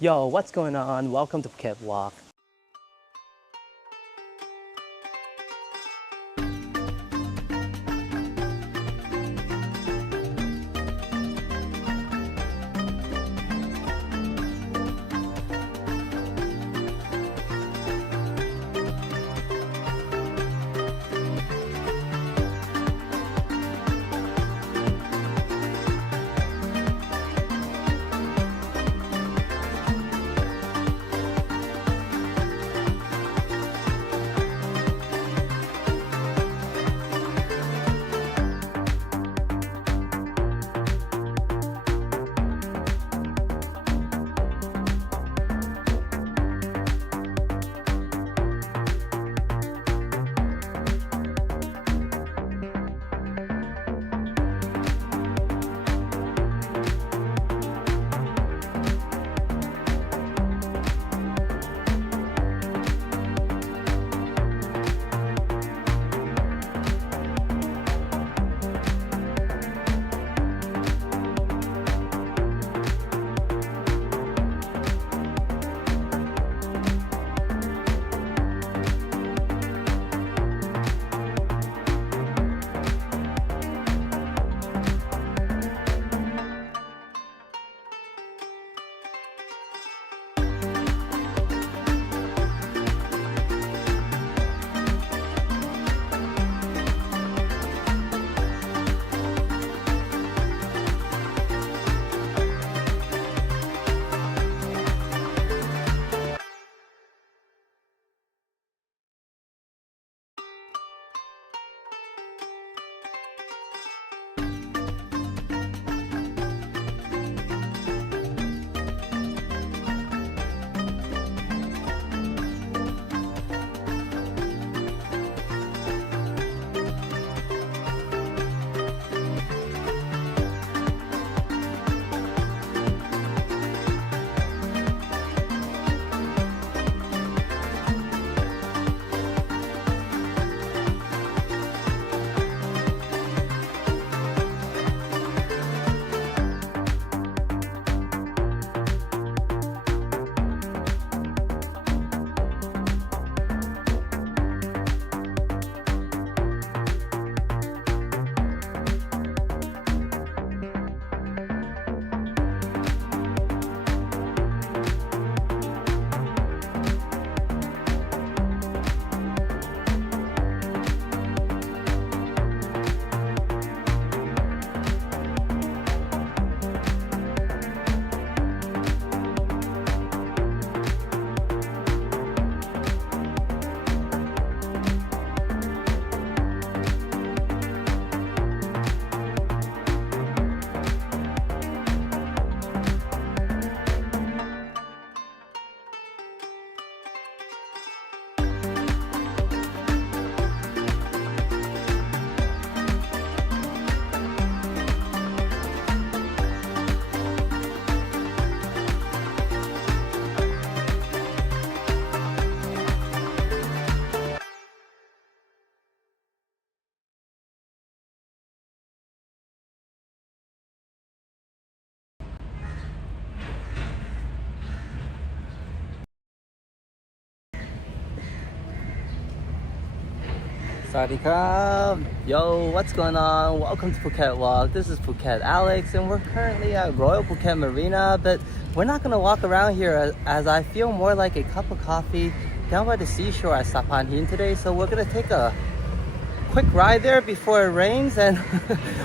Yo, what's going on? Welcome to Phuket Walk. Sawadee krab. Yo, what's going on? Welcome to Phuket Walk. This is Phuket Alex, and we're currently at Royal Phuket Marina, but we're not gonna walk around here as I feel more like a cup of coffee down by the seashore at Saphan today. So we're gonna take a quick ride there before it rains, and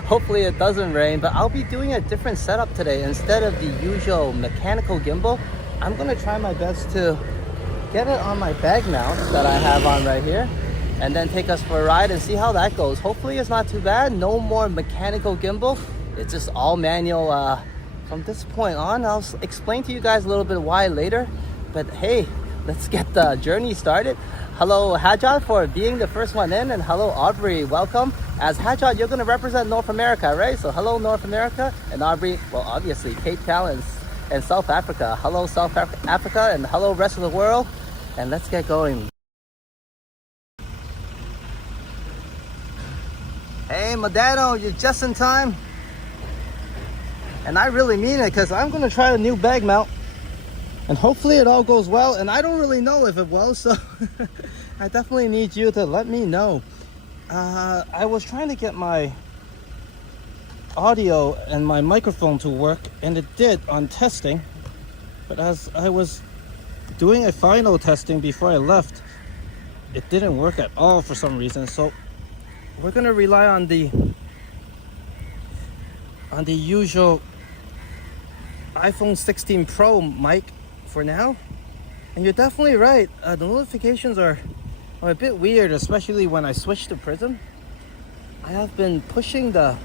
hopefully it doesn't rain, but I'll be doing a different setup today. Instead of the usual mechanical gimbal, I'm gonna try my best to get it on my bag mount that I have on right here, and then take us for a ride and see how that goes. Hopefully it's not too bad. No more mechanical gimbal. It's just all manual from this point on. I'll explain to you guys a little bit why later, but hey, let's get the journey started. Hello Hajat for being the first one in, and hello Aubrey, welcome. As Hajat, you're gonna represent North America, right? So hello North America, and Aubrey, well obviously Cape Town and South Africa. Hello South Africa, and hello rest of the world, and let's get going. Hey Modano, you're just in time. And I really mean it, because I'm gonna try a new bag mount. And hopefully it all goes well. And I don't really know if it will, so I definitely need you to let me know. I was trying to get my audio and my microphone to work, and it did on testing. But as I was doing a final testing before I left, it didn't work at all for some reason. So we're gonna rely on the usual iPhone 16 Pro mic for now. And you're definitely right, the notifications are a bit weird, especially when I switch to Prism. I have been pushing the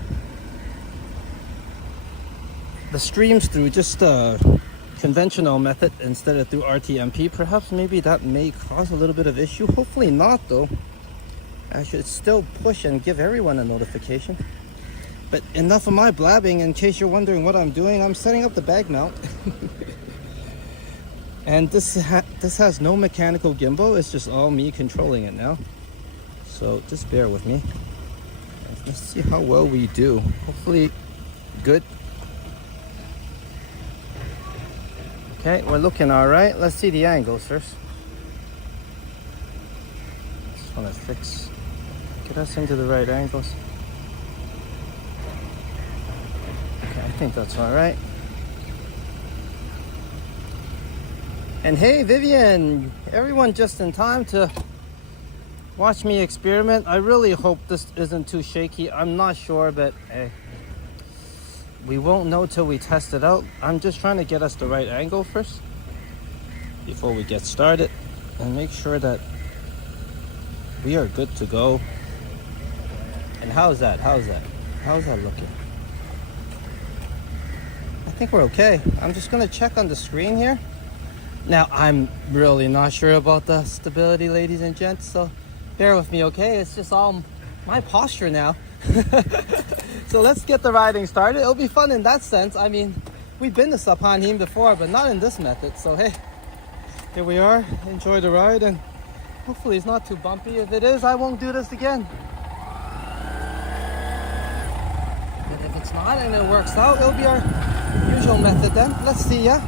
streams through just a conventional method instead of through RTMP. Perhaps maybe that may cause a little bit of issue. Hopefully not though. I should still push and give everyone a notification. But enough of my blabbing. In case you're wondering what I'm doing, I'm setting up the bag mount. And this has no mechanical gimbal. It's just all me controlling it now. So just bear with me. Let's see how well we do. Hopefully good. Okay, we're looking all right. Let's see the angles first. Just want to get us into the right angles. Okay, I think that's all right. And hey, Vivian, everyone just in time to watch me experiment. I really hope this isn't too shaky. I'm not sure, but hey, we won't know till we test it out. I'm just trying to get us the right angle first before we get started and make sure that we are good to go. And how's that? How's that looking? I think we're okay. I'm just gonna check on the screen here. Now, I'm really not sure about the stability, ladies and gents, so bear with me, okay? It's just all my posture now. So let's get the riding started. It'll be fun in that sense. I mean, we've been to Saphan before, but not in this method. So hey, here we are. Enjoy the ride, and hopefully it's not too bumpy. If it is, I won't do this again. But if it's not and it works out, it'll be our usual method then. Let's see, yeah?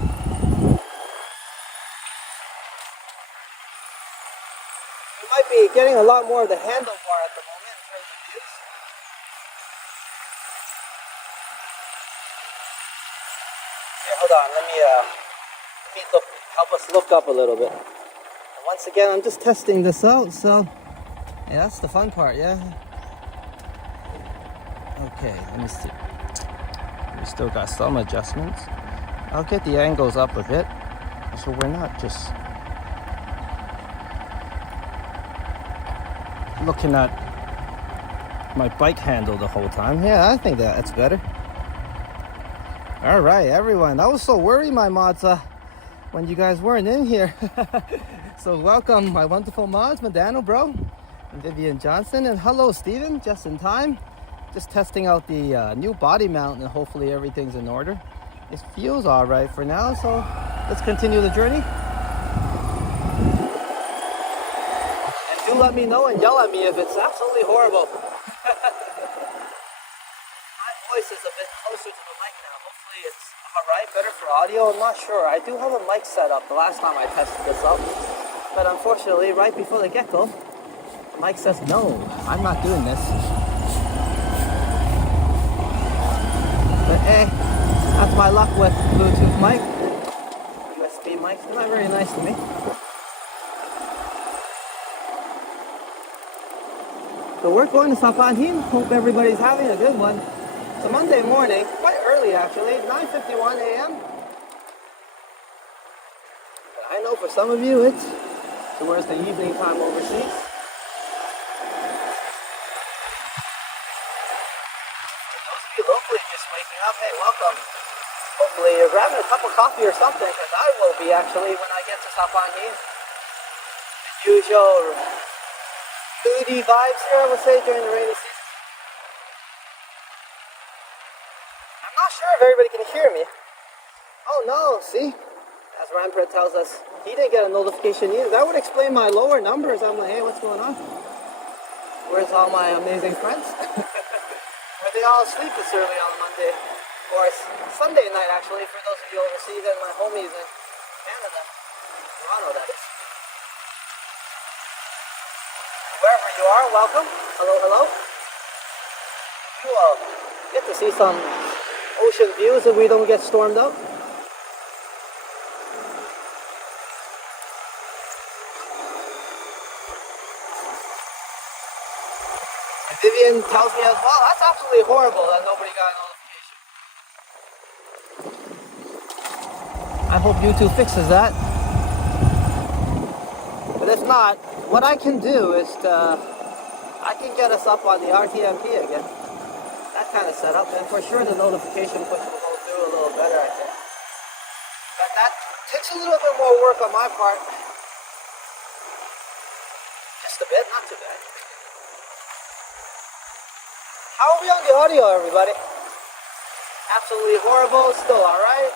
Be getting a lot more of the handlebar at the moment in terms of views. Here, hold on, let me help us look up a little bit. And once again, I'm just testing this out, so yeah, that's the fun part, yeah. Okay, let me see. We still got some adjustments. I'll get the angles up a bit, so we're not just looking at my bike handle the whole time. Yeah, I think that's better. All right, everyone. I was so worried, my mods, when you guys weren't in here. So welcome, my wonderful mods, Medano Bro, and Vivian Johnson, and hello, Steven, just in time. Just testing out the new body mount, and hopefully everything's in order. It feels all right for now, so let's continue the journey. Do let me know and yell at me if it's absolutely horrible. My voice is a bit closer to the mic now. Hopefully it's alright, better for audio. I'm not sure. I do have a mic set up the last time I tested this out. But unfortunately, right before the get-go, the mic says, no, I'm not doing this. But hey, that's my luck with Bluetooth mic. USB mics, they're not very nice to me. So we're going to Saphan. Hope everybody's having a good one. It's a Monday morning, quite early actually, 9:51 a.m. But I know for some of you it's towards the evening time overseas. For those of you locally just waking up, hey, welcome. Hopefully you're grabbing a cup of coffee or something, because I will be actually when I get to Saphan. The usual moody vibes here, I would say, during the rainy season. I'm not sure if everybody can hear me. Oh no, see? As Rampart tells us, he didn't get a notification either. That would explain my lower numbers. I'm like, hey, what's going on? Where's all my amazing friends? Are they all asleep this early on Monday? Or Sunday night, actually, for those of you overseas and my homies in Canada. car. Welcome. Hello, hello. You get to see some ocean views if we don't get stormed out. And Vivian tells me as well, that's absolutely horrible that nobody got a notification. I hope YouTube fixes that. But if not, what I can do is I can get us up on the RTMP again. That kind of setup, and for sure the notification push will go through a little better, I think. But that takes a little bit more work on my part. Just a bit, not too bad. How are we on the audio, everybody? Absolutely horrible, still alright.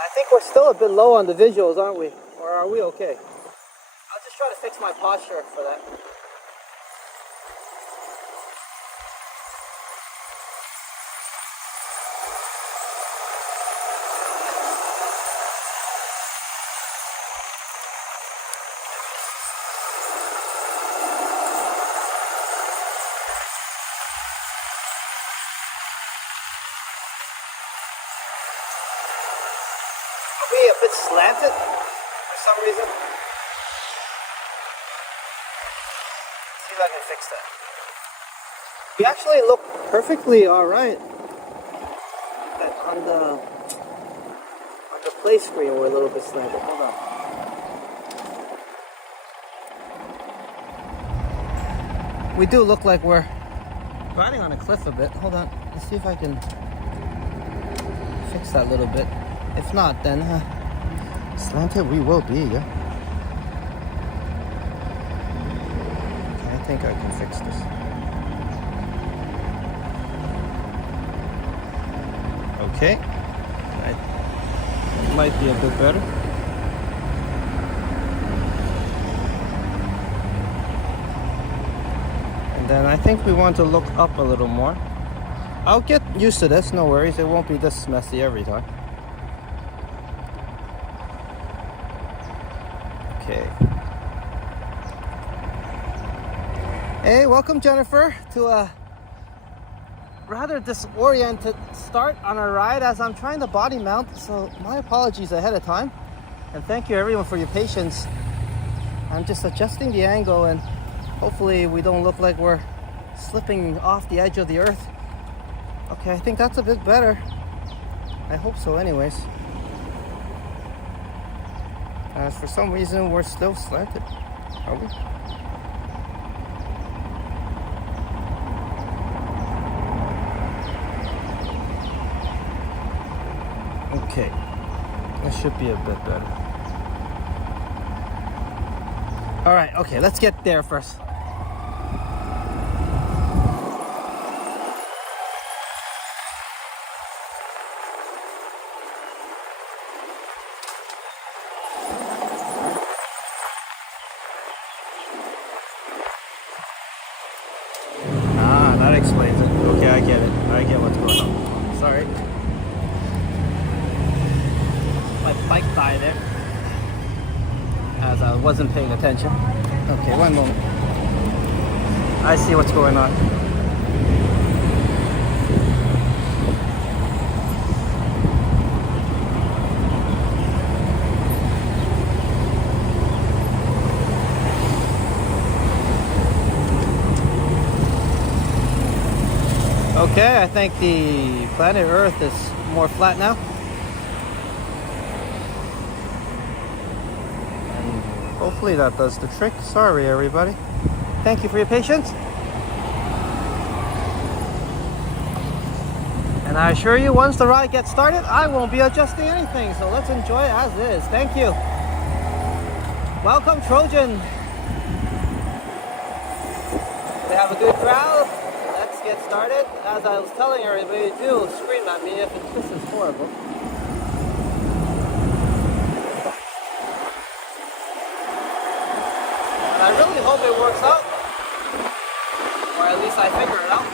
I think we're still a bit low on the visuals, aren't we? Or are we okay? I'll just try to fix my posture for that. Are we a bit slanted for some reason? See if I can fix that. We actually look perfectly alright. On the play screen we're a little bit slanted. Hold on. We do look like we're riding on a cliff a bit. Hold on. Let's see if I can fix that a little bit. If not, then slanted we will be, yeah? Okay, I think I can fix this. Okay. Might be a bit better. And then I think we want to look up a little more. I'll get used to this, no worries. It won't be this messy every time. Okay. Hey, welcome Jennifer to a rather disoriented start on our ride as I'm trying to body mount, so my apologies ahead of time. And thank you everyone for your patience. I'm just adjusting the angle and hopefully we don't look like we're slipping off the edge of the earth. Okay, I think that's a bit better. I hope so anyways. As for some reason, we're still slanted. Are we? Okay. That should be a bit better. Alright, okay, let's get there first. That explains it. Okay, I get it. I get what's going on. Sorry. My bike died there as I wasn't paying attention. Okay, one moment. I see what's going on. Okay, I think the planet Earth is more flat now. And hopefully that does the trick. Sorry everybody. Thank you for your patience. And I assure you, once the ride gets started, I won't be adjusting anything. So let's enjoy it as is. Thank you. Welcome, Trojan. We have a good crowd. Let's get started. As I was telling everybody, do scream at me if this is horrible. And I really hope it works out. Or at least I figure it out.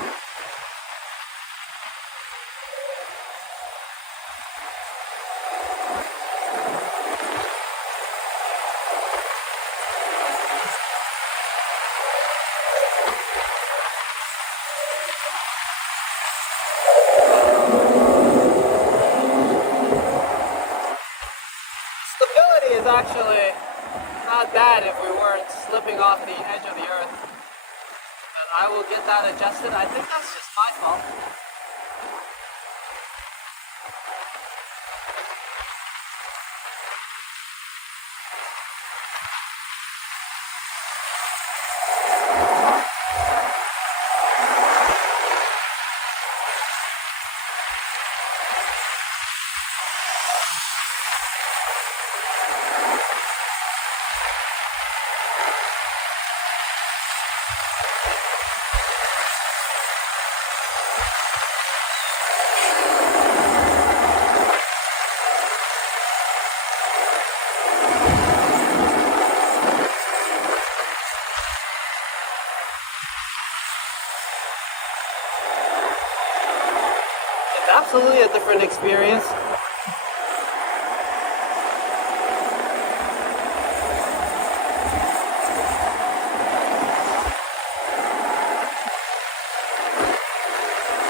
scraping off the edge of the earth. But I will get that adjusted. I think that's just my fault. Absolutely a different experience.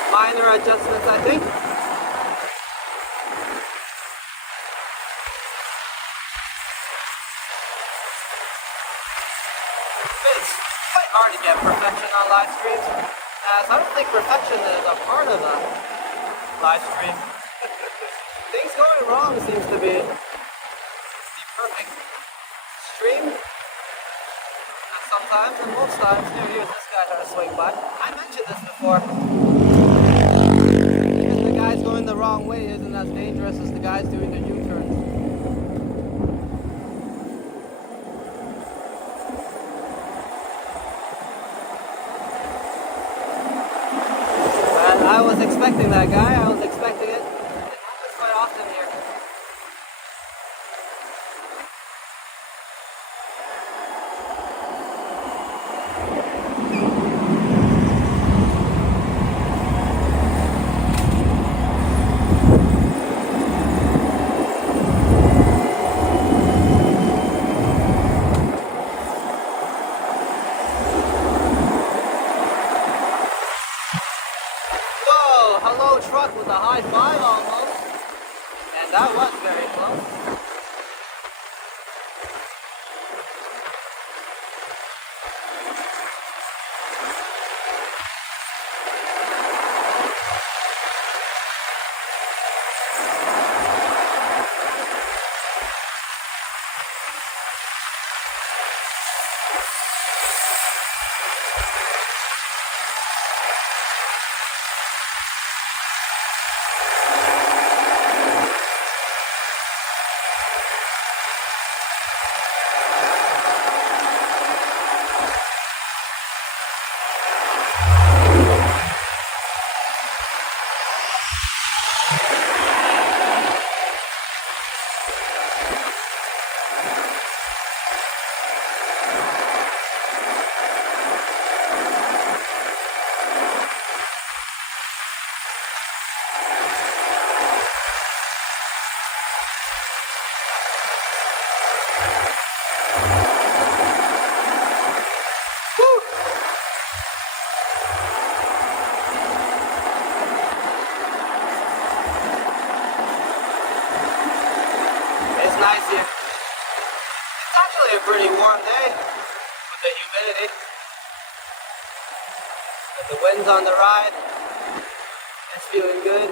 Minor adjustments, I think. It's quite hard to get perfection on live streams, as I don't think perfection is a part of the live stream. Things going wrong seems to be the perfect stream. And sometimes, and most times, here's this guy trying to swing by. I mentioned this before. Because the guys going the wrong way isn't as dangerous as the guys doing the U-turns. And I was expecting that guy. I was expecting it. It happens quite often here. Hello truck with a high five almost, and that was very close. Nice here. It's actually a pretty warm day with the humidity. But the wind's on the ride. It's feeling good.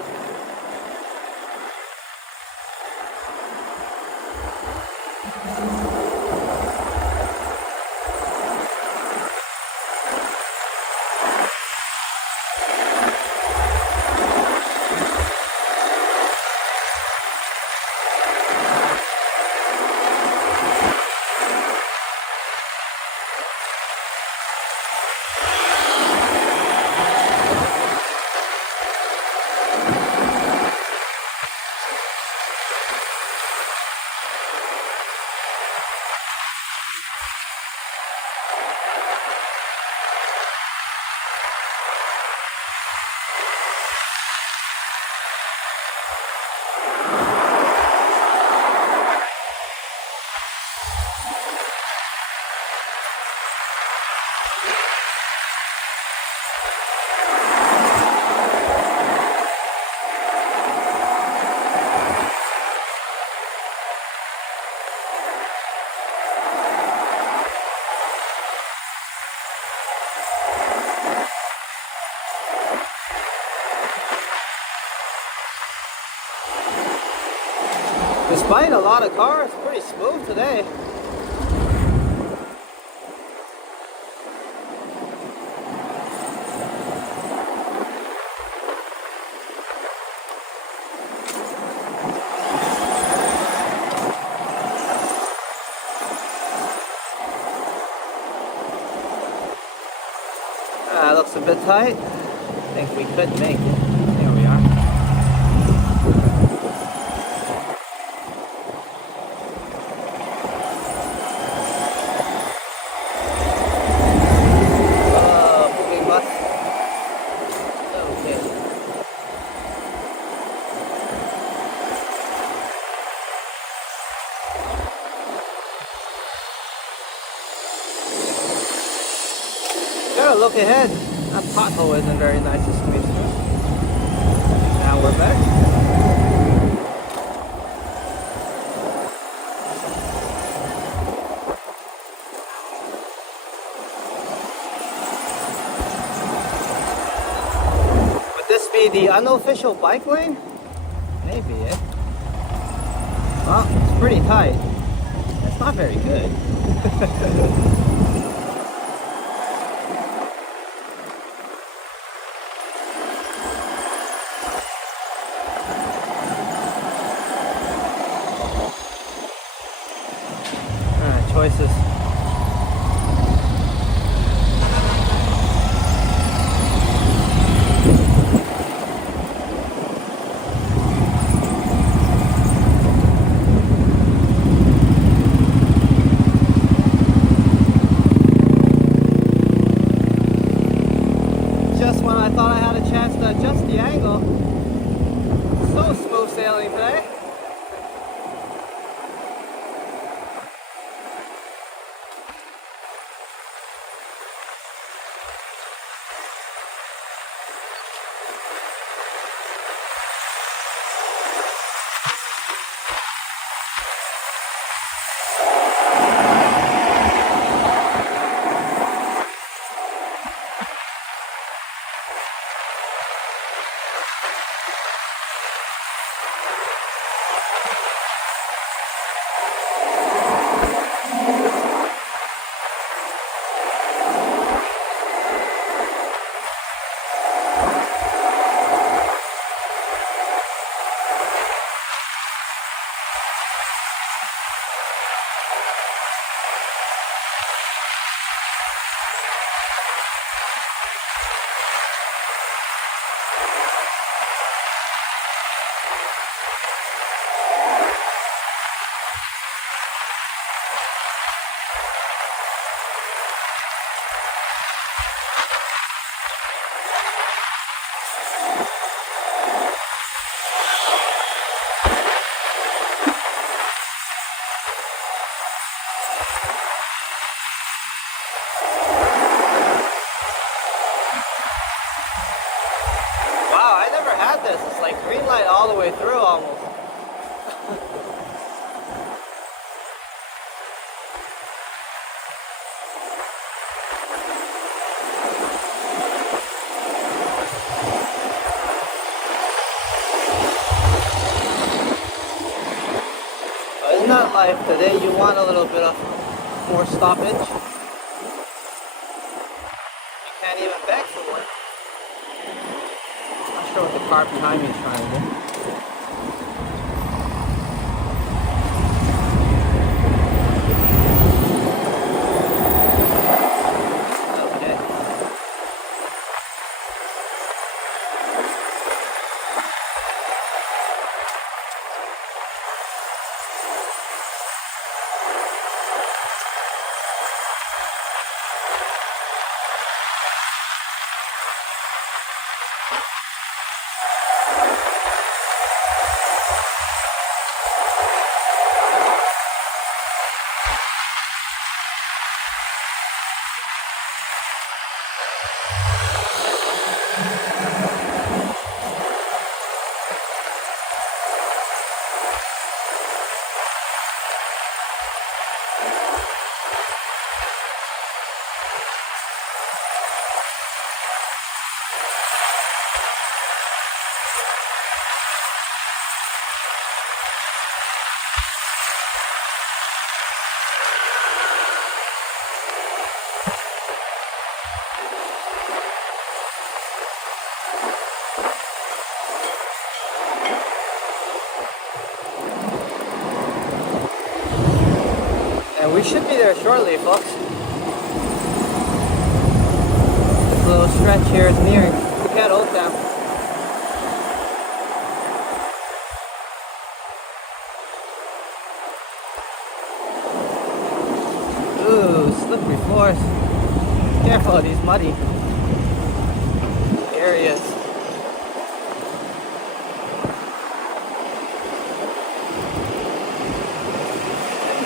Despite a lot of cars, pretty smooth today. Looks a bit tight. I think we could make it. There we are. Moving bus. Okay. Gotta look ahead. That pothole isn't very nice to squeeze through. Now we're back. Would this be the unofficial bike lane? Maybe, eh? Well, it's pretty tight. It's not very good. Choices. Just when I thought I had a chance to adjust the angle. So smooth sailing today. This. It's like green light all the way through almost. Isn't that life today? You want a little bit of more stoppage. You can't even beg for one. Not sure what the car behind me is trying to do. And we should be there shortly, folks. This little stretch here is near Phuket Old Town. Ooh, slippery floors. Careful of these muddy areas.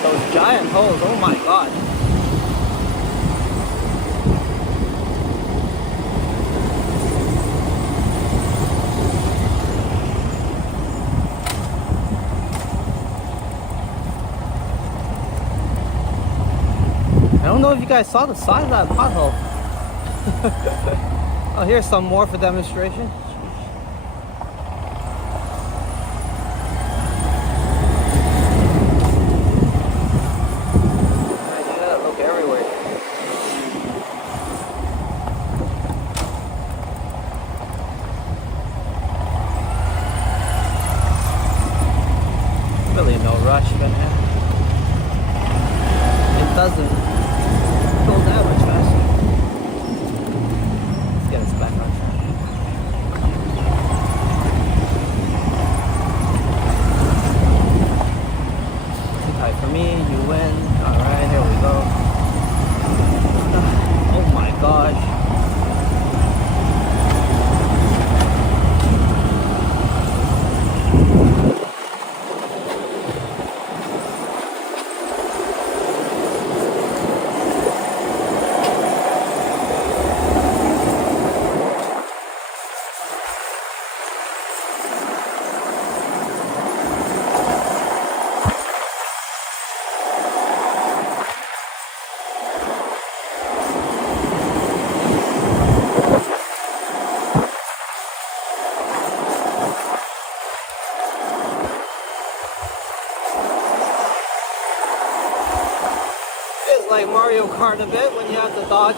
Those giant holes, oh my god. I don't know if you guys saw the size of that pothole. Oh, here's some more for demonstration. You gotta look everywhere. Really no rush, but it doesn't go that much faster. Let's get us back on track. Too tight for me, you win. Alright, here we go. Oh my gosh. It's like Mario Kart a bit when you have to dodge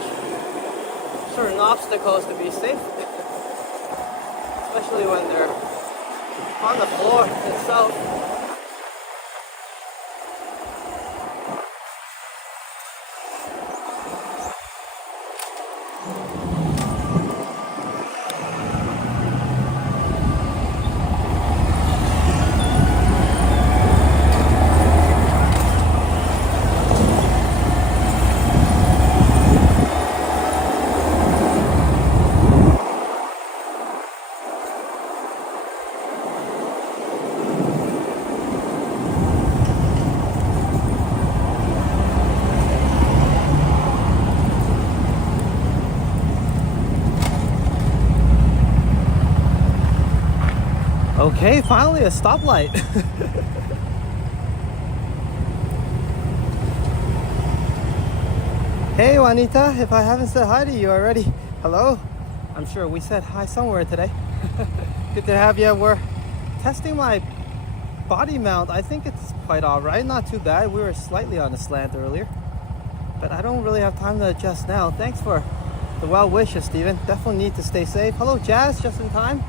certain obstacles to be safe. Especially when they're on the floor itself. Okay, finally a stoplight. Hey Juanita, if I haven't said hi to you already, hello. I'm sure we said hi somewhere today. Good to have you. We're testing my body mount. I think it's quite alright, not too bad. We were slightly on a slant earlier, but I don't really have time to adjust now. Thanks for the well wishes, Steven. Definitely need to stay safe. Hello Jazz, just in time.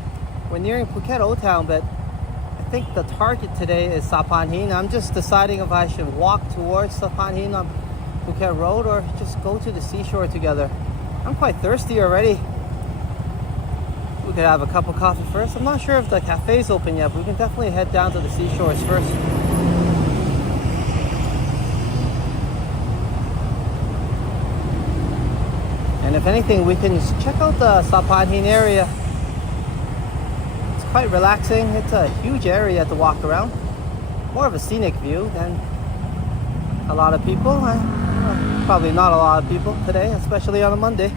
We're nearing Phuket Old Town, but I think the target today is Saphan. I'm just deciding if I should walk towards Saphan on Phuket Road or just go to the seashore together. I'm quite thirsty already. We could have a cup of coffee first. I'm not sure if the cafe's open yet, but we can definitely head down to the seashores first. And if anything, we can check out the Saphan area. Quite relaxing. It's a huge area to walk around. More of a scenic view than a lot of people. Probably not a lot of people today, especially on a Monday.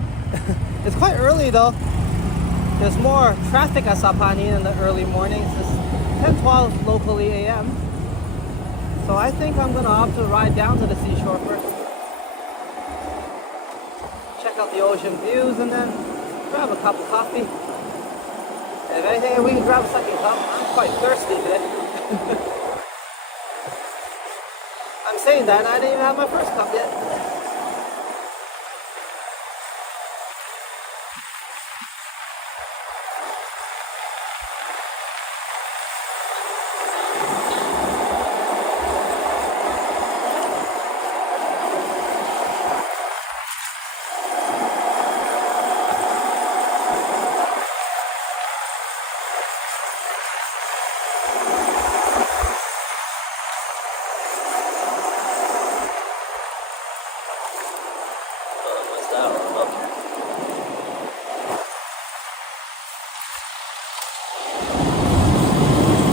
It's quite early though. There's more traffic at Saphan in the early mornings. It's 10-12 locally AM. So I think I'm gonna opt to ride down to the seashore first. Check out the ocean views and then grab a cup of coffee. If anything, we can grab a second cup. I'm quite thirsty today. I'm saying that, and I didn't even have my first cup yet.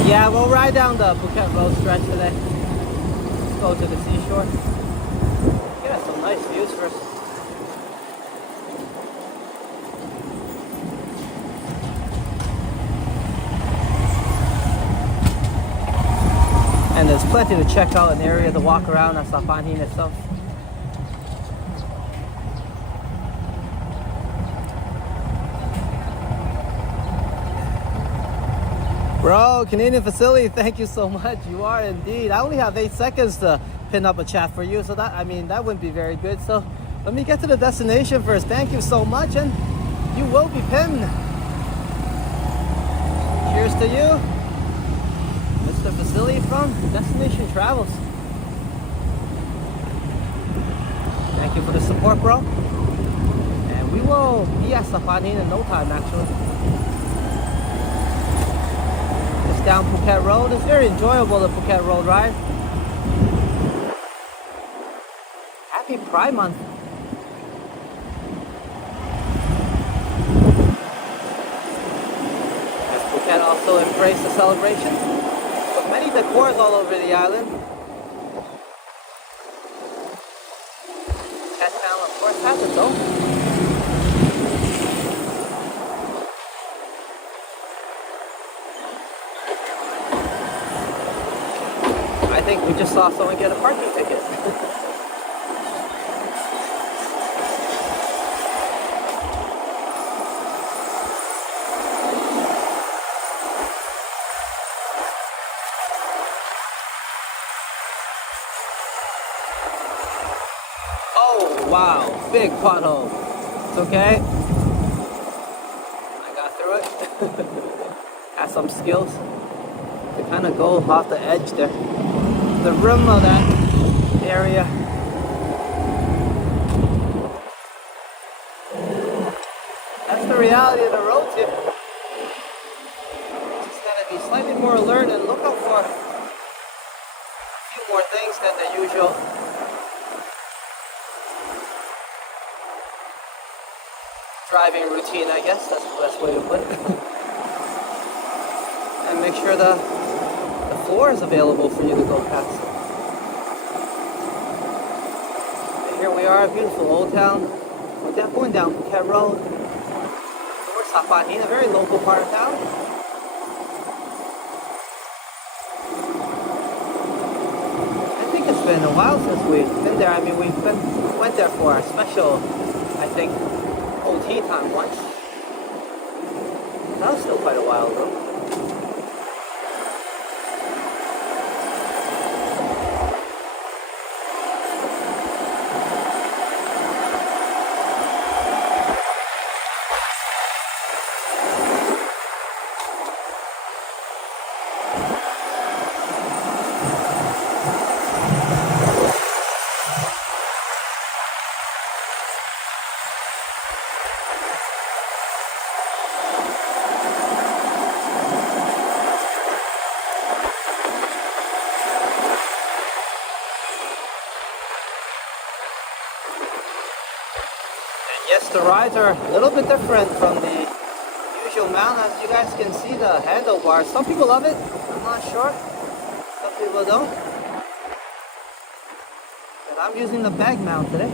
Yeah, we'll ride down the Phuket Road stretch today. Let's go to the seashore. Yeah, some nice views first. And there's plenty to check out, an area to walk around at Saphan itself. Bro, Canadian facility, thank you so much. You are indeed. I only have 8 seconds to pin up a chat for you, so that wouldn't be very good. So let me get to the destination first. Thank you so much, and you will be pinned. Cheers to you, Mr. Facility from Destination Travels. Thank you for the support, bro. And we will be at Saphan in no time, actually. Down Phuket Road. It's very enjoyable, the Phuket Road ride. Happy Pride Month. As Phuket also embraced the celebration with many decors all over the island. Cat Town, of course, has its own. I think we just saw someone get a parking ticket. Oh, wow, big pothole. It's okay. I got through it. Had some skills to kind of go off the edge there. The rim of that area. That's the reality of the roads here. Just gotta be slightly more alert and look out for a few more things than the usual. Driving routine, I guess that's the best way to put it. And make sure the floor is available for you to go past. And here we are, beautiful old town. We're going down Phuket Road. Towards Saphan, a very local part of town. I think it's been a while since we've been there. I mean, we went there for a special, I think, OT time once. That was still quite a while ago. Yes, the rides are a little bit different from the usual mount. As you guys can see, the handlebars. Some people love it. I'm not sure. Some people don't. But I'm using the bag mount today.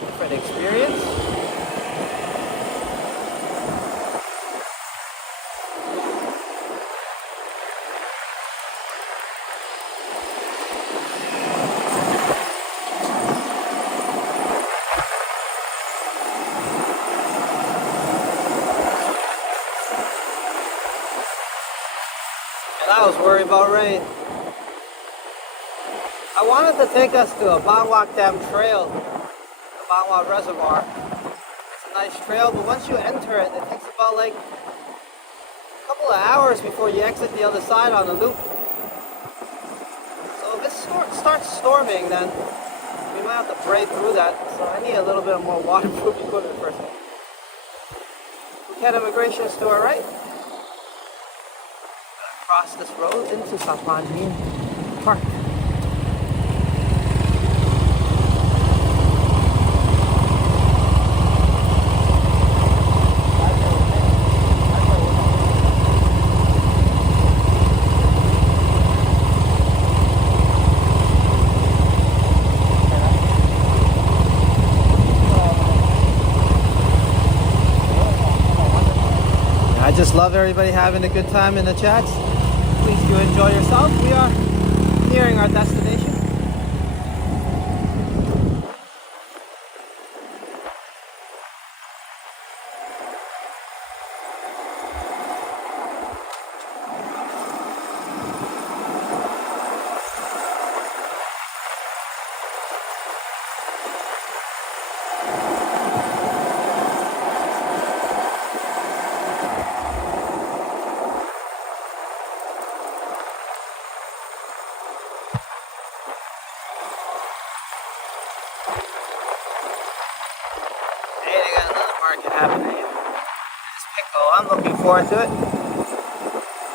Different experience. I was worried about rain. I wanted to take us to a Bangwak Dam trail, the Bangwak Reservoir. It's a nice trail, but once you enter it, it takes about like a couple of hours before you exit the other side on the loop. So if it starts storming, then we might have to break through that. So I need a little bit more waterproof equipment first. Phuket Immigration is to our right. Cross this road into Saphan Park. I just love everybody having a good time in the chats. Please do enjoy yourself. We are nearing our destination. They got another market happening. It's PiGKO. I'm looking forward to it.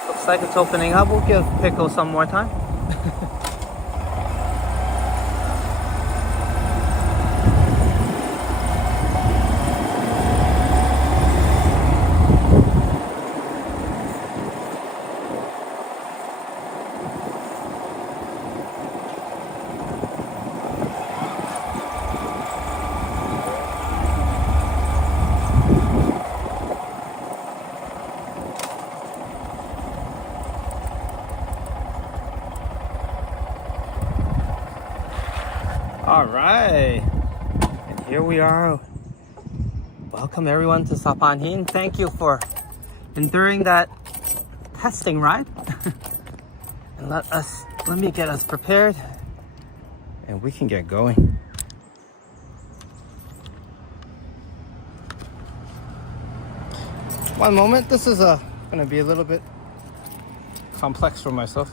Looks like it's opening up. We'll give PiGKO some more time. All right, and here we are. Welcome everyone to Saphan. Thank you for enduring that testing ride. And let me get us prepared and we can get going. One moment, this is gonna be a little bit complex for myself.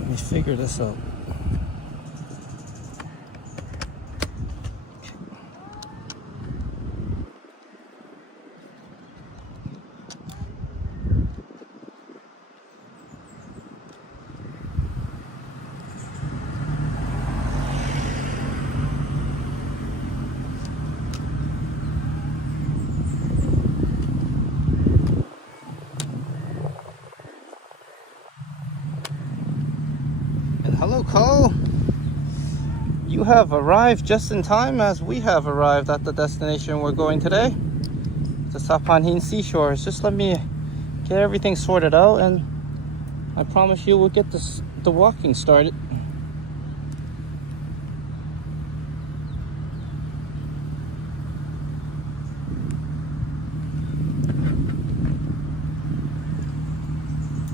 Let me figure this out. Hello, Cole. You have arrived just in time as we have arrived at the destination we're going today. The Saphan seashores. Just let me get everything sorted out and I promise you we'll get the walking started.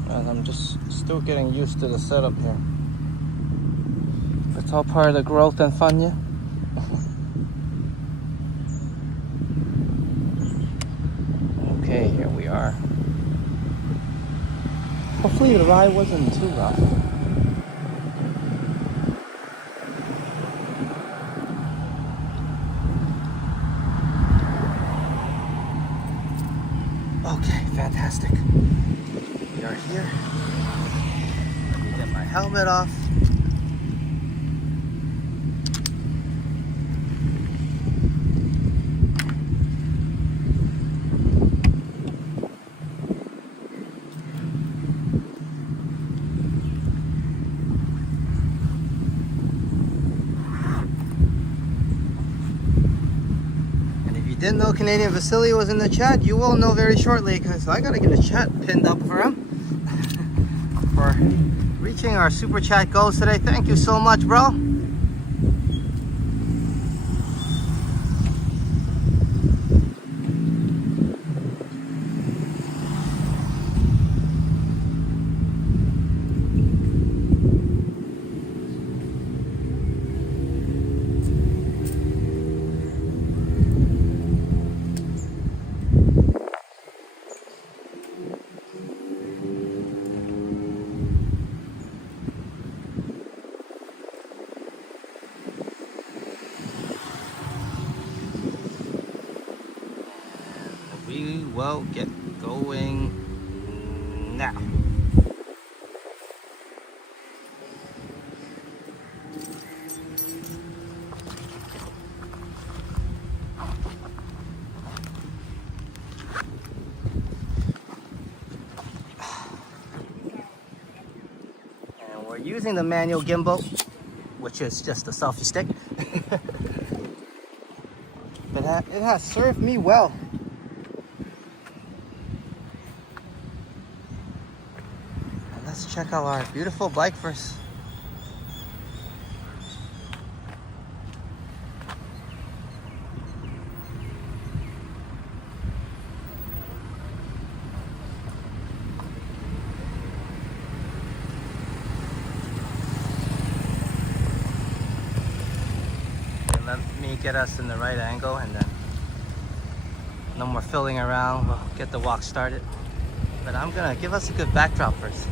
And I'm just still getting used to the setup here. It's all part of the growth and fun, yeah? Okay, here we are. Hopefully the ride wasn't too rough. Okay, fantastic. We are here. Let me get my helmet off. Didn't know Canadian Vasily was in the chat. You will know very shortly because I gotta get a chat pinned up for him for reaching our super chat goals today. Thank you so much, bro. We will get going now. And we're using the manual gimbal, which is just a selfie stick. But it has served me well. And let's check out our beautiful bike first. Let me get us in the right angle, and then no more filling around. We'll get the walk started. But I'm gonna give us a good backdrop first.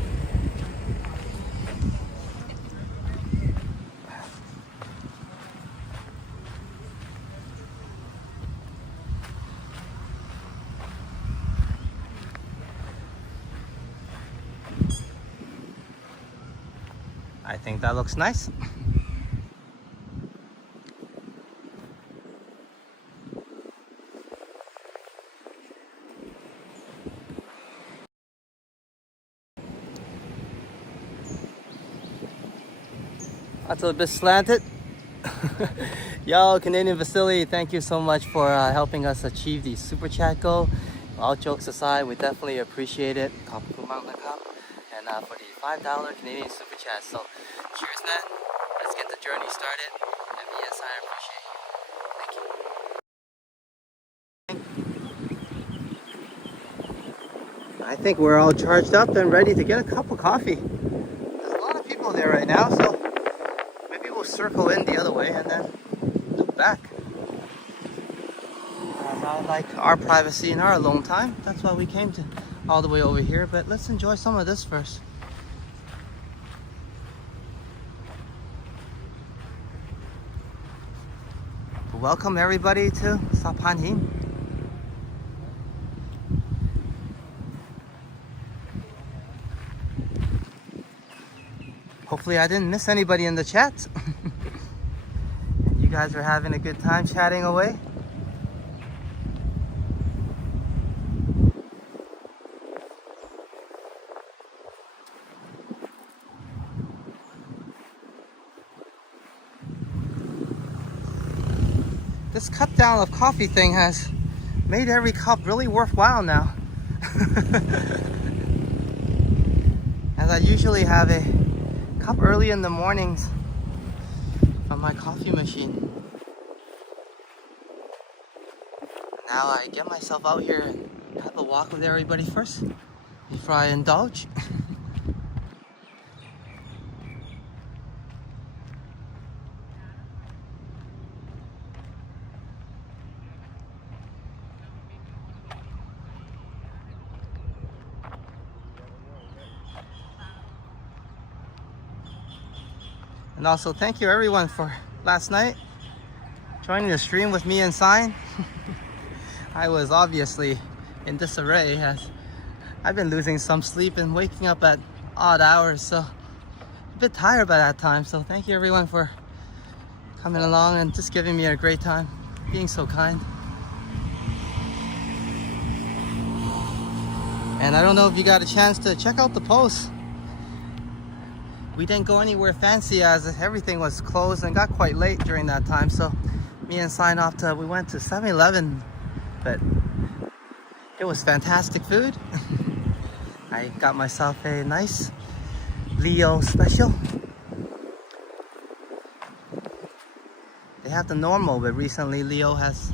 I think that looks nice. That's a little bit slanted. Yo, Canadian Vasily, thank you so much for helping us achieve the super chat goal. All jokes aside, we definitely appreciate it. And for the $5 Canadian super chat. So cheers, man. Let's get the journey started. And yes, I appreciate you. Thank you. I think we're all charged up and ready to get a cup of coffee. There's a lot of people there right now, so maybe we'll circle in the other way and then loop back. I like our privacy and our alone time. That's why we came to all the way over here. But let's enjoy some of this first. Welcome everybody to Saphan. Hopefully I didn't miss anybody in the chat. You guys are having a good time chatting away. This cut down of coffee thing has made every cup really worthwhile now. As I usually have a cup early in the mornings from my coffee machine. Now I get myself out here and have a walk with everybody first before I indulge. And also thank you everyone for last night joining the stream with me and Sign. I was obviously in disarray as I've been losing some sleep and waking up at odd hours, so a bit tired by that time. So thank you everyone for coming along and just giving me a great time, being so kind. And I don't know if you got a chance to check out the post. We didn't go anywhere fancy as everything was closed and got quite late during that time. So me and Sign off we went to 7-Eleven, but it was fantastic food. I got myself a nice Leo special. They have the normal, but recently Leo has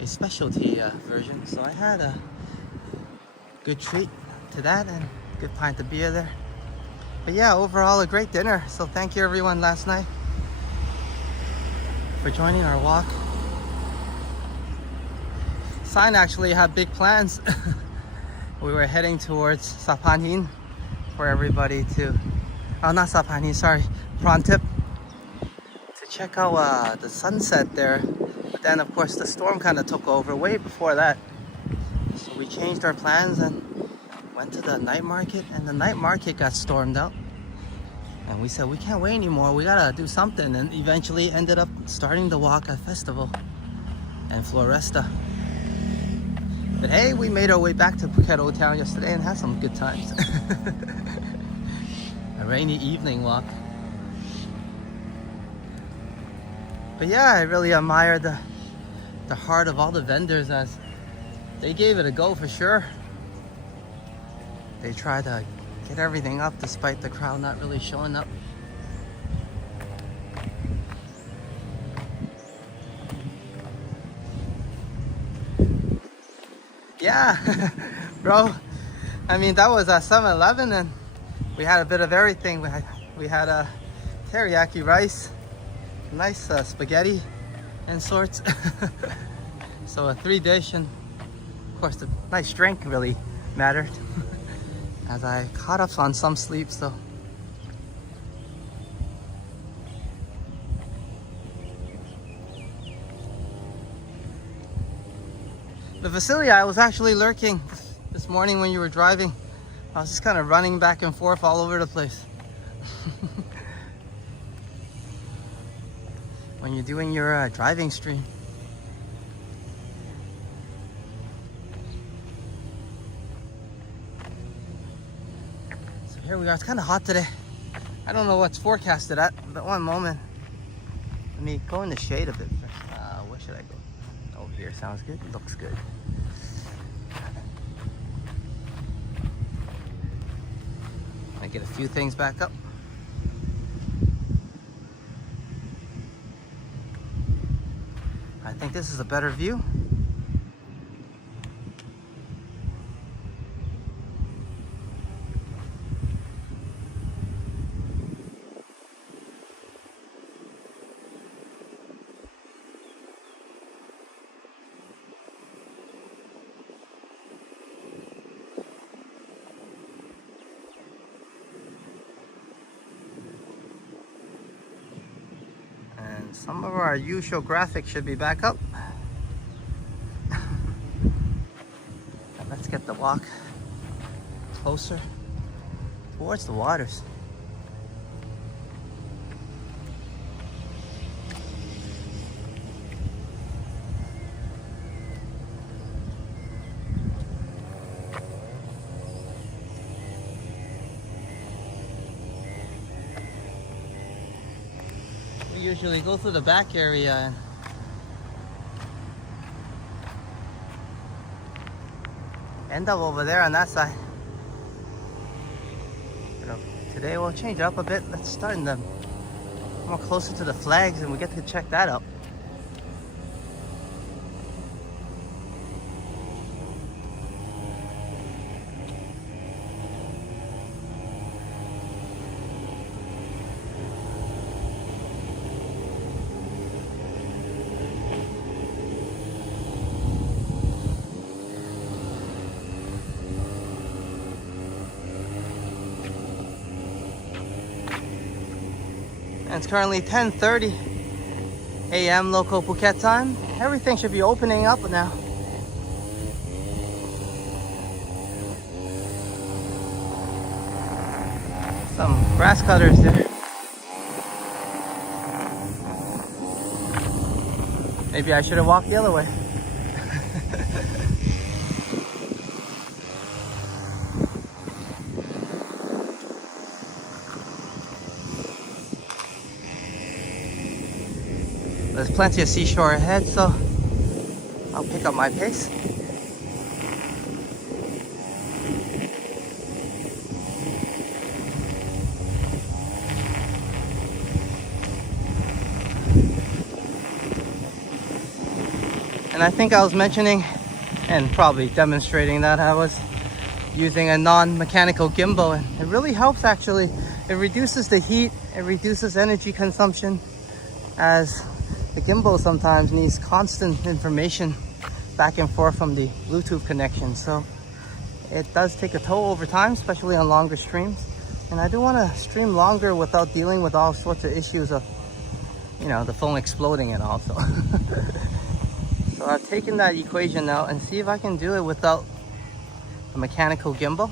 a specialty version. So I had a good treat to that and a good pint of beer there. But yeah, overall a great dinner. So thank you everyone last night for joining our walk. Sign actually had big plans. We were heading towards Saphan for everybody to, oh not Saphan, sorry, Prantip, to check out the sunset there. But then of course the storm kind of took over way before that. So we changed our plans and went to the night market, and the night market got stormed out. And we said, we can't wait anymore, we gotta do something. And eventually ended up starting the walk at Festival and Floresta. But hey, we made our way back to Phuket Old Town yesterday and had some good times. A rainy evening walk. But yeah, I really admire the heart of all the vendors, as they gave it a go for sure. They tried to get everything up despite the crowd not really showing up. Yeah, bro. I mean, that was at 7-Eleven, and we had a bit of everything. We had a teriyaki rice, nice spaghetti and sorts. So a 3-dish, and of course the nice drink really mattered as I caught up on some sleep. So the facility, I was actually lurking this morning when you were driving. I was just kind of running back and forth all over the place. When you're doing your driving stream. So here we are. It's kind of hot today. I don't know what's forecasted at, but one moment. Let me go in the shade a bit first. Where should I go? Over here sounds good. Looks good. I get a few things back up. I think this is a better view. And some of our usual graphics should be back up. Let's get the walk closer towards the waters. We usually go through the back area and end up over there on that side. Today we'll change up a bit. Let's start in the more closer to the flags, and we get to check that out. And it's currently 10:30 a.m. local Phuket time. Everything should be opening up now. Some grass cutters there. Maybe I should have walked the other way. There's plenty of seashore ahead, so I'll pick up my pace. And I think I was mentioning and probably demonstrating that I was using a non-mechanical gimbal, and it really helps actually. It reduces the heat, it reduces energy consumption, as the gimbal sometimes needs constant information back and forth from the Bluetooth connection. So it does take a toll over time, especially on longer streams. And I do want to stream longer without dealing with all sorts of issues of, you know, the phone exploding and all. So I've taken that equation out and see if I can do it without a mechanical gimbal,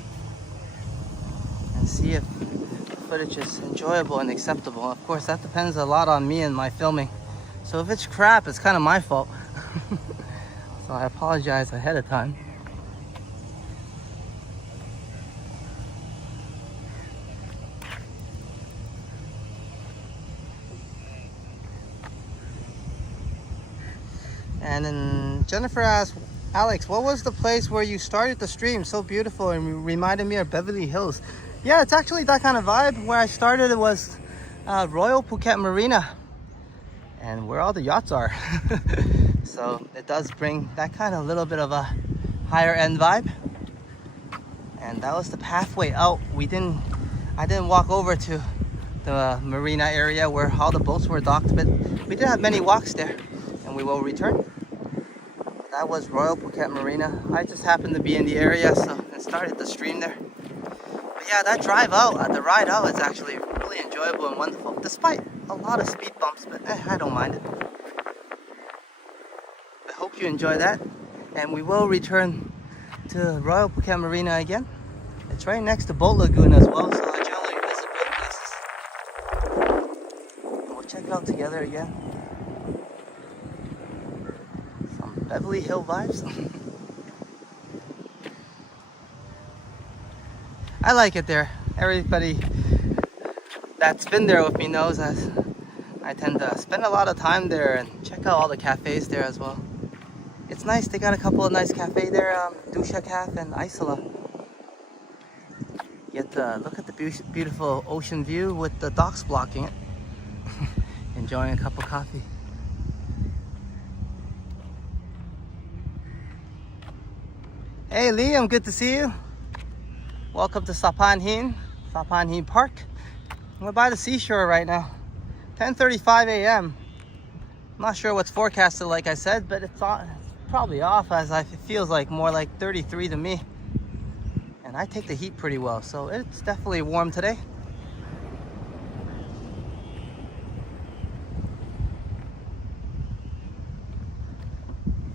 and see if the footage is enjoyable and acceptable. Of course, that depends a lot on me and my filming. So if it's crap, it's kind of my fault. So I apologize ahead of time. And then Jennifer asked, Alex, what was the place where you started the stream? So beautiful and reminded me of Beverly Hills. Yeah, it's actually that kind of vibe. Where I started, it was Royal Phuket Marina, and where all the yachts are. So it does bring that kind of little bit of a higher end vibe. And that was the pathway out. I didn't walk over to the marina area where all the boats were docked, but we did have many walks there, and we will return. That was Royal Phuket Marina. I just happened to be in the area, so I started the stream there. But yeah, that drive out, the ride out is actually really enjoyable and wonderful, despite a lot of speed bumps, but I don't mind it. I hope you enjoy that, and we will return to Royal Phuket Marina again. It's right next to Boat Lagoon as well, so I generally visit both places. And we'll check it out together again. Some Beverly Hill vibes. I like it there. Everybody that's been there with me knows that I tend to spend a lot of time there and check out all the cafes there as well. It's nice. They got a couple of nice cafes there, Dusha Cafe and Isola. You get to look at the beautiful ocean view with the docks blocking it. Enjoying a cup of coffee. Hey Liam, good to see you. Welcome to Saphan Park. We're by the seashore right now. 10:35 a.m. I'm not sure what's forecasted, like I said, but it's probably off, as it feels like more like 33 to me. And I take the heat pretty well, so it's definitely warm today.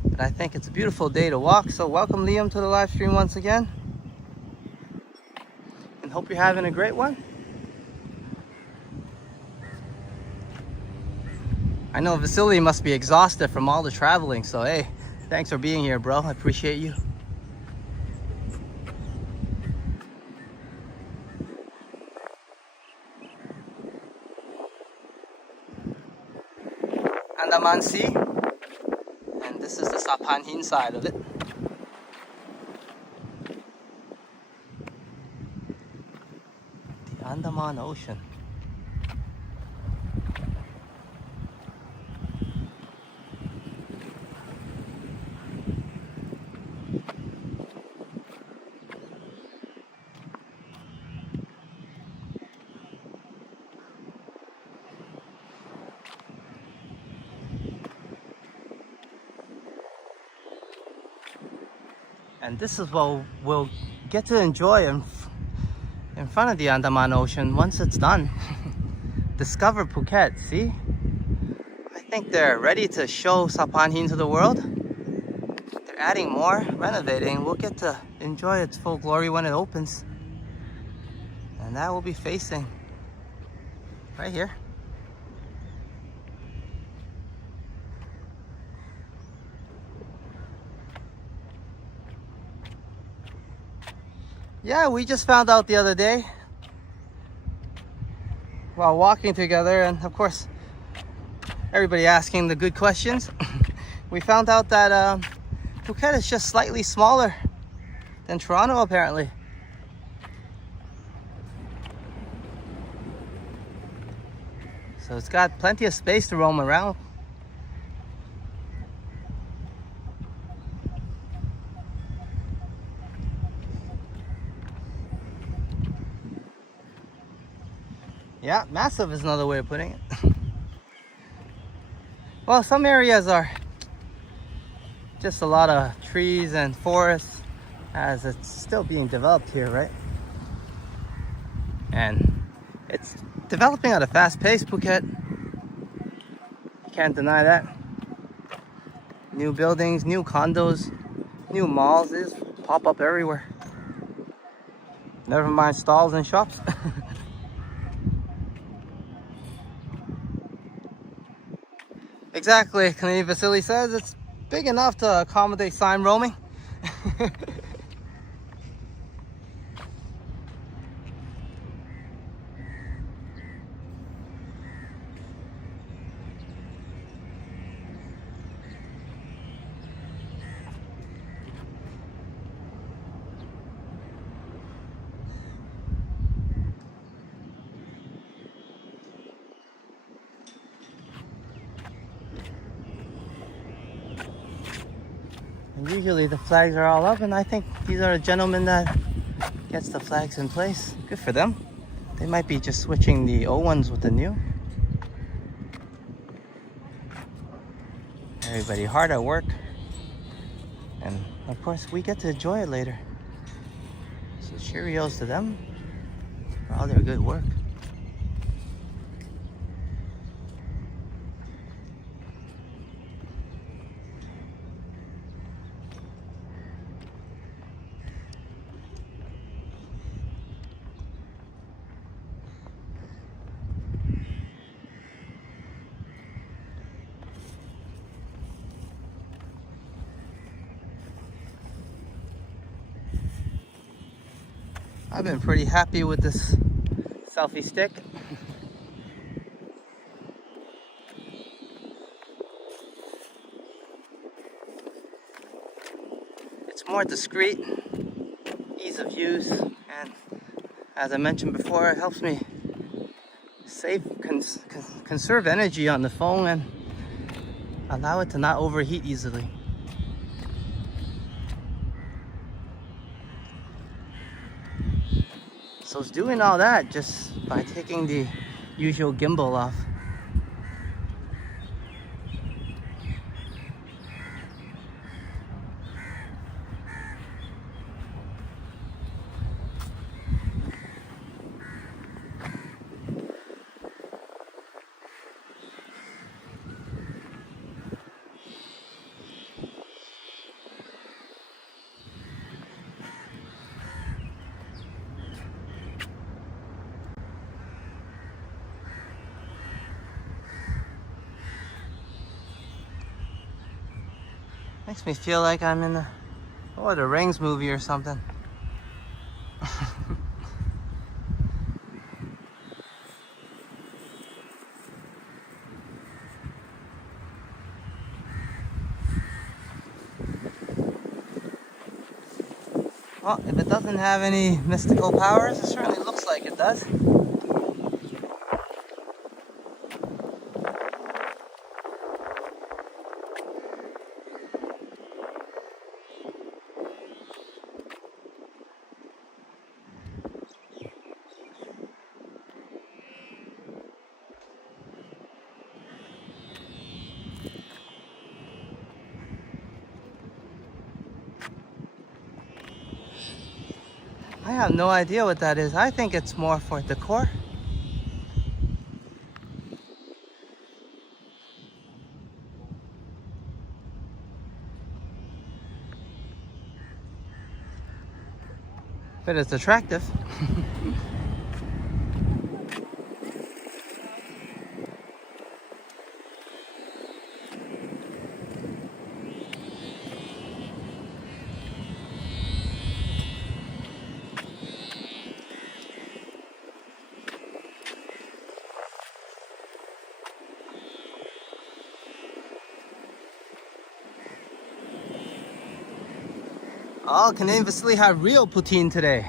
But I think it's a beautiful day to walk, so welcome Liam to the live stream once again. And hope you're having a great one. I know Vasily must be exhausted from all the traveling, so hey, thanks for being here, bro. I appreciate you. Andaman Sea, and this is the Saphan side of it. The Andaman Ocean. And this is what we'll get to enjoy in front of the Andaman Ocean once it's done. Discover Phuket, see? I think they're ready to show Saphan to the world. They're adding more, renovating. We'll get to enjoy its full glory when it opens. And that will be facing right here. Yeah, we just found out the other day while walking together, and of course everybody asking the good questions. We found out that Phuket is just slightly smaller than Toronto apparently. So it's got plenty of space to roam around. Yeah, massive is another way of putting it. Well, some areas are just a lot of trees and forests, as it's still being developed here, right? And it's developing at a fast pace, Phuket. You can't deny that. New buildings, new condos, new malls, they just pop up everywhere. Never mind stalls and shops. Exactly, Canadian Vasily says it's big enough to accommodate sign roaming. And usually the flags are all up, and I think these are the gentlemen that gets the flags in place. Good for them. They might be just switching the old ones with the new. Everybody hard at work. And of course, we get to enjoy it later. So cheerios to them for all their good work. I've been pretty happy with this selfie stick. It's more discreet, ease of use, and as I mentioned before, it helps me conserve energy on the phone and allow it to not overheat easily. So it's doing all that just by taking the usual gimbal off. Makes me feel like I'm in the Lord of the Rings movie or something. Well, if it doesn't have any mystical powers, it certainly looks like it does. I have no idea what that is. I think it's more for decor. But it's attractive. Oh, Canadian Vasily had real poutine today,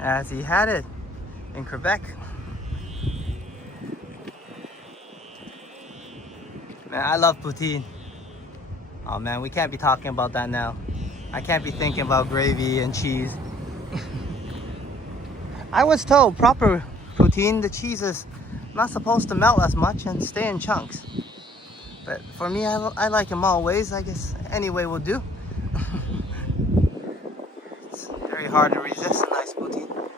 as he had it in Quebec. Man, I love poutine. Oh man, we can't be talking about that now. I can't be thinking about gravy and cheese. I was told proper poutine, the cheese is not supposed to melt as much and stay in chunks. But for me, I like them all ways. I guess any way will do. It's very hard to resist a nice poutine.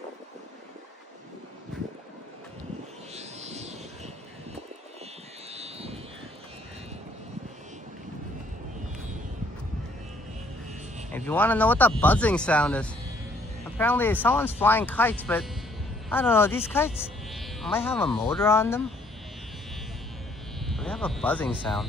If you want to know what that buzzing sound is, apparently someone's flying kites, but I don't know, these kites might have a motor on them. They have a buzzing sound.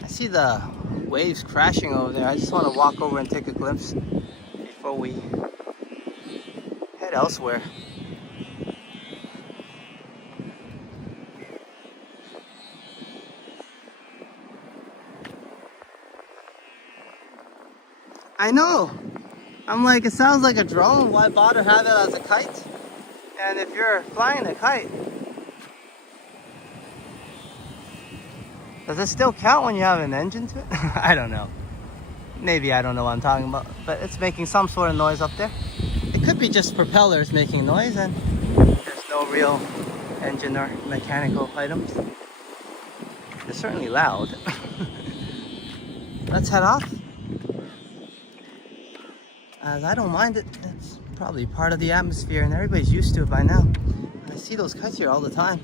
I see the waves crashing over there. I just want to walk over and take a glimpse before we head elsewhere. I know. I'm like, it sounds like a drone. Why bother have it as a kite? And if you're flying a kite, does it still count when you have an engine to it? I don't know. Maybe I don't know what I'm talking about, but it's making some sort of noise up there. It could be just propellers making noise and there's no real engine or mechanical items. It's certainly loud. Let's head off. As I don't mind it. It's probably part of the atmosphere and everybody's used to it by now. I see those kites here all the time.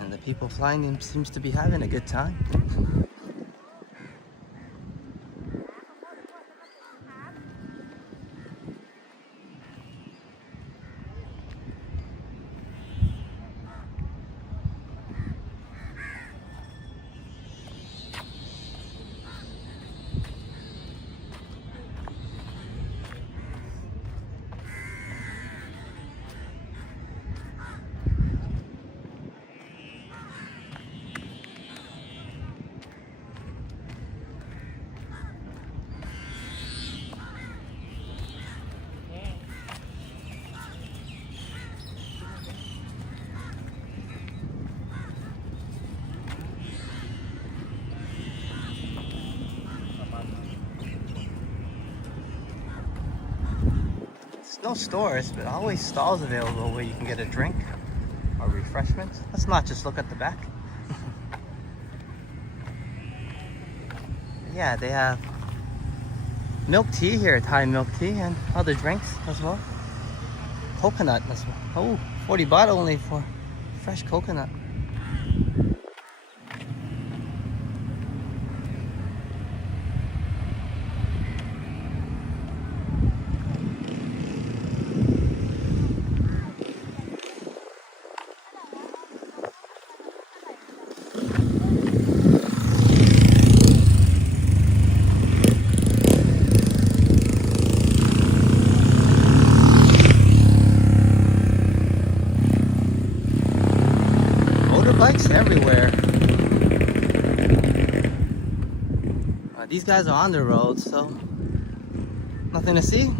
And the people flying them seems to be having a good time. No stores, but always stalls available where you can get a drink or refreshments. Let's not just look at the back. Yeah, they have milk tea here, Thai milk tea, and other drinks as well. Coconut as well. Oh, 40 baht only for fresh coconut. Motorbikes everywhere. These guys are on the road, so nothing to see.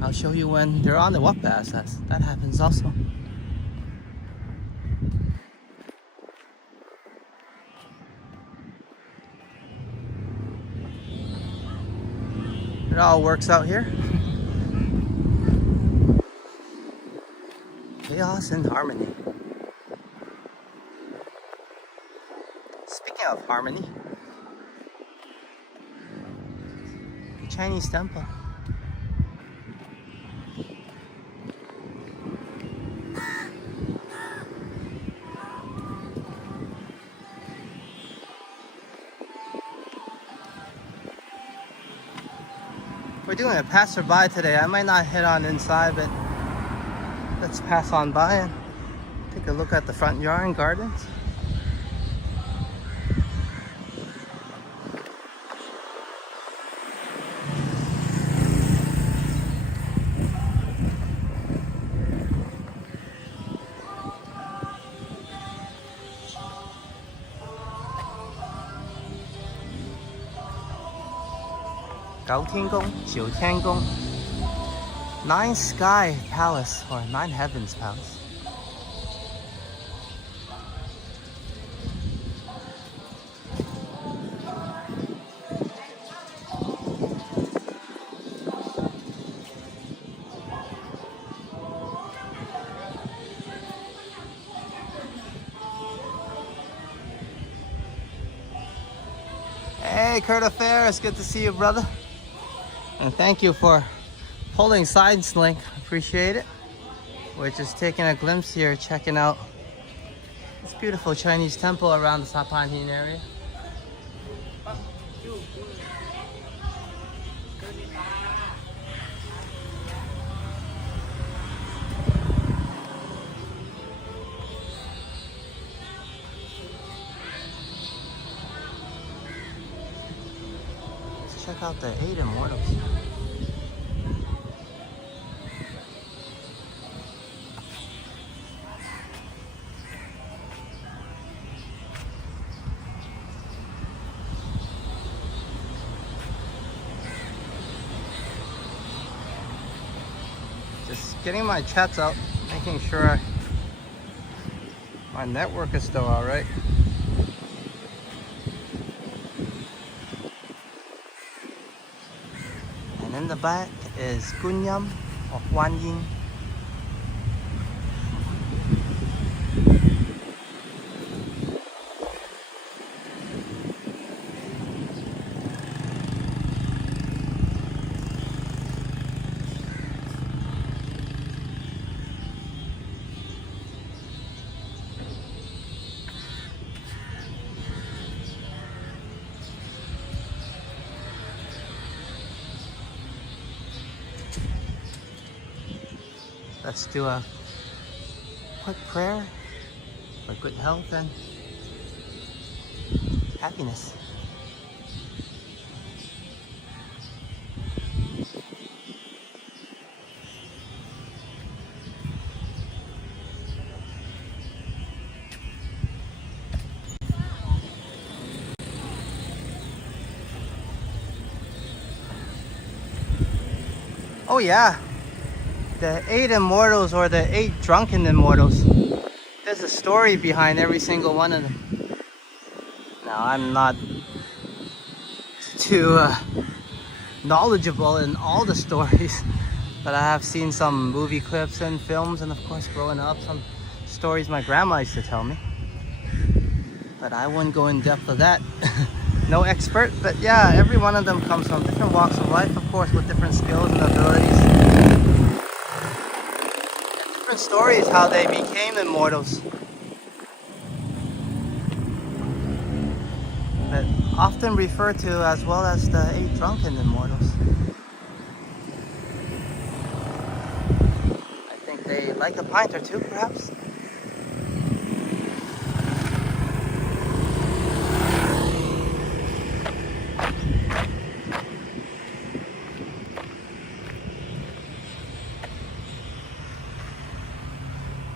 I'll show you when they're on the walk pass. That happens also. It all works out here. Chaos and harmony. Speaking of harmony, the Chinese temple. We're doing a passerby today. I might not hit on inside, but let's pass on by and take a look at the front yard and gardens. Nine Sky Palace, or Nine Heavens Palace. Hey, Kurt Affair, it's good to see you, brother. And thank you for pulling Science Link. Appreciate it. We're just taking a glimpse here, checking out this beautiful Chinese temple around the Saphan area. Let's check out the 8 Immortals. Just getting my chats out, making sure my network is still alright. And in the back is Kunyam or Huan Ying. Let's do a quick prayer for good health and happiness. Oh yeah, the 8 immortals or the 8 drunken immortals. There's a story behind every single one of them. Now I'm not too knowledgeable in all the stories, but I have seen some movie clips and films, and of course growing up some stories my grandma used to tell me. But I wouldn't go in depth of that. No expert, but yeah, every one of them comes from different walks of life, of course, with different skills and abilities. And different stories how they became immortals. But often referred to as well as the 8 drunken immortals. I think they like a pint or two, perhaps.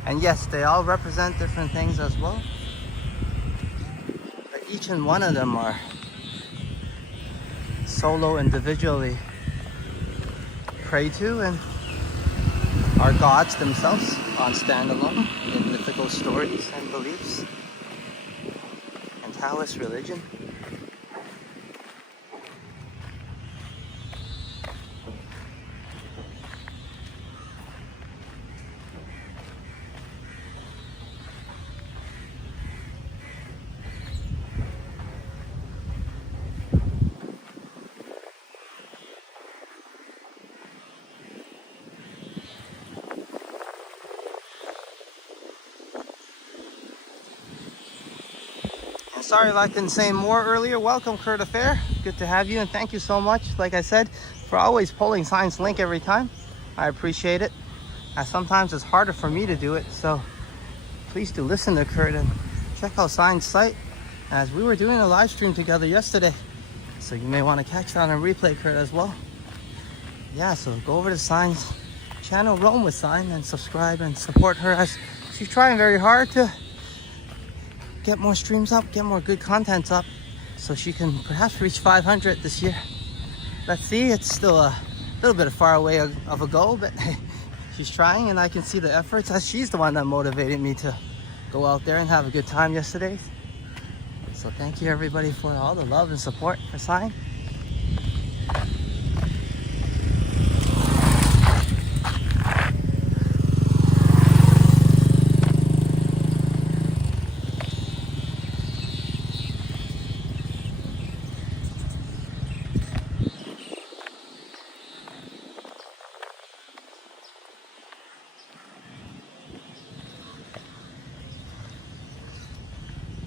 And yes, they all represent different things as well. But each and one of them are solo, individually prayed to, and are gods themselves on standalone in mythical stories and beliefs and Taoist religion. And sorry if I couldn't say more earlier. Welcome, Kurt Affair. Good to have you, and thank you so much, like I said, for always pulling Sign's link every time. I appreciate it. Sometimes it's harder for me to do it, so please do listen to Kurt and check out Sign's site, as we were doing a live stream together yesterday. So you may want to catch that on replay, Kurt, as well. Yeah, so go over to Sign's channel, Roam with Sign, and subscribe and support her, as she's trying very hard to get more streams up, get more good content up, so she can perhaps reach 500 this year. Let's see, it's still a little bit far away of a goal, but she's trying, and I can see the efforts, as she's the one that motivated me to go out there and have a good time yesterday. So thank you everybody for all the love and support for Sign.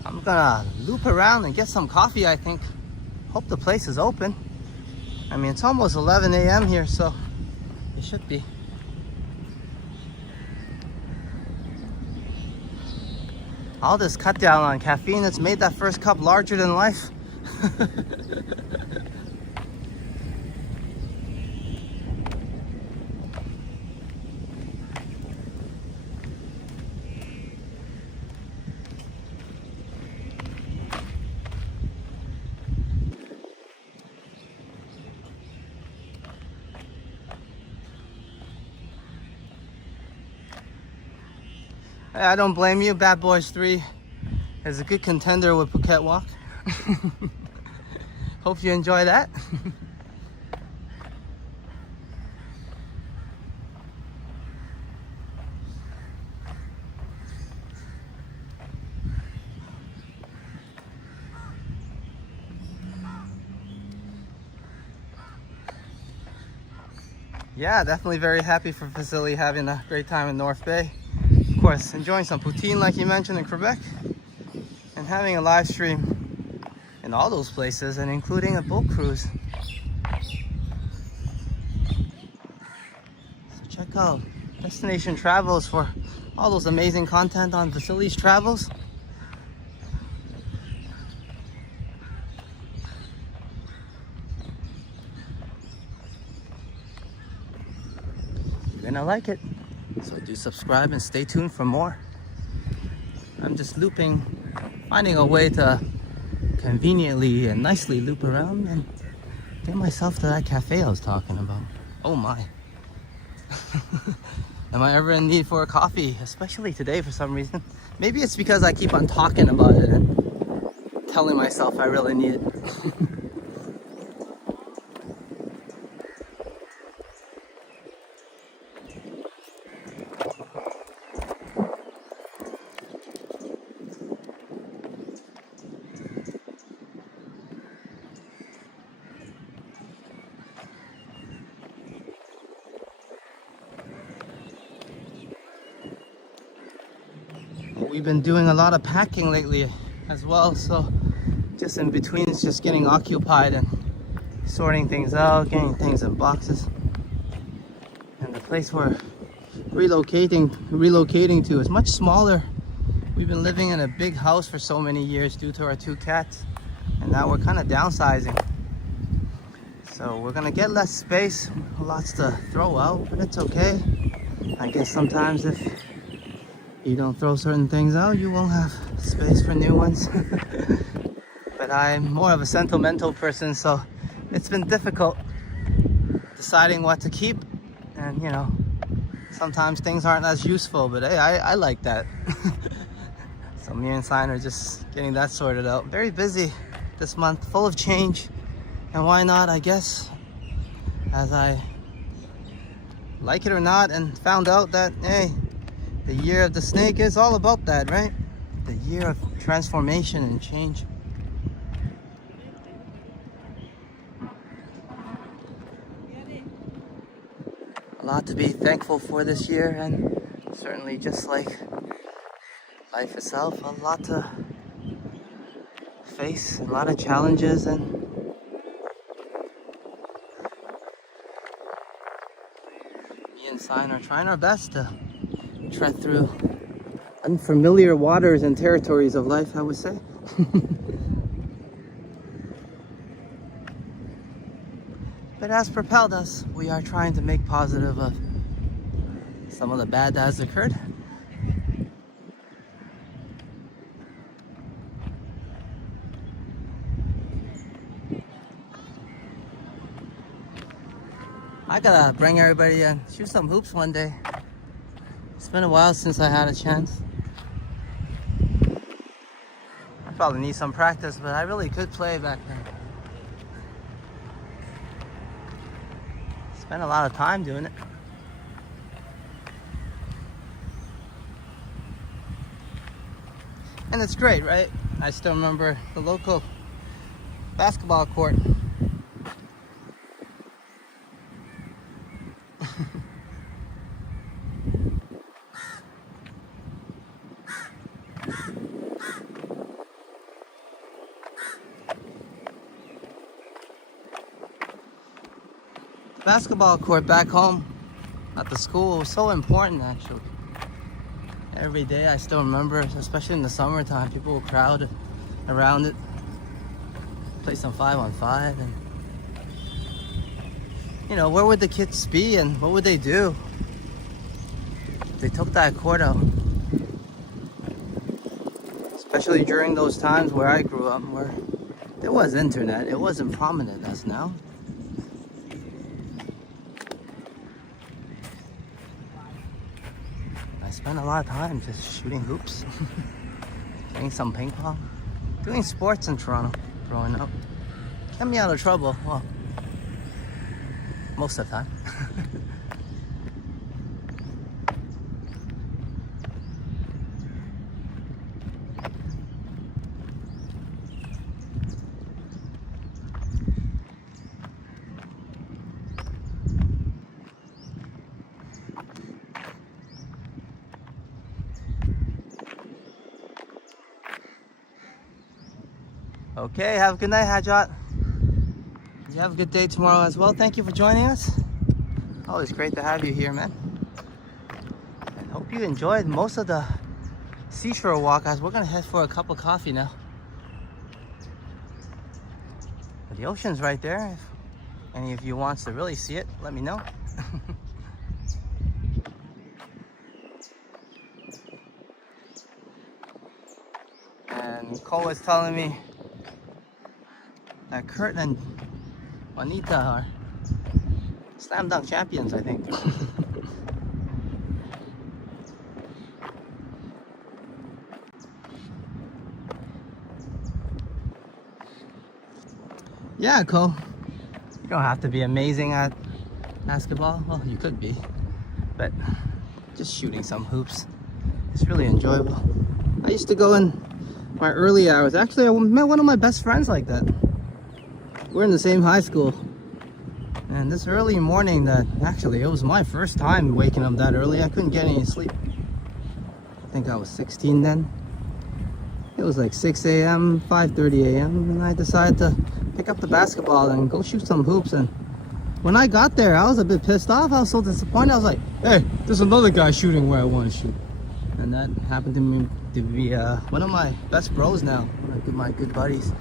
I'm gonna loop around and get some coffee, I think. Hope the place is open. I mean, it's almost 11 a.m. here, so it should be. All this cut down on caffeine, it's made that first cup larger than life. Hey, I don't blame you. Bad Boys 3 is a good contender with Phuket Walk. Hope you enjoy that. Yeah, definitely very happy for Vasily having a great time in North Bay. Of course, enjoying some poutine like you mentioned in Quebec, and having a live stream in all those places, and including a boat cruise. So check out Destination Travels for all those amazing content on Vasily's travels. You're gonna like it. So do subscribe and stay tuned for more. I'm just looping, finding a way to conveniently and nicely loop around and get myself to that cafe I was talking about. Oh my. Am I ever in need for a coffee? Especially today for some reason. Maybe it's because I keep on talking about it and telling myself I really need it. We've been doing a lot of packing lately as well, so just in between it's just getting occupied and sorting things out, getting things in boxes. And the place we're relocating to is much smaller. We've been living in a big house for so many years due to our 2 cats, and now we're kind of downsizing. So we're gonna get less space, lots to throw out, but it's okay. I guess sometimes if you don't throw certain things out, you won't have space for new ones. But I'm more of a sentimental person, so it's been difficult deciding what to keep. And you know, sometimes things aren't as useful, but hey, I like that. So me and Sign are just getting that sorted out. Very busy this month, full of change. And why not, I guess, as I like it or not, and found out that, hey, the year of the snake is all about that, right? The year of transformation and change. A lot to be thankful for this year, and certainly just like life itself, a lot to face, a lot of challenges, and me and Sign are trying our best to tread through unfamiliar waters and territories of life, I would say. But has propelled us. We are trying to make positive of some of the bad that has occurred. I gotta bring everybody and shoot some hoops one day. It's been a while since I had a chance. I probably need some practice, but I really could play back then. Spent a lot of time doing it. And it's great, right? I still remember the local basketball court. Basketball court back home at the school was so important, actually. Every day I still remember, especially in the summertime, people would crowd around it, play some 5-on-5, and you know, where would the kids be and what would they do if they took that court out? Especially during those times where I grew up, where there was internet. It wasn't prominent as now. I spend a lot of time just shooting hoops, playing some ping pong, doing sports in Toronto growing up. Kept me out of trouble, well, most of the time. Okay, have a good night, Hajat. You have a good day tomorrow as well. Thank you for joining us. Always great to have you here, man. And hope you enjoyed most of the seashore walk, as we're gonna head for a cup of coffee now. But the ocean's right there. If any of you wants to really see it, let me know. And Nicole was telling me that Kurt and Juanita are slam dunk champions, I think. Yeah, Cole. You don't have to be amazing at basketball. Well, you could be, but just shooting some hoops, it's really enjoyable. I used to go in my early hours. Actually, I met one of my best friends like that. We're in the same high school. And this early morning, actually, it was my first time waking up that early. I couldn't get any sleep. I think I was 16 then. It was like 6 a.m., 5:30 a.m. and I decided to pick up the basketball and go shoot some hoops. And when I got there, I was a bit pissed off. I was so disappointed. I was like, hey, there's another guy shooting where I want to shoot. And that happened to be one of my best bros now, one of my good buddies.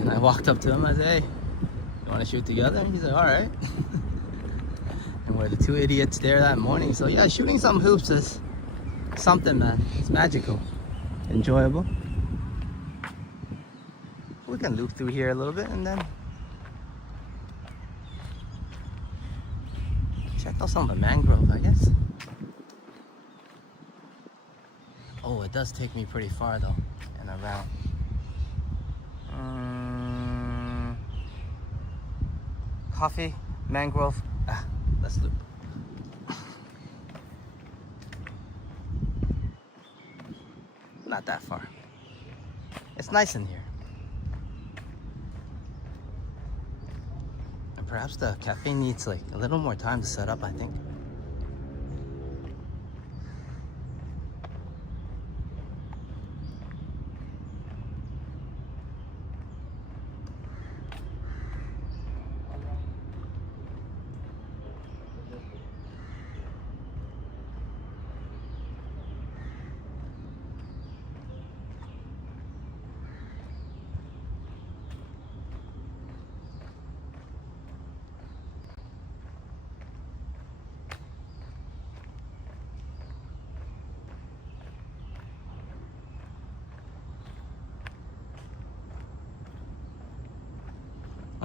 And I walked up to him, I said, hey, you want to shoot together? And he said, all right. And we're the two idiots there that morning. So yeah, shooting some hoops is something, man. It's magical, enjoyable. We can loop through here a little bit and then check out some of the mangrove, I guess. Oh, it does take me pretty far though, and around. Coffee, mangrove. Let's loop. Not that far. It's nice in here. And perhaps the cafe needs like a little more time to set up, I think.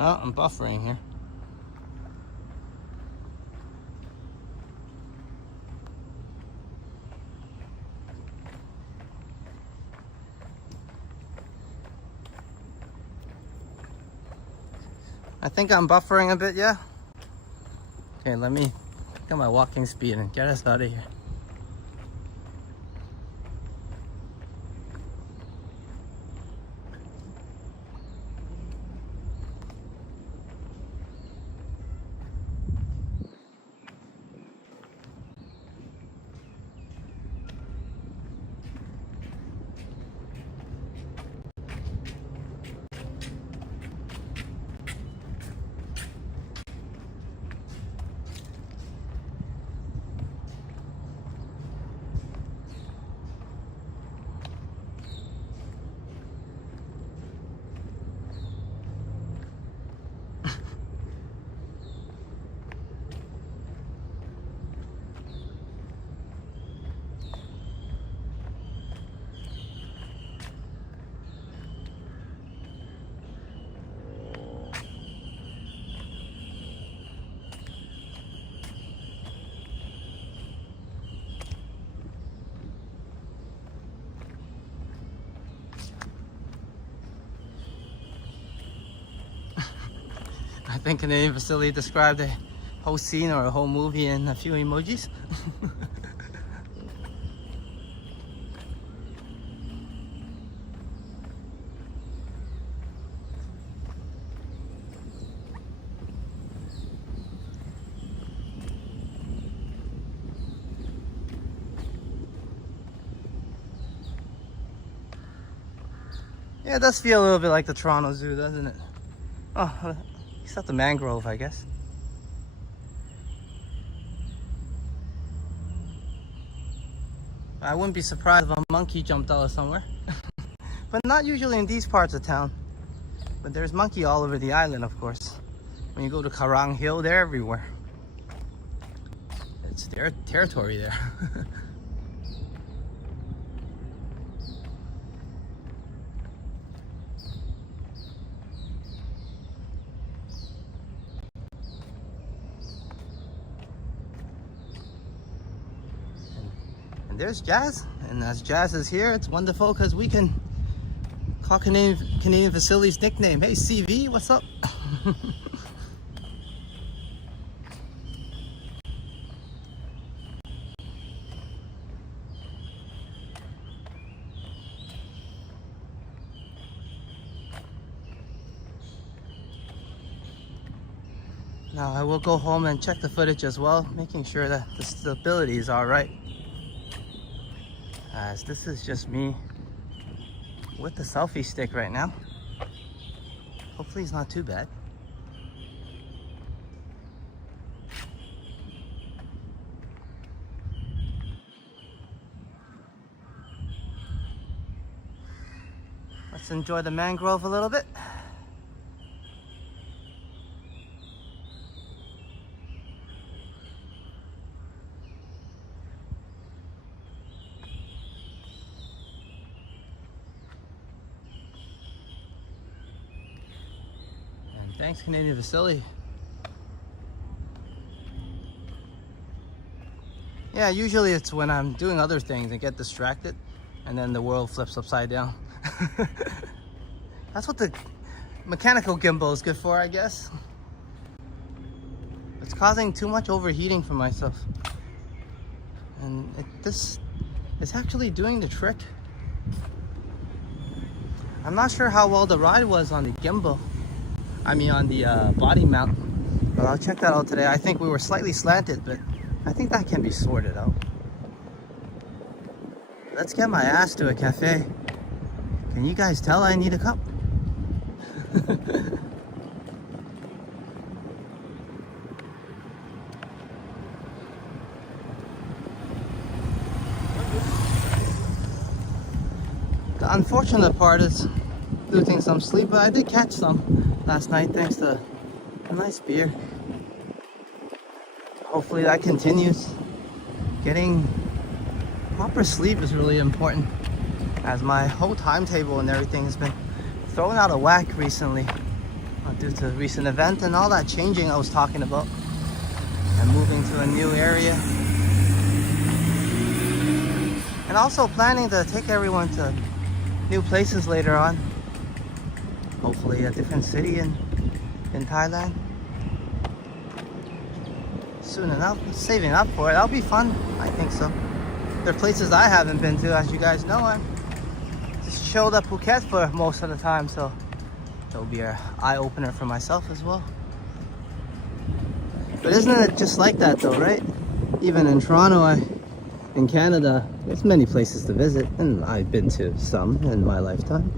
Oh, I'm buffering here. I think I'm buffering a bit, yeah? Okay, let me get my walking speed and get us out of here. I think Canadian facility described a whole scene or a whole movie in a few emojis. Yeah, it does feel a little bit like the Toronto Zoo, doesn't it? Oh, except the mangrove, I guess. I wouldn't be surprised if a monkey jumped out of somewhere. But not usually in these parts of town. But there's monkey all over the island, of course. When you go to Karang Hill, they're everywhere. It's their territory there. There's Jazz, and as Jazz is here, it's wonderful because we can call Canadian Facility's nickname. Hey CV, what's up? Now I will go home and check the footage as well, making sure that the stability is all right. As this is just me with the selfie stick right now. Hopefully it's not too bad. Let's enjoy the mangrove a little bit. Thanks, Canadian Facility. Yeah, usually it's when I'm doing other things and get distracted and then the world flips upside down. That's what the mechanical gimbal is good for, I guess. It's causing too much overheating for myself. And this is actually doing the trick. I'm not sure how well the ride was on the gimbal. I mean on the body mount, but I'll check that out today. I think we were slightly slanted, but I think that can be sorted out. Let's get my ass to a cafe. Can you guys tell I need a cup? The unfortunate part is losing some sleep, but I did catch some last night thanks to a nice beer. Hopefully that continues. Getting proper sleep is really important, as my whole timetable and everything has been thrown out of whack recently due to a recent event and all that changing I was talking about and moving to a new area, and also planning to take everyone to new places later on. Hopefully a different city in Thailand soon enough. Saving up for it. That'll be fun. I think so. There are places I haven't been to, as you guys know. I just chilled at Phuket for most of the time, so it'll be an eye-opener for myself as well. But isn't it just like that though, right? Even in Toronto, in Canada, there's many places to visit, and I've been to some in my lifetime.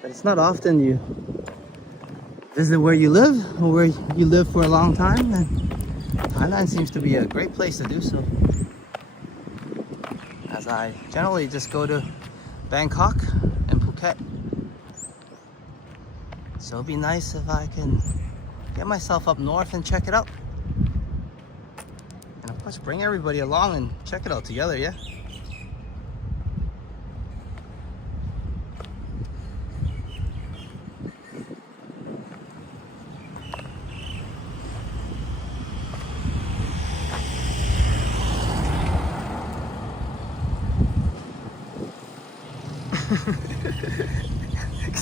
But it's not often you visit where you live, or where you live for a long time, and Thailand seems to be a great place to do so. As I generally just go to Bangkok and Phuket. So it'd be nice if I can get myself up north and check it out. And of course bring everybody along and check it out together, yeah?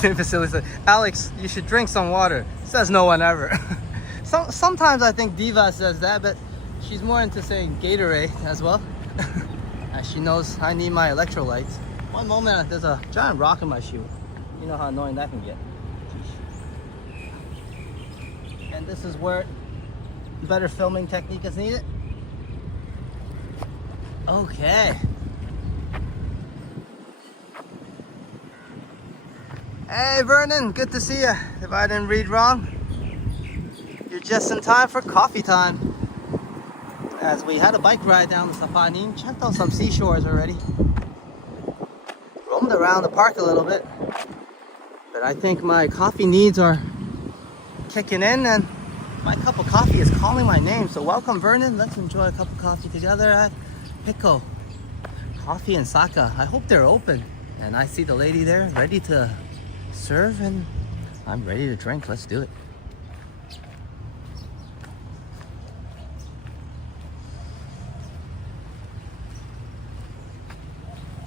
Facility said, Alex, you should drink some water. Says no one ever. Sometimes I think Diva says that, but she's more into saying Gatorade as well. As she knows I need my electrolytes. One moment, there's a giant rock in my shoe. You know how annoying that can get. And this is where better filming technique is needed. Okay. Hey Vernon, good to see you. If I didn't read wrong, you're just in time for coffee time. As we had a bike ride down the Saphan, checked out some seashores already. Roamed around the park a little bit. But I think my coffee needs are kicking in and my cup of coffee is calling my name. So welcome Vernon, let's enjoy a cup of coffee together at PiGKO Coffee and Zakka. I hope they're open. And I see the lady there ready to serve and I'm ready to drink. Let's do it.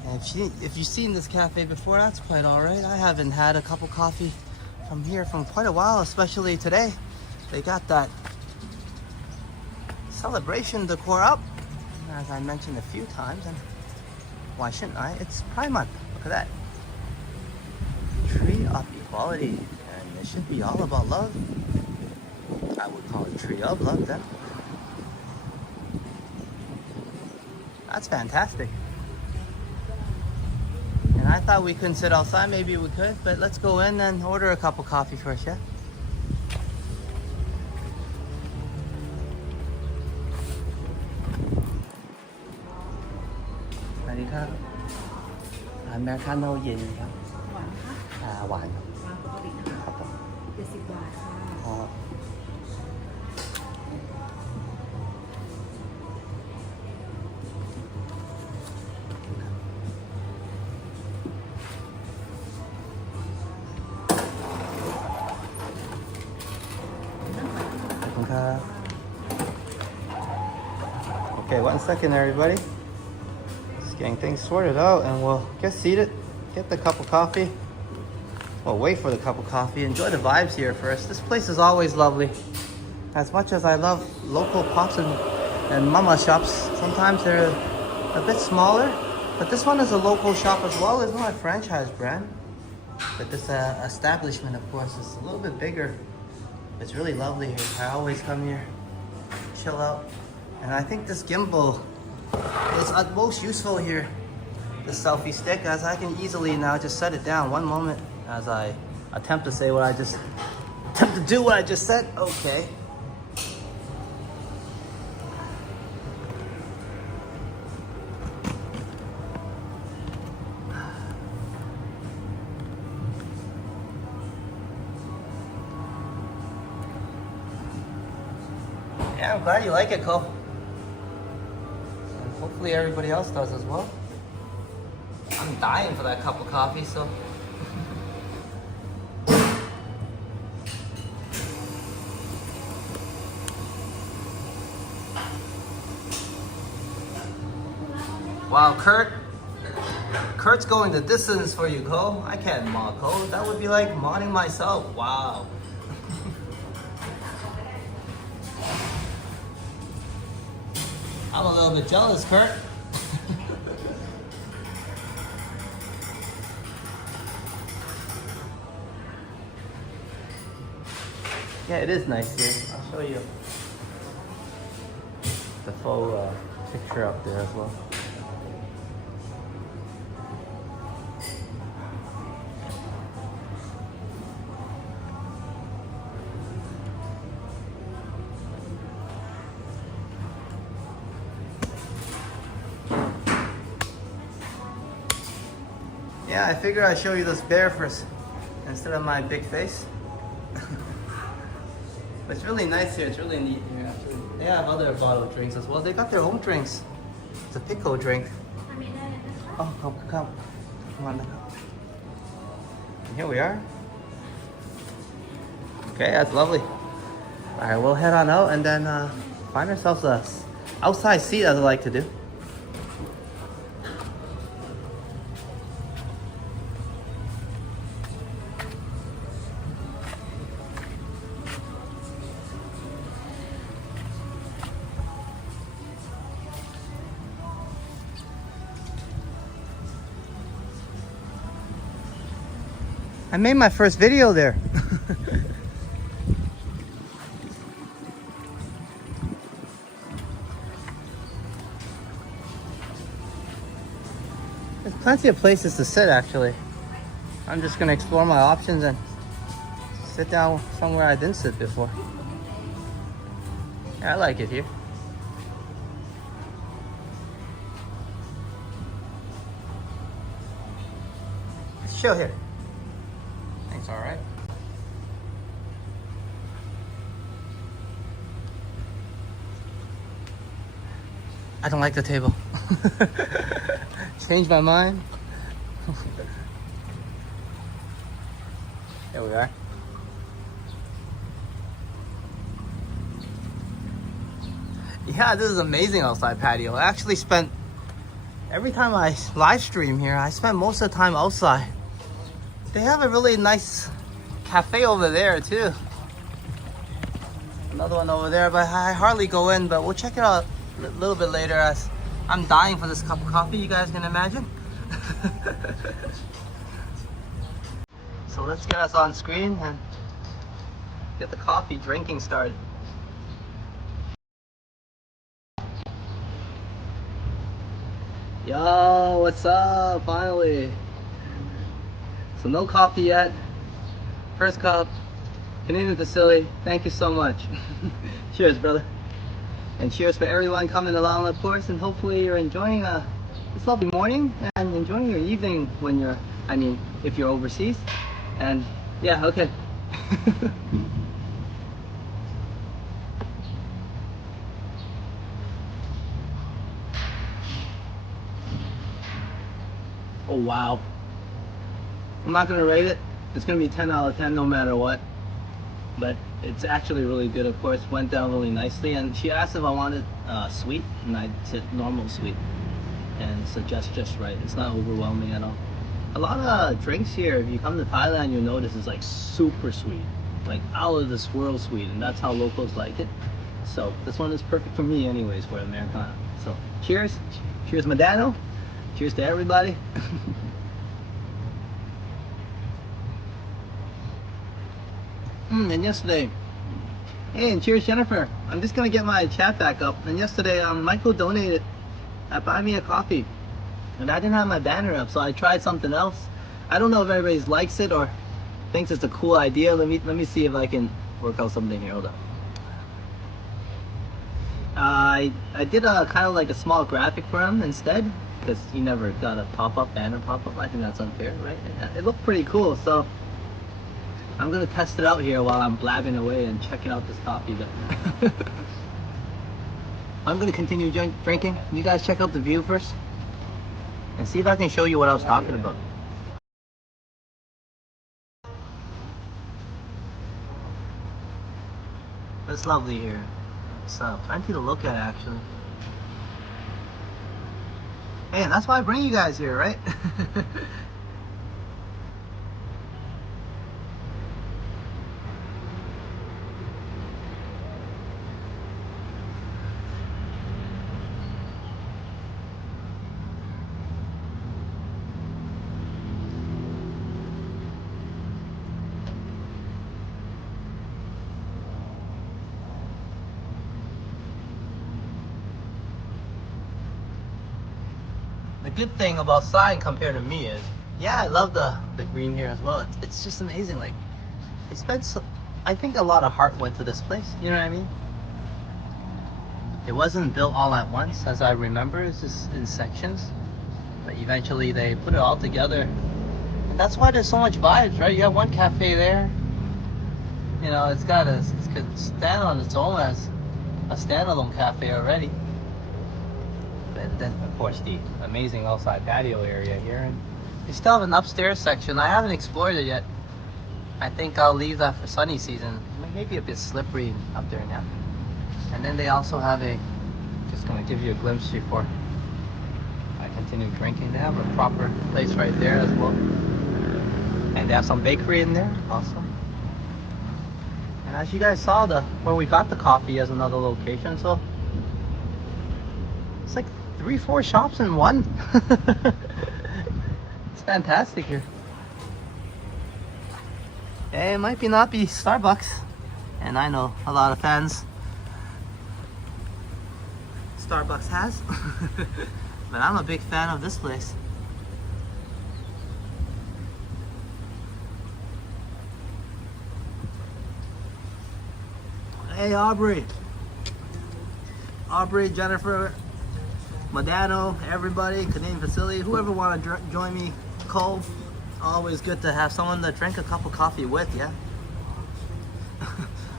And if you've seen this cafe before, that's quite all right. I haven't had a cup of coffee from here from quite a while, especially today. They got that celebration decor up, as I mentioned a few times, and why shouldn't I? It's Pride Month. Look at that. Tree of equality, and it should be all about love. I would call it tree of love then. That's fantastic. And I thought we couldn't sit outside, maybe we could, but let's go in and order a cup of coffee first, yeah? Americano เย็นครับหวานปกติครับผม70 บาทค่ะ Okay, 1 second everybody. Just getting things sorted out and we'll get seated, get the cup of coffee. Well, wait for the cup of coffee. Enjoy the vibes here first. This place is always lovely. As much as I love local pops and mama shops, sometimes they're a bit smaller. But this one is a local shop as well. It's not a franchise brand. But this establishment, of course, is a little bit bigger. It's really lovely here. I always come here, chill out. And I think this gimbal is at most useful here. This selfie stick, as I can easily now just set it down. One moment as I attempt to do what I just said. Okay. Yeah, I'm glad you like it, Cole. And hopefully everybody else does as well. I'm dying for that cup of coffee, so. Wow, Kurt's going the distance for you, Cole. I can't mod Cole. That would be like modding myself. Wow. I'm a little bit jealous, Kurt. Yeah, it is nice here. I'll show you the full picture up there as well. Yeah, I figured I'd show you this bear first instead of my big face. But it's really nice here. It's really neat here, actually. They have other bottled drinks as well. They got their own drinks. It's a PiGKO drink. Oh, come on. And here we are. Okay, that's lovely. All right, we'll head on out and then find ourselves a outside seat, as I like to do. I made my first video there. There's plenty of places to sit actually. I'm just gonna explore my options and sit down somewhere I didn't sit before. Yeah, I like it here. Let's chill here. Thanks, alright. I don't like the table. Changed my mind. There we are. Yeah, this is amazing outside patio. I actually spent, every time I live stream here, I spend most of the time outside. They have a really nice cafe over there too. Another one over there, but I hardly go in, but we'll check it out a little bit later as I'm dying for this cup of coffee, you guys can imagine. So let's get us on screen and get the coffee drinking started. Yo, what's up? Finally. So no coffee yet. First cup. Canadian facility. Thank you so much. Cheers, brother. And cheers for everyone coming along, of course. And hopefully you're enjoying this lovely morning and enjoying your evening when you're, I mean, if you're overseas. And yeah, okay. Oh wow. I'm not gonna rate it. It's gonna be 10 out of 10 no matter what. But it's actually really good, of course. Went down really nicely. And she asked if I wanted sweet, and I said normal sweet. And so just right. It's not overwhelming at all. A lot of drinks here, if you come to Thailand, you'll notice is like super sweet. Like out of this world sweet, and that's how locals like it. So this one is perfect for me anyways for Americano. So cheers. Cheers, Madano. Cheers to everybody. And yesterday, hey, and cheers, Jennifer. I'm just gonna get my chat back up. And yesterday, Michael donated Buy Me a Coffee, and I didn't have my banner up, so I tried something else. I don't know if everybody likes it or thinks it's a cool idea. Let me see if I can work out something here. Hold up. I did a kind of like a small graphic for him instead, because he never got a banner pop-up. I think that's unfair, right? It looked pretty cool, so I'm gonna test it out here while I'm blabbing away and checking out this coffee. But I'm gonna continue drinking. You guys check out the view first and see if I can show you what I was talking about. It's lovely here. It's plenty to look at actually. Hey, and that's why I bring you guys here, right? The good thing about Sign compared to me is, yeah, I love the green here as well. It's just amazing. Like, they spent I think a lot of heart went to this place. You know what I mean? It wasn't built all at once, as I remember. It's just in sections. But eventually they put it all together. And that's why there's so much vibes, right? You have one cafe there. You know, it could stand on its own as a standalone cafe already. And then, of course, the amazing outside patio area here. And they still have an upstairs section. I haven't explored it yet. I think I'll leave that for sunny season. Maybe a bit slippery up there now. And then they also have just gonna give you a glimpse before I continue drinking. They have a proper place right there as well. And they have some bakery in there also. And as you guys saw, where we got the coffee as another location. So it's like 3-4 shops in one. It's fantastic here. It might be not be Starbucks, and I know a lot of fans Starbucks has, but I'm a big fan of this place. Hey Aubrey, Jennifer, Modano, everybody, Canadian Facility, whoever want to join me, Cole. Always good to have someone to drink a cup of coffee with, yeah.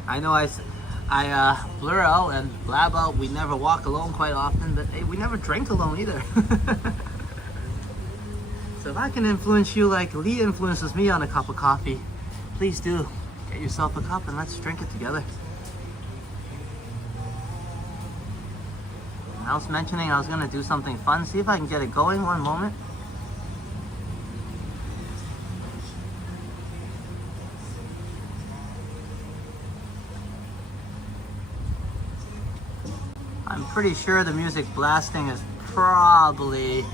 I know I blur out and blab out. We never walk alone quite often, but hey, we never drink alone either. So if I can influence you like Lee influences me on a cup of coffee, please do get yourself a cup and let's drink it together. I was mentioning I was gonna do something fun. See if I can get it going. One moment. I'm pretty sure the music blasting is probably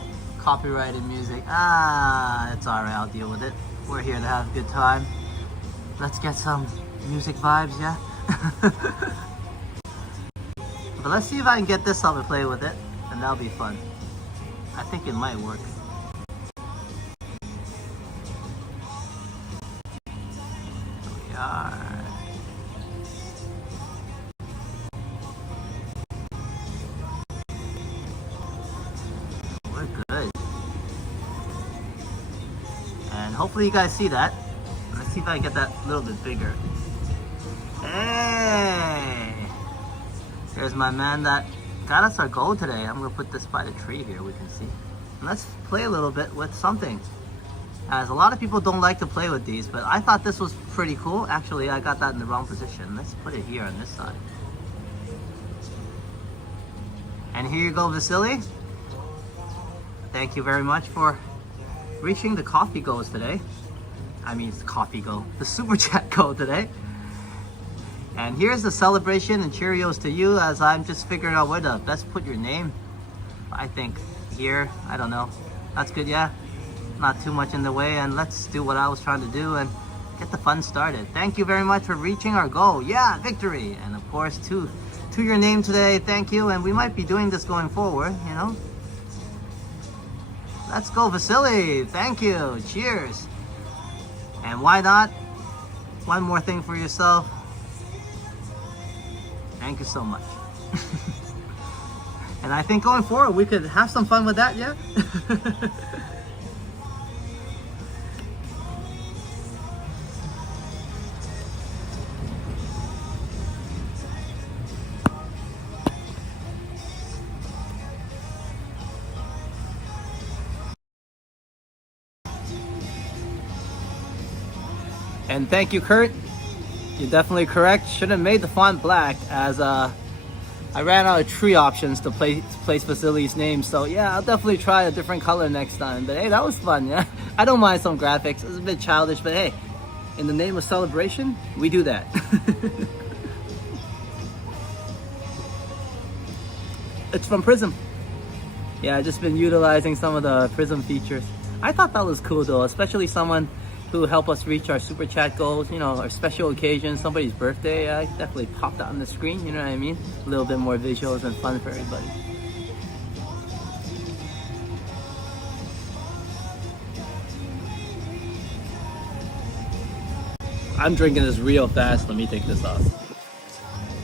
copyrighted music. It's alright, I'll deal with it. We're here to have a good time. Let's get some music vibes, yeah? But let's see if I can get this up and play with it, and that'll be fun. I think it might work. Here we are. We're good. And hopefully you guys see that. Let's see if I can get that a little bit bigger. Hey! There's my man that got us our goal today. I'm gonna put this by the tree here, we can see. And let's play a little bit with something. As a lot of people don't like to play with these, but I thought this was pretty cool. Actually, I got that in the wrong position. Let's put it here on this side. And here you go, Vasily. Thank you very much for reaching the coffee goals today. I mean, it's the coffee goal, the super chat goal today. And here's the celebration and Cheerios to you as I'm just figuring out where to best put your name. I think here, I don't know. That's good, yeah? Not too much in the way, and let's do what I was trying to do and get the fun started. Thank you very much for reaching our goal. Yeah, victory! And of course, to your name today, thank you. And we might be doing this going forward, you know? Let's go, Vasily! Thank you! Cheers! And why not? One more thing for yourself. Thank you so much. And I think going forward, we could have some fun with that, yeah? And thank you, Kurt. You're definitely correct. Should have made the font black as I ran out of tree options to place Vasily's name. So yeah, I'll definitely try a different color next time. But hey, that was fun, yeah? I don't mind some graphics. It's a bit childish, but hey, in the name of celebration, we do that. It's from Prism. Yeah, I've just been utilizing some of the Prism features. I thought that was cool though, especially someone who help us reach our super chat goals, you know, our special occasions, somebody's birthday. I definitely popped that on the screen, you know what I mean? A little bit more visuals and fun for everybody. I'm drinking this real fast. Let me take this off.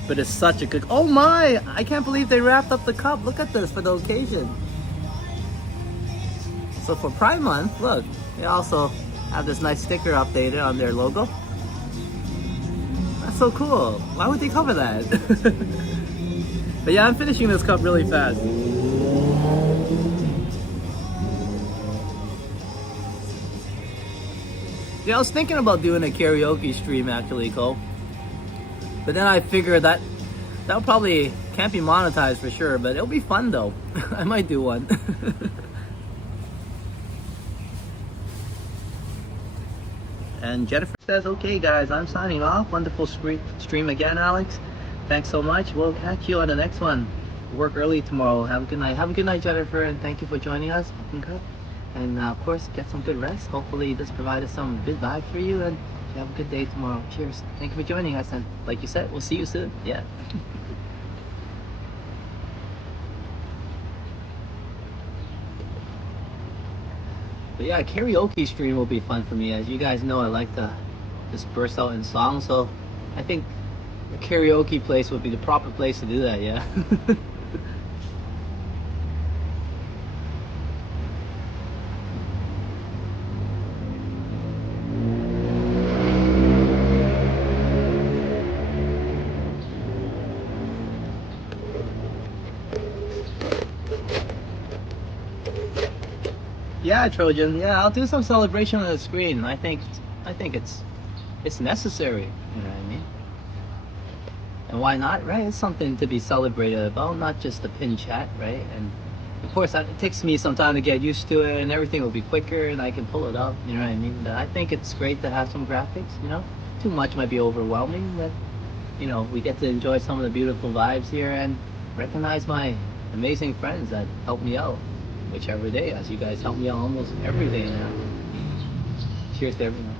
But it's such a good, oh my! I can't believe they wrapped up the cup. Look at this for the occasion. So for Prime Month, look, they also have this nice sticker updated on their logo. That's so cool. Why would they cover that? But yeah, I'm finishing this cup really fast. Yeah, I was thinking about doing a karaoke stream actually, Cole. But then I figured that probably can't be monetized for sure, but it'll be fun though. I might do one. And Jennifer says, okay guys, I'm signing off. Wonderful stream again, Alex. Thanks so much. We'll catch you on the next one. Work early tomorrow. Have a good night. Have a good night, Jennifer, and thank you for joining us. And of course, get some good rest. Hopefully this provided some good vibe for you, and You have a good day tomorrow. Cheers. Thank you for joining us, and like you said, we'll see you soon. Yeah. But yeah, karaoke stream will be fun for me. As you guys know, I like to just burst out in song, so I think a karaoke place would be the proper place to do that, yeah. Yeah, Trojan. Yeah, I'll do some celebration on the screen. I think it's necessary. You know what I mean? And why not, right? It's something to be celebrated about, not just the pin chat, right? And of course, it takes me some time to get used to it, and everything will be quicker, and I can pull it up. You know what I mean? But I think it's great to have some graphics. You know, too much might be overwhelming, but you know, we get to enjoy some of the beautiful vibes here and recognize my amazing friends that help me out whichever day, as you guys help me out almost every day now. Cheers to everyone.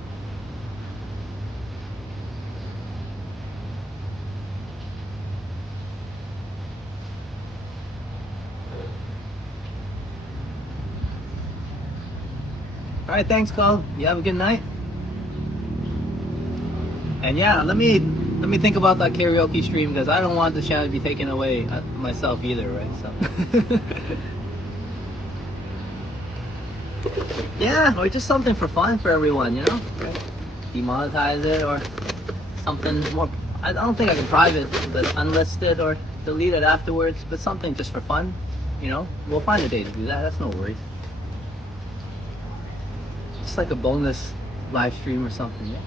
All right, thanks, Cole. You have a good night. And yeah, let me think about that karaoke stream, because I don't want the channel to be taken away myself either, right? So yeah, or just something for fun for everyone, you know? Right? Demonetize it or something more. I don't think I can private, but unlisted or delete it afterwards. But something just for fun, you know. We'll find a day to do that. That's no worries. Just like a bonus live stream or something, yeah.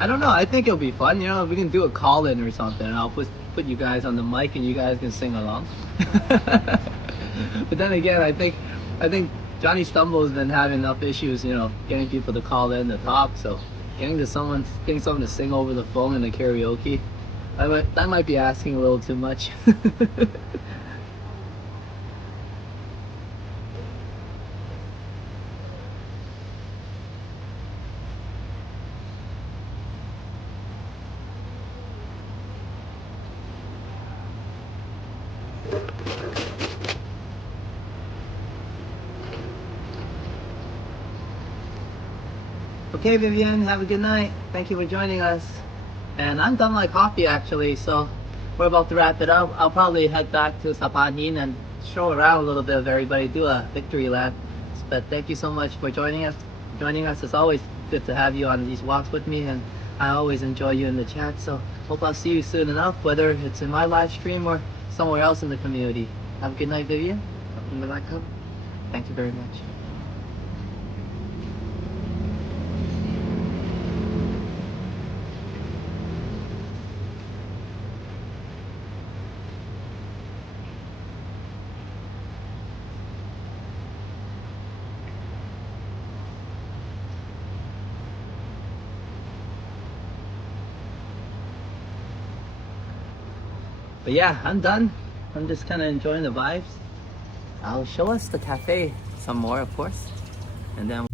I don't know. I think it'll be fun. You know, we can do a call in or something. And I'll put you guys on the mic and you guys can sing along. But then again, I think Johnny Stumble has been having enough issues, you know, getting people to call in to talk. So getting someone to sing over the phone in the karaoke, that might be asking a little too much. Okay, Vivian, have a good night. Thank you for joining us. And I'm done my coffee actually, so we're about to wrap it up. I'll probably head back to Saphan and show around a little bit of everybody, do a victory lap. But thank you so much for joining us. It's always good to have you on these walks with me, and I always enjoy you in the chat. So hope I'll see you soon enough, whether it's in my live stream or somewhere else in the community. Have a good night, Vivian. Thank you very much. But yeah, I'm done. I'm just kind of enjoying the vibes. I'll show us the cafe some more, of course, and then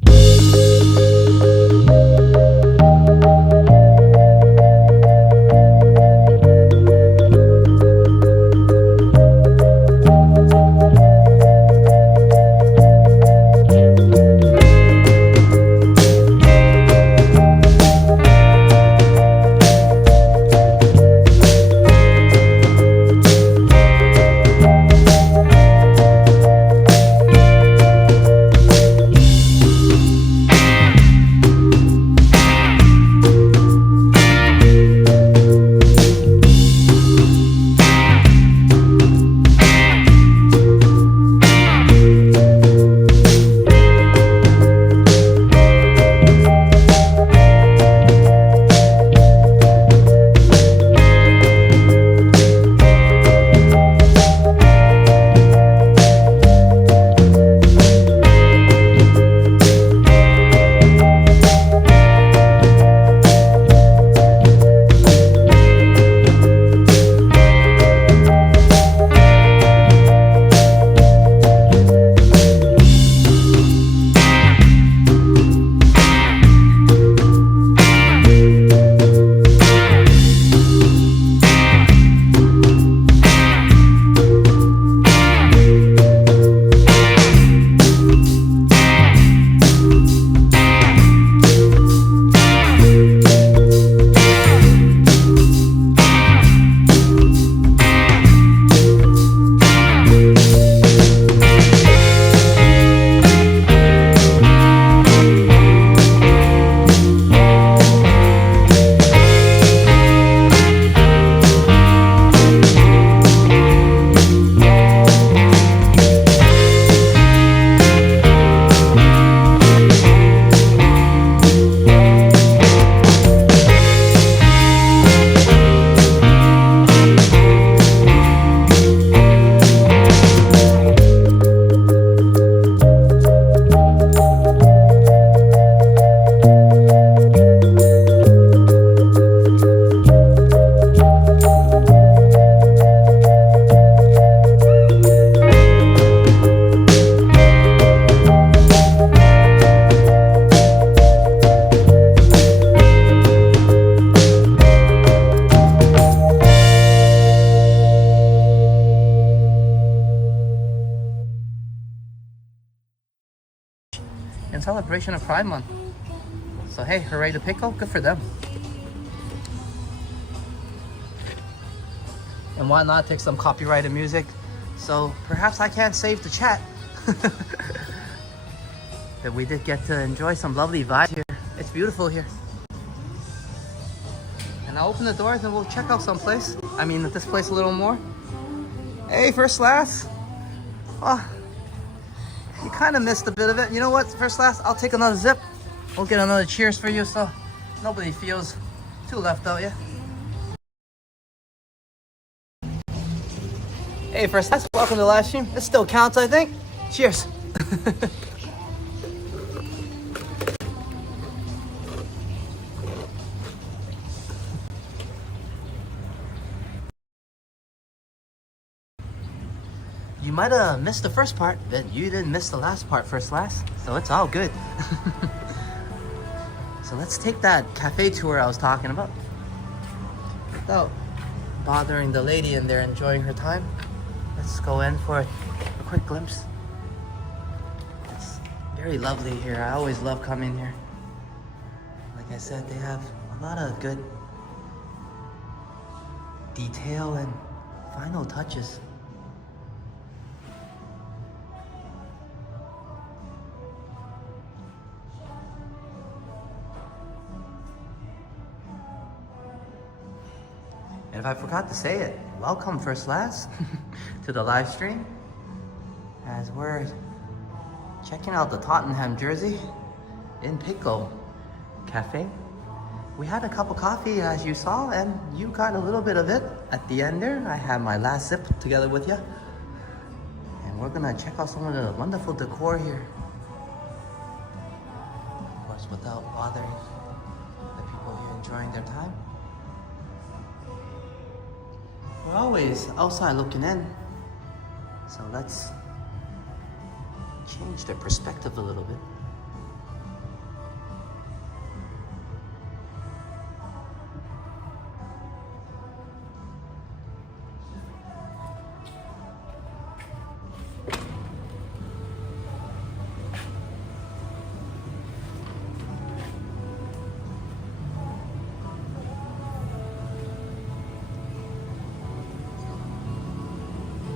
celebration of Pride Month. So hey, hooray to PiGKO, good for them. And why not take some copyrighted music? So perhaps I can't save the chat. But we did get to enjoy some lovely vibes here. It's beautiful here. And I'll open the doors and we'll check out someplace. I mean, this place a little more. Hey, first class. Oh, you kind of missed a bit of it. You know what, first class, I'll take another zip. We'll get another cheers for you so nobody feels too left out, yeah? Hey, first class, welcome to the live stream. This still counts, I think. Cheers. You might have missed the first part, but you didn't miss the last part, first class. So it's all good. So let's take that cafe tour I was talking about. Without bothering the lady in there enjoying her time, let's go in for a quick glimpse. It's very lovely here. I always love coming here. Like I said, they have a lot of good detail and final touches. And if I forgot to say it, welcome first class to the live stream as we're checking out the Tottenham jersey in PiGKO Cafe. We had a cup of coffee as you saw and you got a little bit of it at the end there. I had my last sip together with you. And we're gonna check out some of the wonderful decor here. Of course, without bothering the people here enjoying their time. We're always outside looking in, so let's change the perspective a little bit.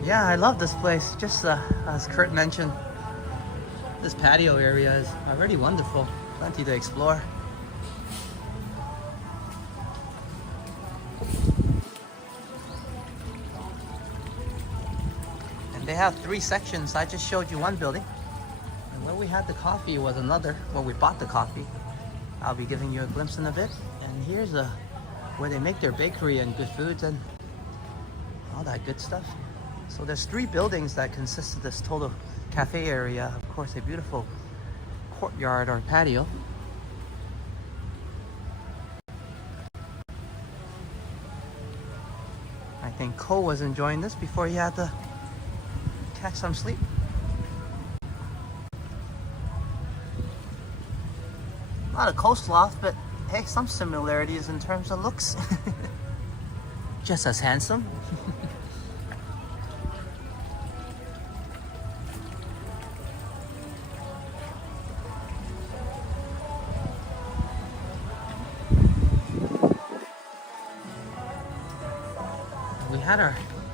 Yeah, I love this place. Just as Kurt mentioned, this patio area is already wonderful. Plenty to explore. And they have 3 sections. I just showed you one building. And where we had the coffee was another, where we bought the coffee. I'll be giving you a glimpse in a bit. And here's where they make their bakery and good foods and all that good stuff. So there's 3 buildings that consist of this total cafe area. Of course, a beautiful courtyard or patio. I think Cole was enjoying this before he had to catch some sleep. Not a coastloft, but hey, some similarities in terms of looks. Just as handsome.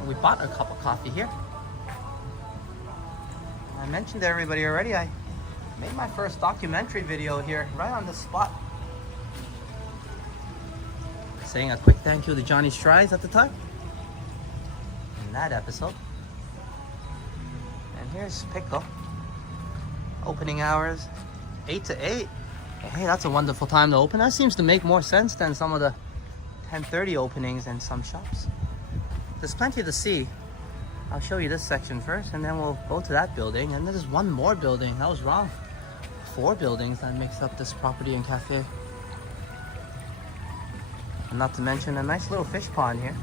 We bought a cup of coffee here. I mentioned to everybody already, I made my first documentary video here, right on the spot. Saying a quick thank you to Johnny Strides at the time in that episode. And here's PiGKO. Opening hours, 8 to 8. Hey, that's a wonderful time to open. That seems to make more sense than some of the 10:30 openings in some shops. There's plenty to see. I'll show you this section first and then we'll go to that building. And there's one more building. I was wrong. 4 buildings that makes up this property and cafe. And not to mention a nice little fish pond here.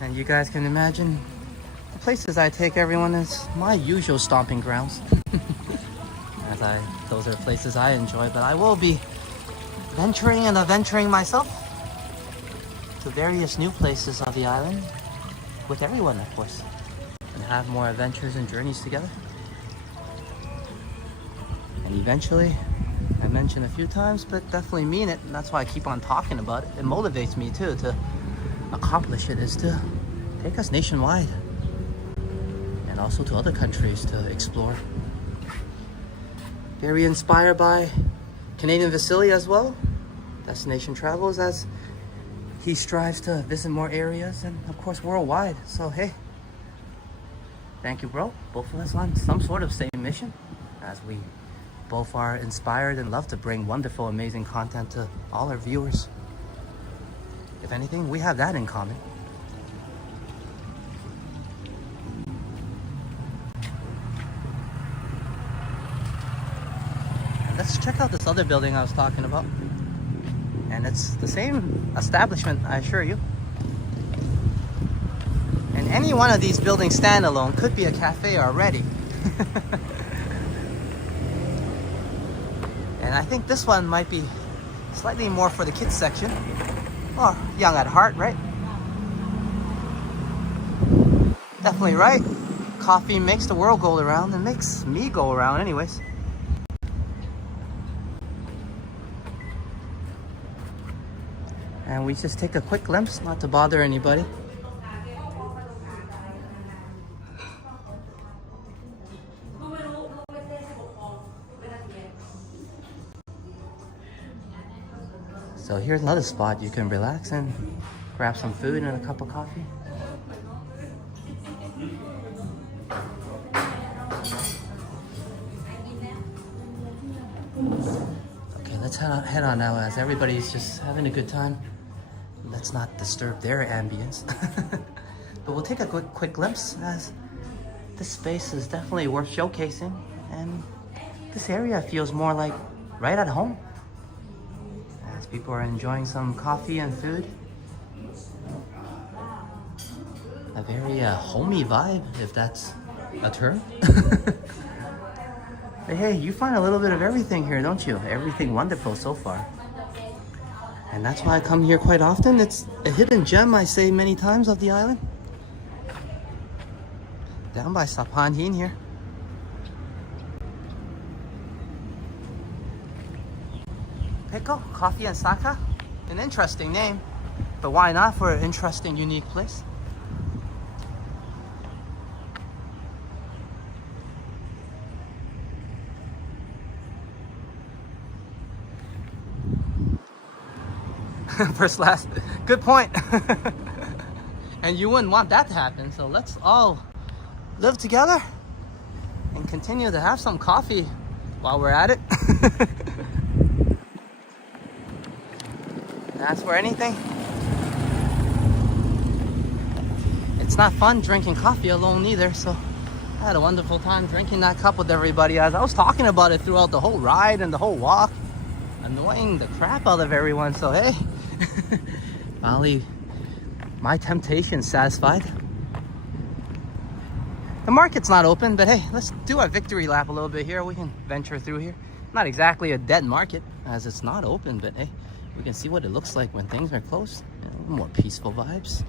And you guys can imagine the places I take everyone is my usual stomping grounds. As those are places I enjoy, but I will be venturing and adventuring myself to various new places on the island with everyone, of course, and have more adventures and journeys together. And eventually, I mentioned a few times, but definitely mean it, and that's why I keep on talking about it. It motivates me too to accomplish it, is to take us nationwide and also to other countries to explore. Very inspired by Canadian Vasily as well, Destination Travels, as he strives to visit more areas and of course worldwide. So hey, thank you, bro. Both of us on some sort of same mission, as we both are inspired and love to bring wonderful, amazing content to all our viewers. If anything, we have that in common. And let's check out this other building I was talking about. And it's the same establishment, I assure you. And any one of these buildings standalone could be a cafe already. And I think this one might be slightly more for the kids section. Or young at heart, right? Definitely right. Coffee makes the world go around and makes me go around anyways. And we just take a quick glimpse, not to bother anybody. So here's another spot you can relax and grab some food and a cup of coffee. Okay, let's head on now, as everybody's just having a good time. Let's not disturb their ambience. But we'll take a quick glimpse, as this space is definitely worth showcasing, and this area feels more like right at home. People are enjoying some coffee and food. A very homey vibe, if that's a term. Hey, you find a little bit of everything here, don't you? Everything wonderful so far. And that's why I come here quite often. It's a hidden gem, I say many times, of the island. Down by Saphan here. PiGKO Coffee Zakka, an interesting name, but why not for an interesting, unique place? First, last, good point. And you wouldn't want that to happen, so let's all live together and continue to have some coffee while we're at it. That's for anything. It's not fun drinking coffee alone either, so I had a wonderful time drinking that cup with everybody, as I was talking about it throughout the whole ride and the whole walk, annoying the crap out of everyone. So hey, finally my temptation satisfied. The market's not open, but hey, let's do a victory lap a little bit here. We can venture through here. Not exactly a dead market, as it's not open, but hey, we can see what it looks like when things are closed. More peaceful vibes.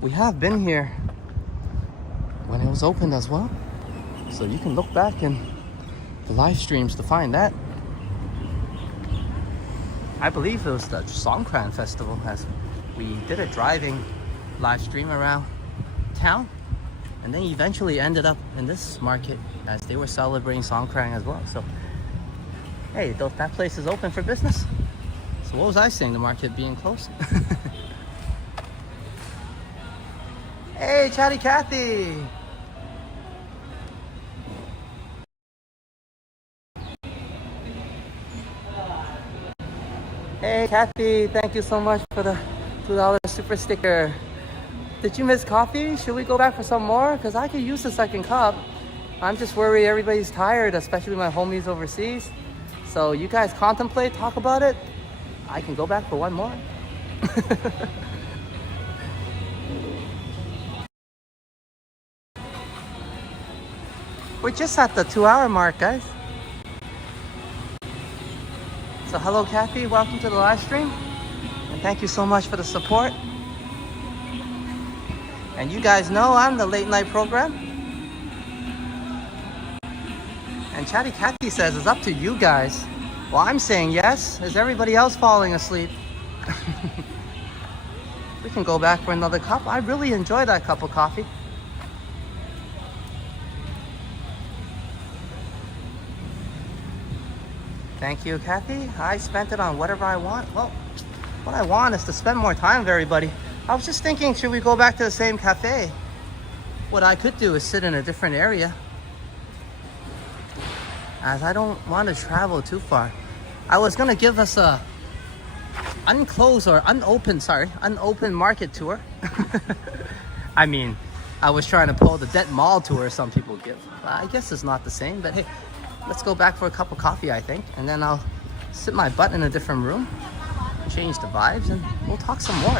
We have been here when it was open as well, so you can look back in the live streams to find that. I believe it was the Songkran Festival, as we did a driving live stream around town, and then eventually ended up in this market as they were celebrating Songkran as well. So hey, that place is open for business. So what was I saying, the market being closed? Hey, Chatty Cathy! Hey, Kathy, thank you so much for the $2 super sticker. Did you miss coffee? Should we go back for some more? Because I could use the second cup. I'm just worried everybody's tired, especially my homies overseas. So you guys contemplate, talk about it. I can go back for one more. We're just at the 2-hour mark, guys. So hello Kathy, welcome to the live stream. And thank you so much for the support. And you guys know I'm the late night program. And Chatty Cathy says it's up to you guys. Well, I'm saying yes. Is everybody else falling asleep? We can go back for another cup. I really enjoy that cup of coffee. Thank you, Kathy. I spent it on whatever I want. Well, what I want is to spend more time with everybody. I was just thinking, should we go back to the same cafe? What I could do is sit in a different area, as I don't want to travel too far. I was gonna give us a unopened market tour. I mean, I was trying to pull the dead mall tour some people give. I guess it's not the same, but hey, let's go back for a cup of coffee, I think, and then I'll sit my butt in a different room, change the vibes, and we'll talk some more.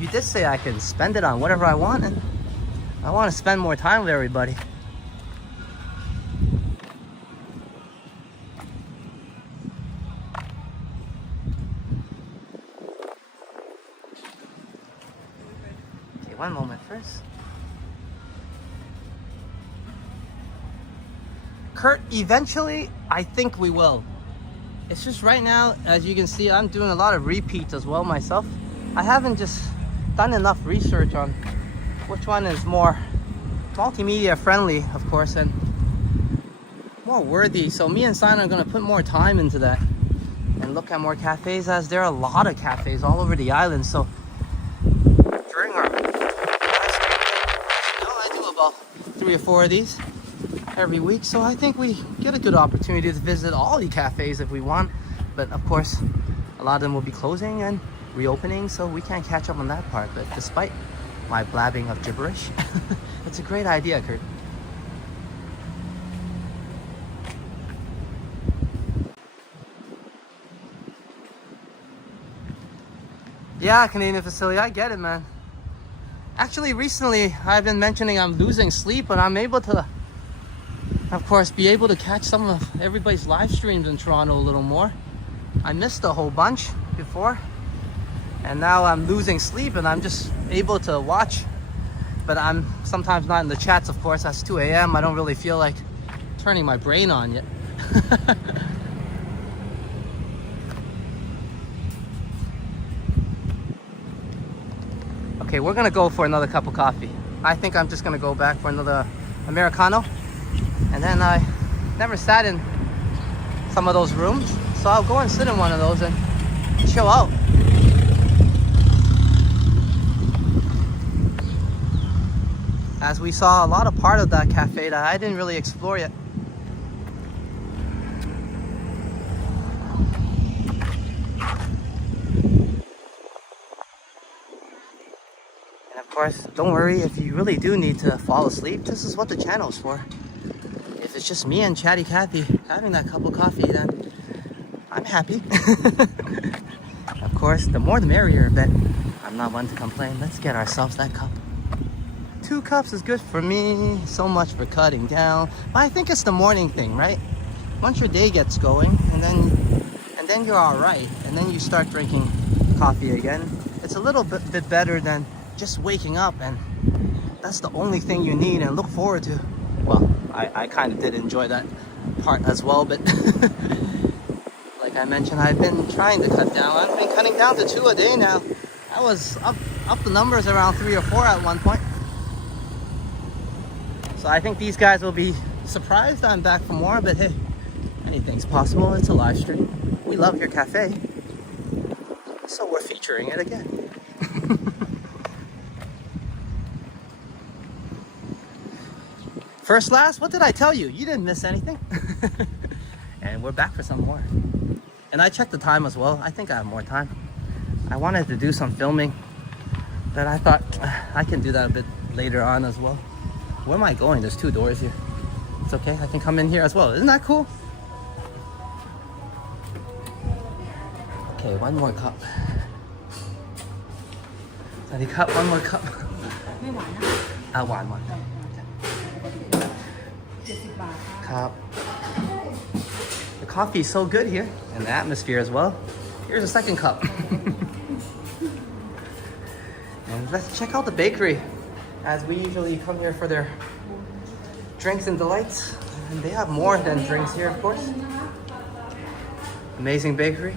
You did say I can spend it on whatever I want, and I want to spend more time with everybody. Okay, one moment first. Kurt, eventually, I think we will. It's just right now, as you can see, I'm doing a lot of repeats as well myself. I haven't just done enough research on which one is more multimedia friendly, of course, and more worthy. So me and Simon are going to put more time into that and look at more cafes, as there are a lot of cafes all over the island. So during our I do about 3 or 4 of these every week, so I think we get a good opportunity to visit all the cafes if we want. But of course, a lot of them will be closing and reopening, so we can't catch up on that part. But despite my blabbing of gibberish, it's a great idea, Kurt. Yeah, Canadian facility, I get it, man. Actually, recently I've been mentioning I'm losing sleep, but I'm able to, of course, be able to catch some of everybody's live streams in Toronto a little more. I missed a whole bunch before, and now I'm losing sleep and I'm just able to watch. But I'm sometimes not in the chats, of course. That's 2 a.m. I don't really feel like turning my brain on yet. Okay, we're gonna go for another cup of coffee. I think I'm just gonna go back for another Americano. And then I never sat in some of those rooms, so I'll go and sit in one of those and chill out. As we saw a lot of part of that cafe that I didn't really explore yet. And of course, don't worry if you really do need to fall asleep. This is what the channel is for. If it's just me and Chatty Cathy having that cup of coffee, then I'm happy. Of course, the more the merrier, but I'm not one to complain. Let's get ourselves that cup. 2 cups is good for me. So much for cutting down. But I think it's the morning thing, right? Once your day gets going, and then you're all right, and then you start drinking coffee again. It's a little bit better than just waking up, and that's the only thing you need and look forward to. Well, I kind of did enjoy that part as well, but like I mentioned, I've been trying to cut down. I've been cutting down to 2 a day now. I was up the numbers around 3 or 4 at one point. So I think these guys will be surprised I'm back for more, but hey, anything's possible. It's a live stream. We love your cafe, so we're featuring it again. First, last, what did I tell you? You didn't miss anything. And we're back for some more. And I checked the time as well. I think I have more time. I wanted to do some filming, but I thought I can do that a bit later on as well. Where am I going? There's 2 doors here. It's okay, I can come in here as well. Isn't that cool? Okay, 1 more cup. Any cup? 1 more cup. ไม่หวานนะ หวาน 70 บาท ครับ The coffee is so good here, and the atmosphere as well. Here's a second cup. And let's check out the bakery, as we usually come here for their drinks and delights. And they have more than drinks here, of course. Amazing bakery.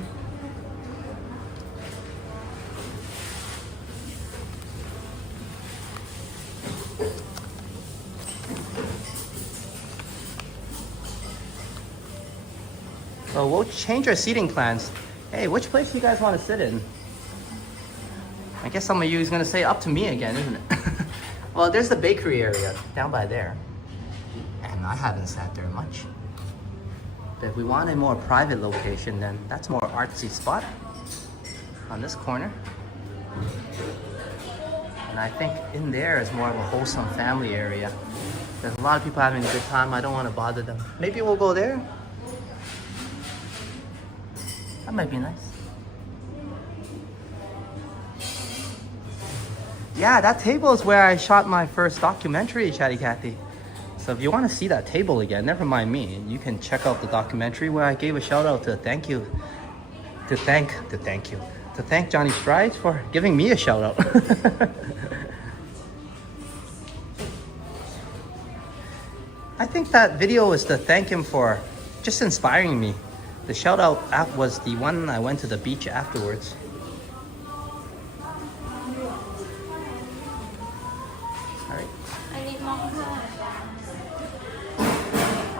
So we'll change our seating plans. Hey, which place do you guys want to sit in? I guess some of you is gonna say up to me again, isn't it? Well, there's the bakery area down by there. And I haven't sat there much. But if we want a more private location, then that's more artsy spot on this corner. And I think in there is more of a wholesome family area. There's a lot of people having a good time. I don't want to bother them. Maybe we'll go there. That might be nice. Yeah, that table is where I shot my first documentary, Chatty Cathy. So if you want to see that table again, never mind me. You can check out the documentary where I gave a shout out to thank Johnny Strides for giving me a shout out. I think that video was to thank him for just inspiring me. The shout out app was the one I went to the beach afterwards.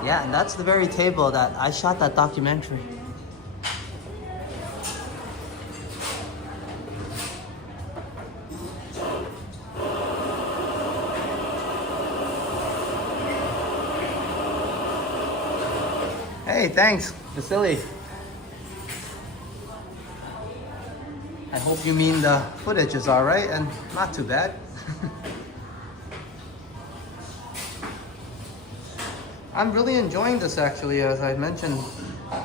Yeah, and that's the very table that I shot that documentary. Hey, thanks, Vasily. I hope you mean the footage is all right and not too bad. I'm really enjoying this actually. As I mentioned,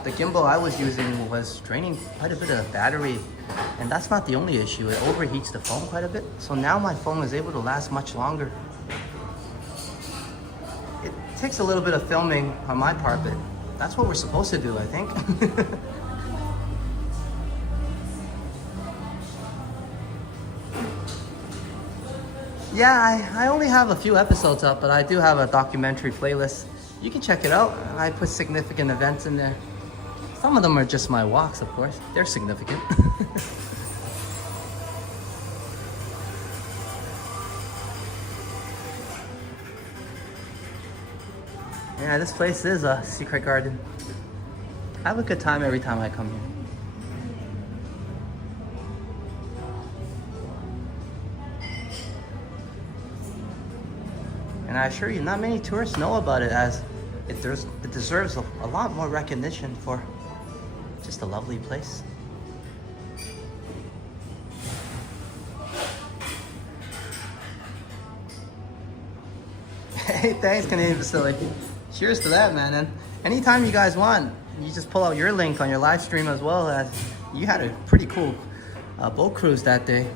the gimbal I was using was draining quite a bit of battery, and that's not the only issue. It overheats the phone quite a bit. So now my phone is able to last much longer. It takes a little bit of filming on my part, but that's what we're supposed to do, I think. Yeah, I only have a few episodes up, but I do have a documentary playlist. You can check it out. I put significant events in there. Some of them are just my walks, of course. They're significant. Yeah, this place is a secret garden. I have a good time every time I come here. And I assure you, not many tourists know about it, as it deserves a lot more recognition for just a lovely place. Hey, thanks, Canadian Facility. Cheers to that, man. And anytime you guys want, you just pull out your link on your live stream as well. As you had a pretty cool boat cruise that day.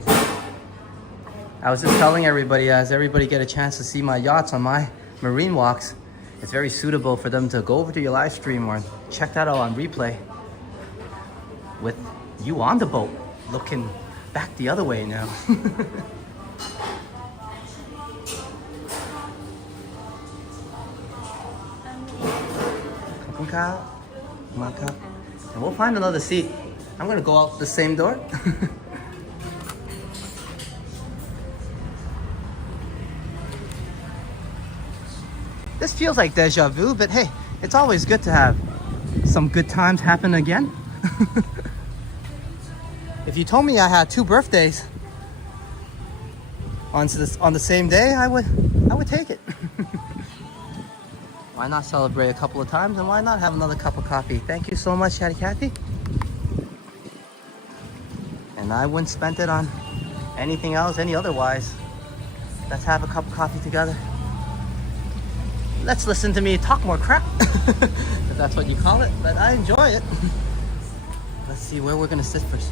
I was just telling everybody, as everybody get a chance to see my yachts on my marine walks, it's very suitable for them to go over to your live stream or check that out on replay with you on the boat, looking back the other way now. And we'll find another seat. I'm gonna go out the same door. This feels like deja vu, but hey, it's always good to have some good times happen again. If you told me I had 2 birthdays on the same day, I would take it. Why not celebrate a couple of times, and why not have another cup of coffee? Thank you so much, Chatty Cathy. And I wouldn't spend it on anything else, any otherwise. Let's have a cup of coffee together. Let's listen to me talk more crap, if that's what you call it, but I enjoy it. Let's see where we're gonna sit first.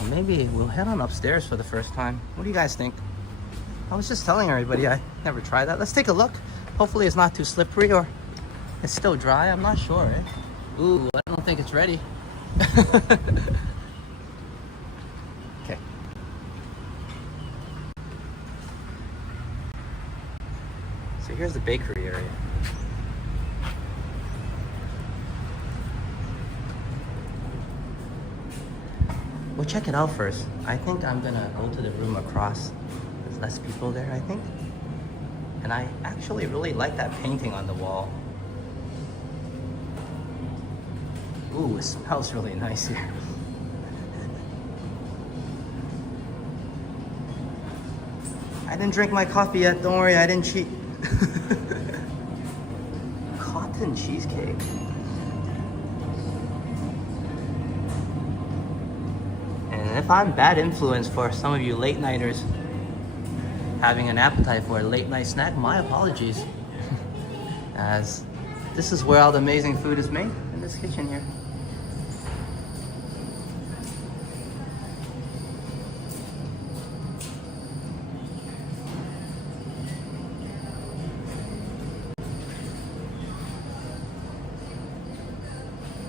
Well, maybe we'll head on upstairs for the first time. What do you guys think? I was just telling everybody I never tried that. Let's take a look. Hopefully it's not too slippery or it's still dry. I'm not sure, eh? Ooh, I don't think it's ready. Okay. So here's the bakery area. We'll check it out first. I think I'm gonna go to the room across. There's less people there, I think. And I actually really like that painting on the wall. Ooh, it smells really nice here. I didn't drink my coffee yet, don't worry, I didn't cheat. Cotton cheesecake. And if I'm bad influence for some of you late nighters having an appetite for a late night snack, my apologies. As this is where all the amazing food is made, in this kitchen here.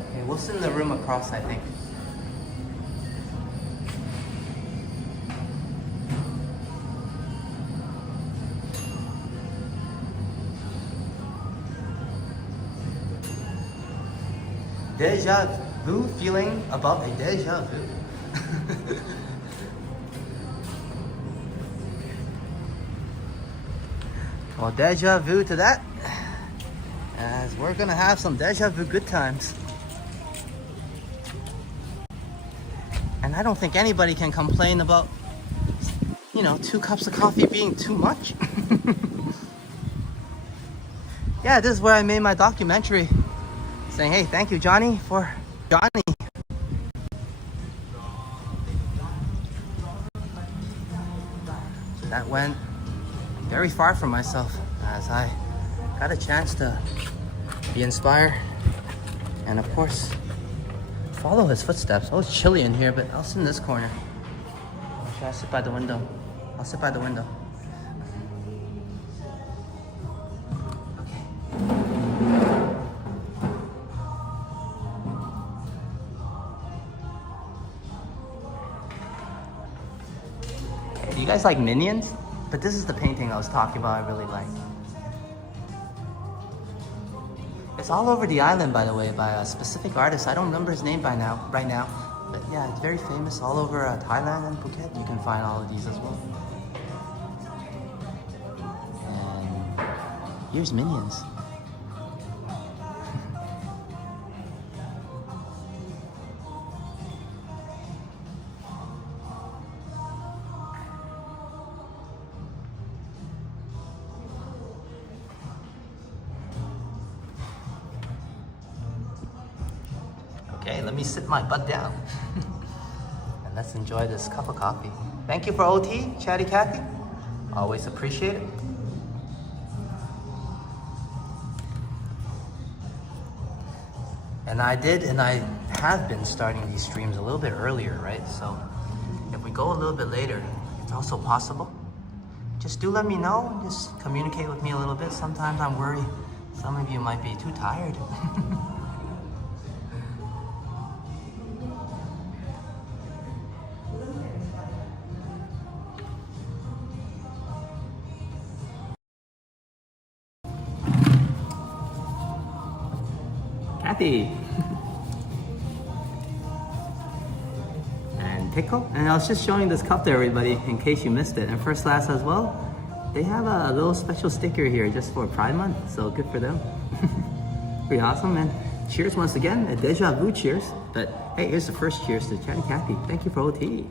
Okay, we'll sit in the room across, I think. Deja vu feeling about a deja vu. Well, deja vu to that, as we're gonna have some deja vu good times. And I don't think anybody can complain about, 2 cups of coffee being too much. Yeah, this is where I made my documentary. Saying, hey, thank you, Johnny, for Johnny. That went very far from myself as I got a chance to be inspired and, of course, follow his footsteps. Oh, it's chilly in here, but I'll sit in this corner. Or should I sit by the window? I'll sit by the window. Do you guys like Minions? But this is the painting I was talking about I really like. It's all over the island, by the way, by a specific artist. I don't remember his name right now. But yeah, it's very famous all over Thailand and Phuket. You can find all of these as well. And here's Minions. Okay, let me sit my butt down. And let's enjoy this cup of coffee. Thank you for OT, Chatty Cathy. Always appreciate it. And I have been starting these streams a little bit earlier, right? So if we go a little bit later, it's also possible. Just do let me know, just communicate with me a little bit. Sometimes I'm worried some of you might be too tired. Kathy. And PiGKO. And I was just showing this cup to everybody in case you missed it. And First Class as well. They have a little special sticker here just for Pride Month. So good for them. Pretty awesome, man. Cheers once again. A deja vu cheers. But hey, here's the first cheers to Chatty Cathy. Thank you for OT.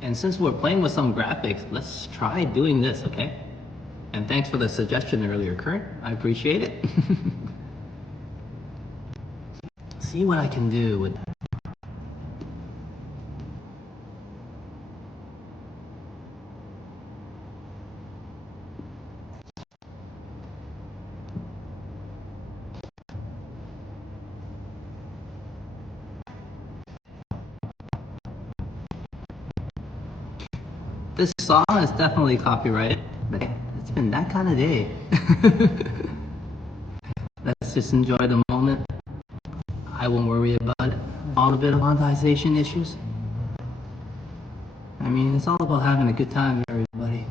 And since we're playing with some graphics, let's try doing this, okay? And thanks for the suggestion earlier, Kurt. I appreciate it. See what I can do with that. This song is definitely copyrighted, but it's been that kind of day. Let's just enjoy the moment. I won't worry about it. All a bit of monetization issues. I mean, it's all about having a good time, everybody.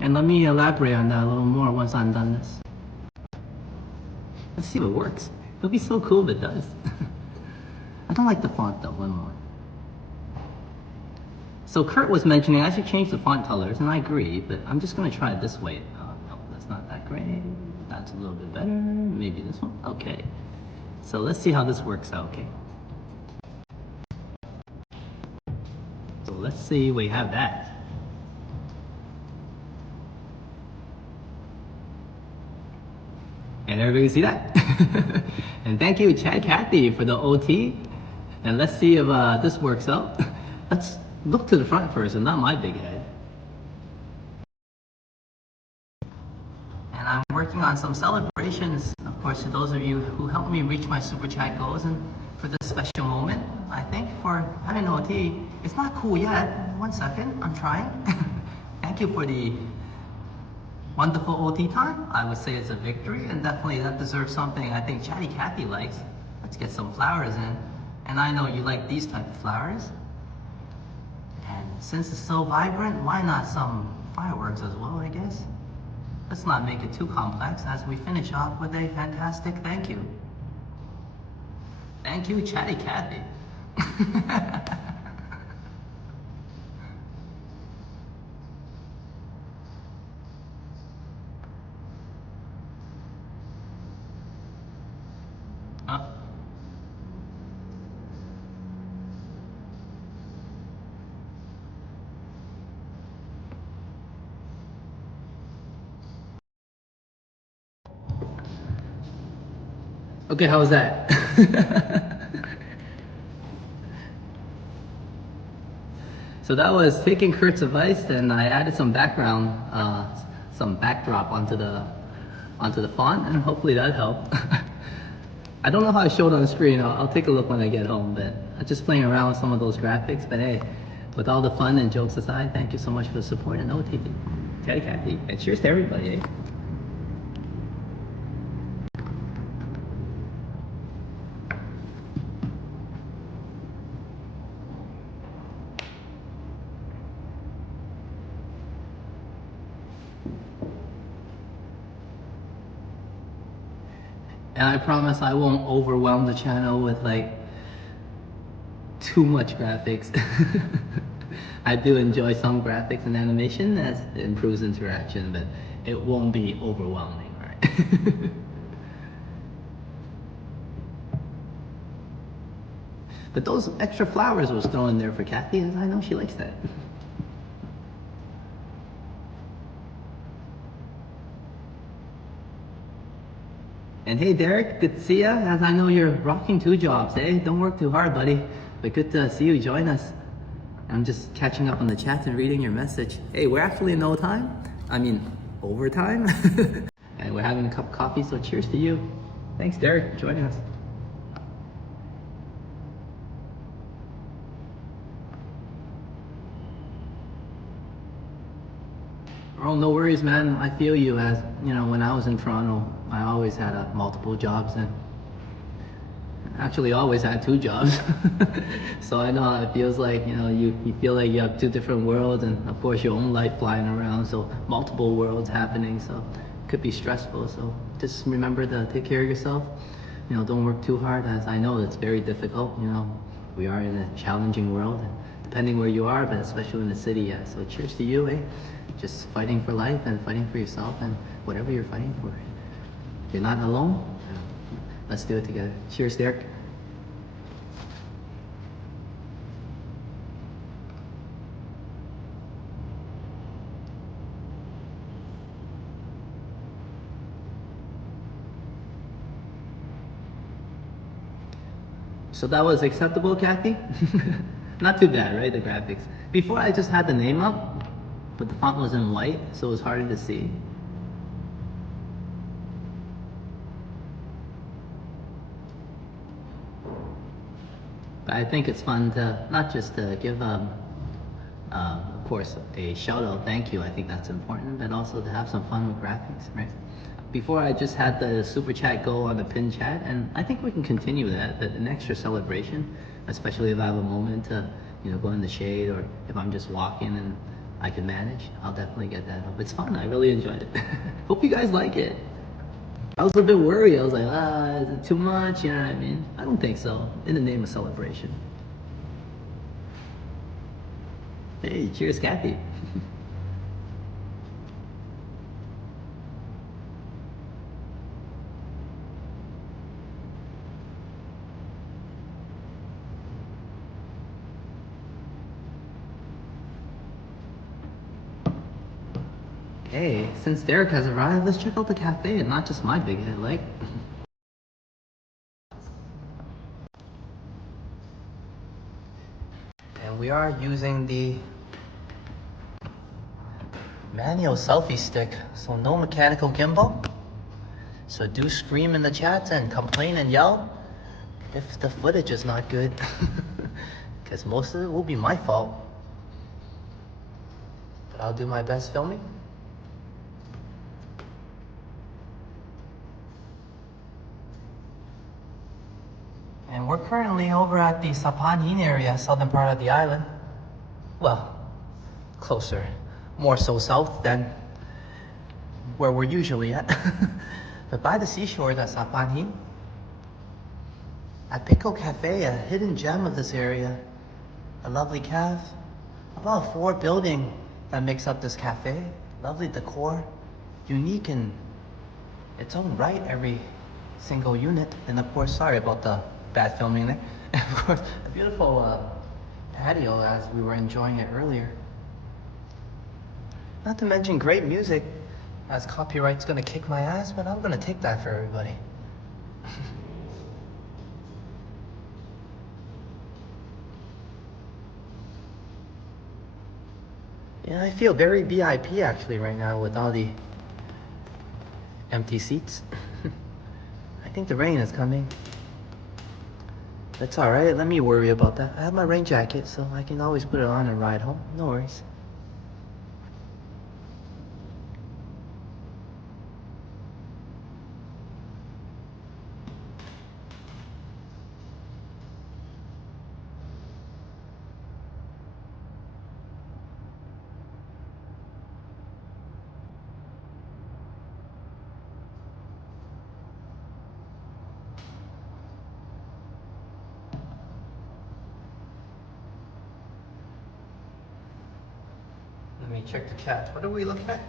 And let me elaborate on that a little more once I'm done this. Let's see if it works. It'll be so cool if it does. I don't like the font though, one more. So Kurt was mentioning I should change the font colors, and I agree, but I'm just gonna try it this way. No, that's not that great. That's a little bit better. Maybe this one. Okay. So let's see how this works out, okay? So let's see, we have that. And everybody see that? And thank you, Chad Kathy, for the OT. And let's see if this works out. Let's look to the front first and not my big head. And I'm working on some celebrations, of course, to those of you who helped me reach my super chat goals, and for this special moment, I think for having OT, it's not cool yet. 1 second, I'm trying. Thank you for the wonderful OT time. I would say it's a victory, and definitely that deserves something I think Chatty Cathy likes. Let's get some flowers in. And I know you like these type of flowers. And since it's so vibrant, why not some fireworks as well, I guess? Let's not make it too complex as we finish off with a fantastic thank you. Thank you, Chatty Cathy. Huh? Okay, how was that? So that was taking Kurt's advice, and I added some background, some backdrop onto the font, and hopefully that helped. I don't know how I showed on the screen. I'll take a look when I get home, but I'm just playing around with some of those graphics. But hey, with all the fun and jokes aside, thank you so much for the support and OTP. Teddy Cathy, and cheers to everybody, eh? And I promise I won't overwhelm the channel with like too much graphics. I do enjoy some graphics and animation as it improves interaction, but it won't be overwhelming, right? But those extra flowers was thrown in there for Kathy, and I know she likes that. And hey Derek, good to see ya. As I know you're rocking 2 jobs, eh? Don't work too hard, buddy. But good to see you join us. I'm just catching up on the chat and reading your message. Hey, we're actually in overtime. I mean, overtime. And we're having a cup of coffee, so cheers to you. Thanks Derek for joining us. Oh, no worries, man. I feel you. As you know, when I was in Toronto, I always had multiple jobs, and actually always had 2 jobs. So I know how it feels like, you know, you feel like you have 2 different worlds, and of course your own life flying around, so multiple worlds happening, so it could be stressful. So just remember to take care of yourself. You know, don't work too hard, as I know it's very difficult. You know, we are in a challenging world, depending where you are, but especially in the city, yeah. So cheers to you, eh? Just fighting for life and fighting for yourself and whatever you're fighting for. You're not alone. Let's do it together. Cheers, Derek. So that was acceptable, Kathy? Not too bad, right, the graphics. Before I just had the name up, but the font was in white, so it was harder to see. But I think it's fun to, not just to give Of course, a shout out, thank you. I think that's important, but also to have some fun with graphics, right? Before I just had the super chat go on the pin chat, and I think we can continue that. An extra celebration, especially if I have a moment to, go in the shade, or if I'm just walking and I can manage, I'll definitely get that up. It's fun. I really enjoyed it. Hope you guys like it. I was a bit worried. I was like, is it too much? You know what I mean? I don't think so. In the name of celebration. Hey, cheers, Kathy. Hey, since Derek has arrived, let's check out the cafe and not just my big head leg. And we are using the manual selfie stick, so no mechanical gimbal. So do scream in the chats and complain and yell if the footage is not good. Because most of it will be my fault. But I'll do my best filming. And we're currently over at the Saphan area, southern part of the island. Well, closer, more so south than where we're usually at. But by the seashore, that's Saphan. At PiGKO Cafe, a hidden gem of this area, a lovely cafe, about 4 building that makes up this cafe. Lovely decor, unique in its own right, every single unit. And of course, sorry about the bad filming there. And of course, a beautiful patio as we were enjoying it earlier. Not to mention great music, as copyright's gonna kick my ass, but I'm gonna take that for everybody. Yeah, I feel very VIP actually right now with all the empty seats. I think the rain is coming. That's alright, let me worry about that. I have my rain jacket, so I can always put it on and ride home. No worries. Let me check the chat. What are we looking at?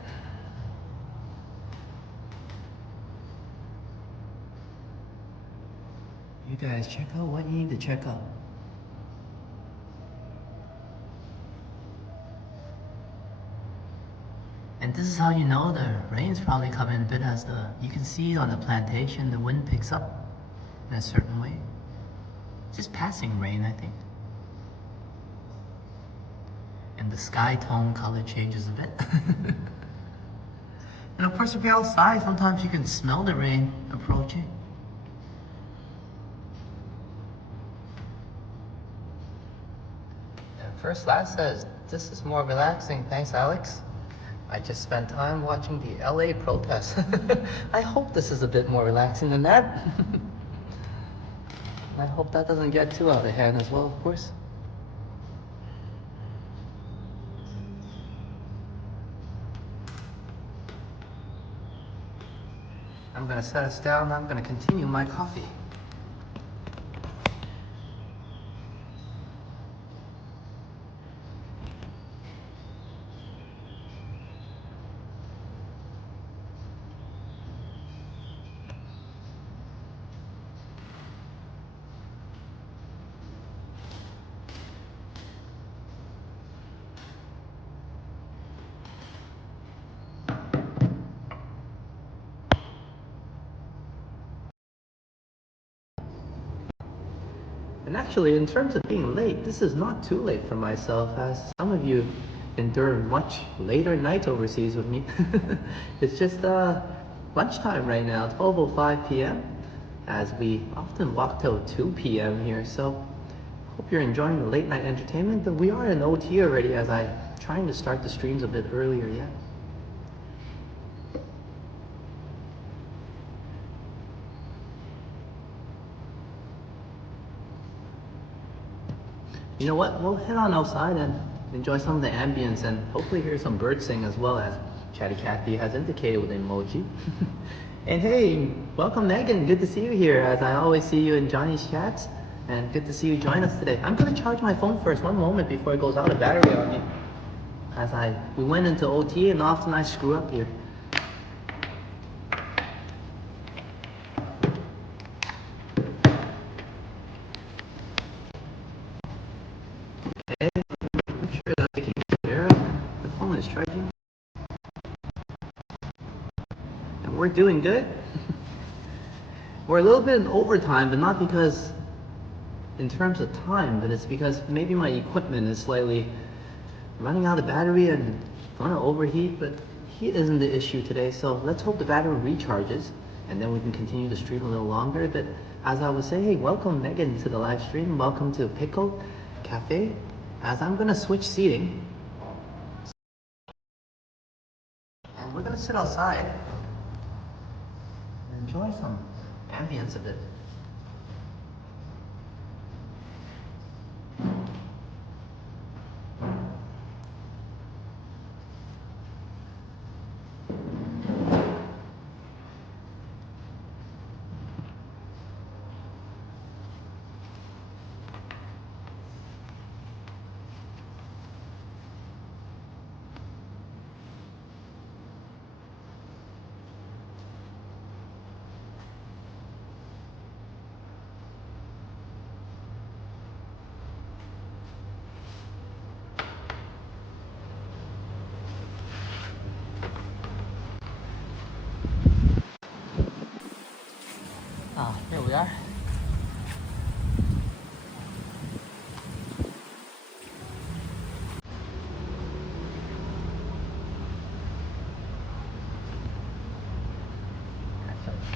You guys check out what you need to check out. And this is how you know the rain's probably coming a bit as you can see on the plantation, the wind picks up in a certain way. Just passing rain, I think. And the sky tone color changes a bit. And of course, if you're outside, sometimes you can smell the rain approaching. And First Last says, this is more relaxing. Thanks, Alex. I just spent time watching the LA protests. I hope this is a bit more relaxing than that. I hope that doesn't get too out of hand as well, of course. I'm gonna set us down. I'm gonna continue my coffee. And actually, in terms of being late, this is not too late for myself, as some of you endure much later nights overseas with me. It's just lunchtime right now, 12:05 p.m., as we often walk till 2 p.m. here, so Hope you're enjoying the late night entertainment. We are in OT already as I'm trying to start the streams a bit earlier, yeah. You know what? We'll head on outside and enjoy some of the ambience and hopefully hear some birds sing as well as Chatty Cathy has indicated with an emoji. And hey, welcome Megan. Good to see you here as I always see you in Johnny's chats. And good to see you join us today. I'm gonna charge my phone first, one moment before it goes out of battery on me. We went into OT and often I screw up here. Okay, make sure that I can share. The phone is charging. And we're doing good. We're a little bit in overtime, but not because in terms of time, but it's because maybe my equipment is slightly running out of battery and gonna overheat, but heat isn't the issue today, so let's hope the battery recharges and then we can continue to stream a little longer. But as I was saying, hey, welcome Megan to the live stream. Welcome to PiGKO Cafe. As I'm gonna switch seating and we're gonna sit outside and enjoy some ambience of it. Here we are.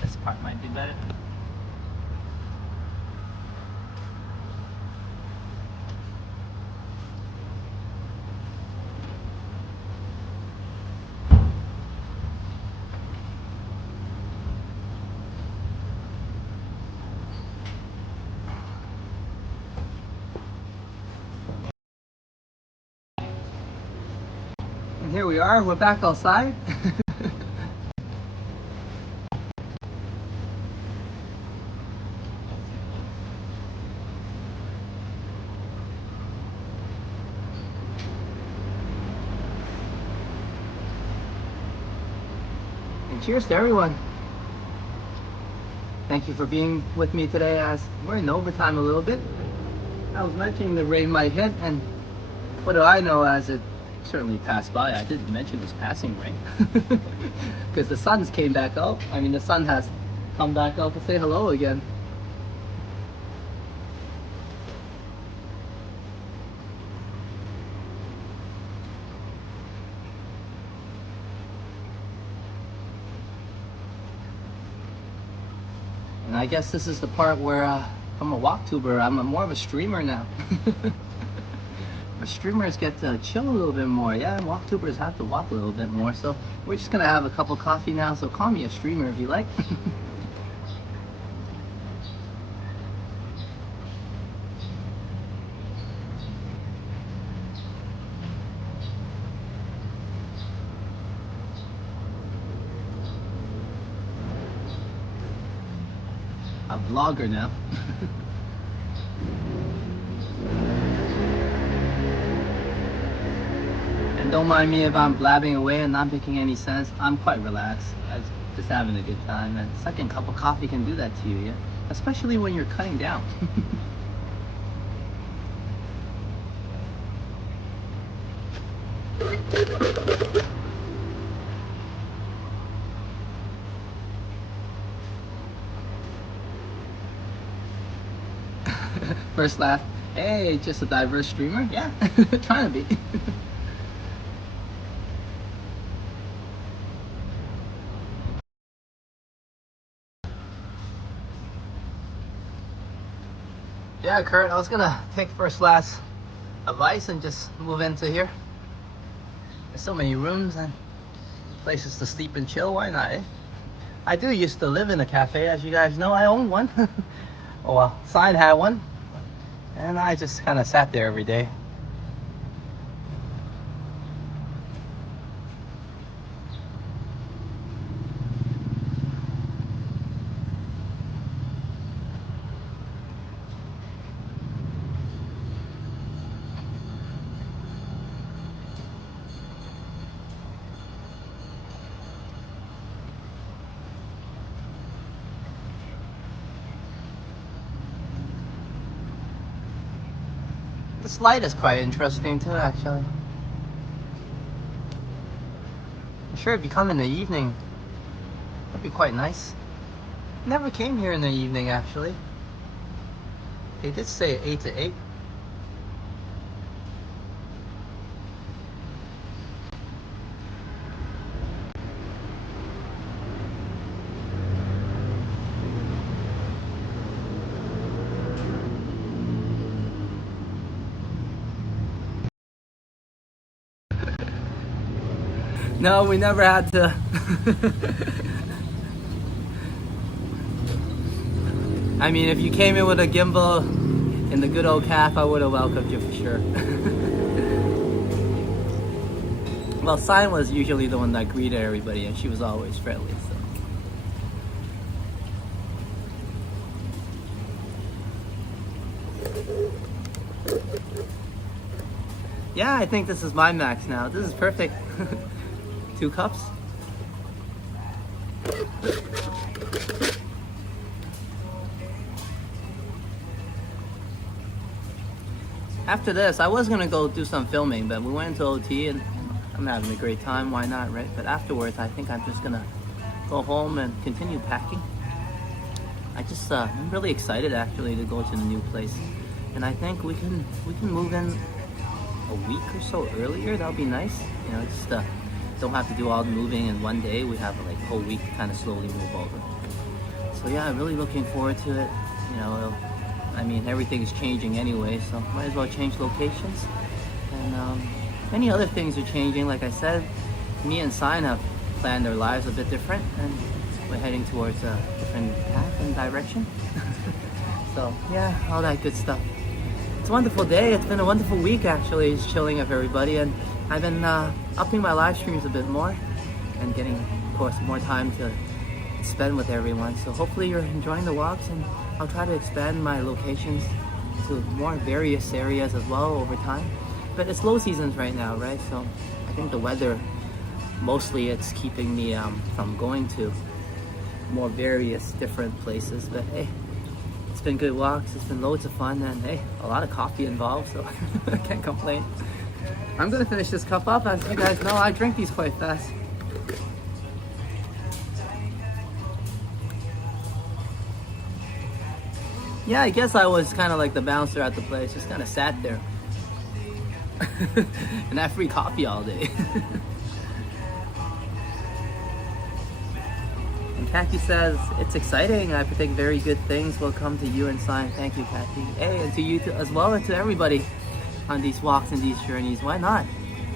This part might be better. And here we are, we're back outside. And cheers to everyone. Thank you for being with me today as we're in overtime a little bit. I was mentioning the rain might hit, and what do I know as it certainly passed by. I didn't mention it was passing rain. Because the sun's came back out. I mean, the sun has come back out to say hello again. And I guess this is the part where I'm a walktuber. I'm more of a streamer now. But streamers get to chill a little bit more. Yeah, walktubers have to walk a little bit more. So we're just gonna have a cup of coffee now. So call me a streamer if you like. A vlogger now. And don't mind me if I'm blabbing away and not making any sense. I'm quite relaxed. I'm just having a good time. And second cup of coffee can do that to you, yeah? Especially when you're cutting down. First laugh, hey, just a diverse streamer? Yeah, trying to be. Yeah, Kurt, I was gonna take first class advice and just move into here. There's so many rooms and places to sleep and chill, why not, eh? I do used to live in a cafe, as you guys know. I own one. Oh well, Sign had one. And I just kind of sat there every day. This light is quite interesting too, actually. I'm sure if you come in the evening, it'd be quite nice. Never came here in the evening, actually. They did say 8 to 8. No, we never had to. I mean, if you came in with a gimbal in the good old calf, I would have welcomed you for sure. Well, Sign was usually the one that greeted everybody, and she was always friendly. So. Yeah, I think this is my max now. This is perfect. 2 cups. After this, I was gonna go do some filming, but we went into OT and I'm having a great time. Why not, right? But afterwards, I think I'm just gonna go home and continue packing. I'm really excited actually to go to the new place, and I think we can move in a week or so earlier. That'll be nice. You know, just don't have to do all the moving in one day. We have like a whole week to kind of slowly move over. So yeah, I'm really looking forward to it. You know, I mean, everything is changing anyway, so might as well change locations. And many other things are changing. Like I said, me and Sign have planned their lives a bit different, and we're heading towards a different path and direction. So yeah, all that good stuff. It's a wonderful day. It's been a wonderful week actually, just chilling with everybody, and I've been upping my live streams a bit more and getting, of course, more time to spend with everyone. So hopefully you're enjoying the walks, and I'll try to expand my locations to more various areas as well over time. But it's low seasons right now, right? So I think the weather, mostly it's keeping me from going to more various different places. But hey, it's been good walks, it's been loads of fun, and hey, a lot of coffee involved, so I can't complain. I'm gonna finish this cup up. As you guys know, I drink these quite fast. Yeah, I guess I was kind of like the bouncer at the place, just kind of sat there. And had free coffee all day. And Kathy says, it's exciting. I predict very good things will come to you and Sign. Thank you, Kathy. Hey, and to you too, as well, and to everybody on these walks and these journeys. Why not?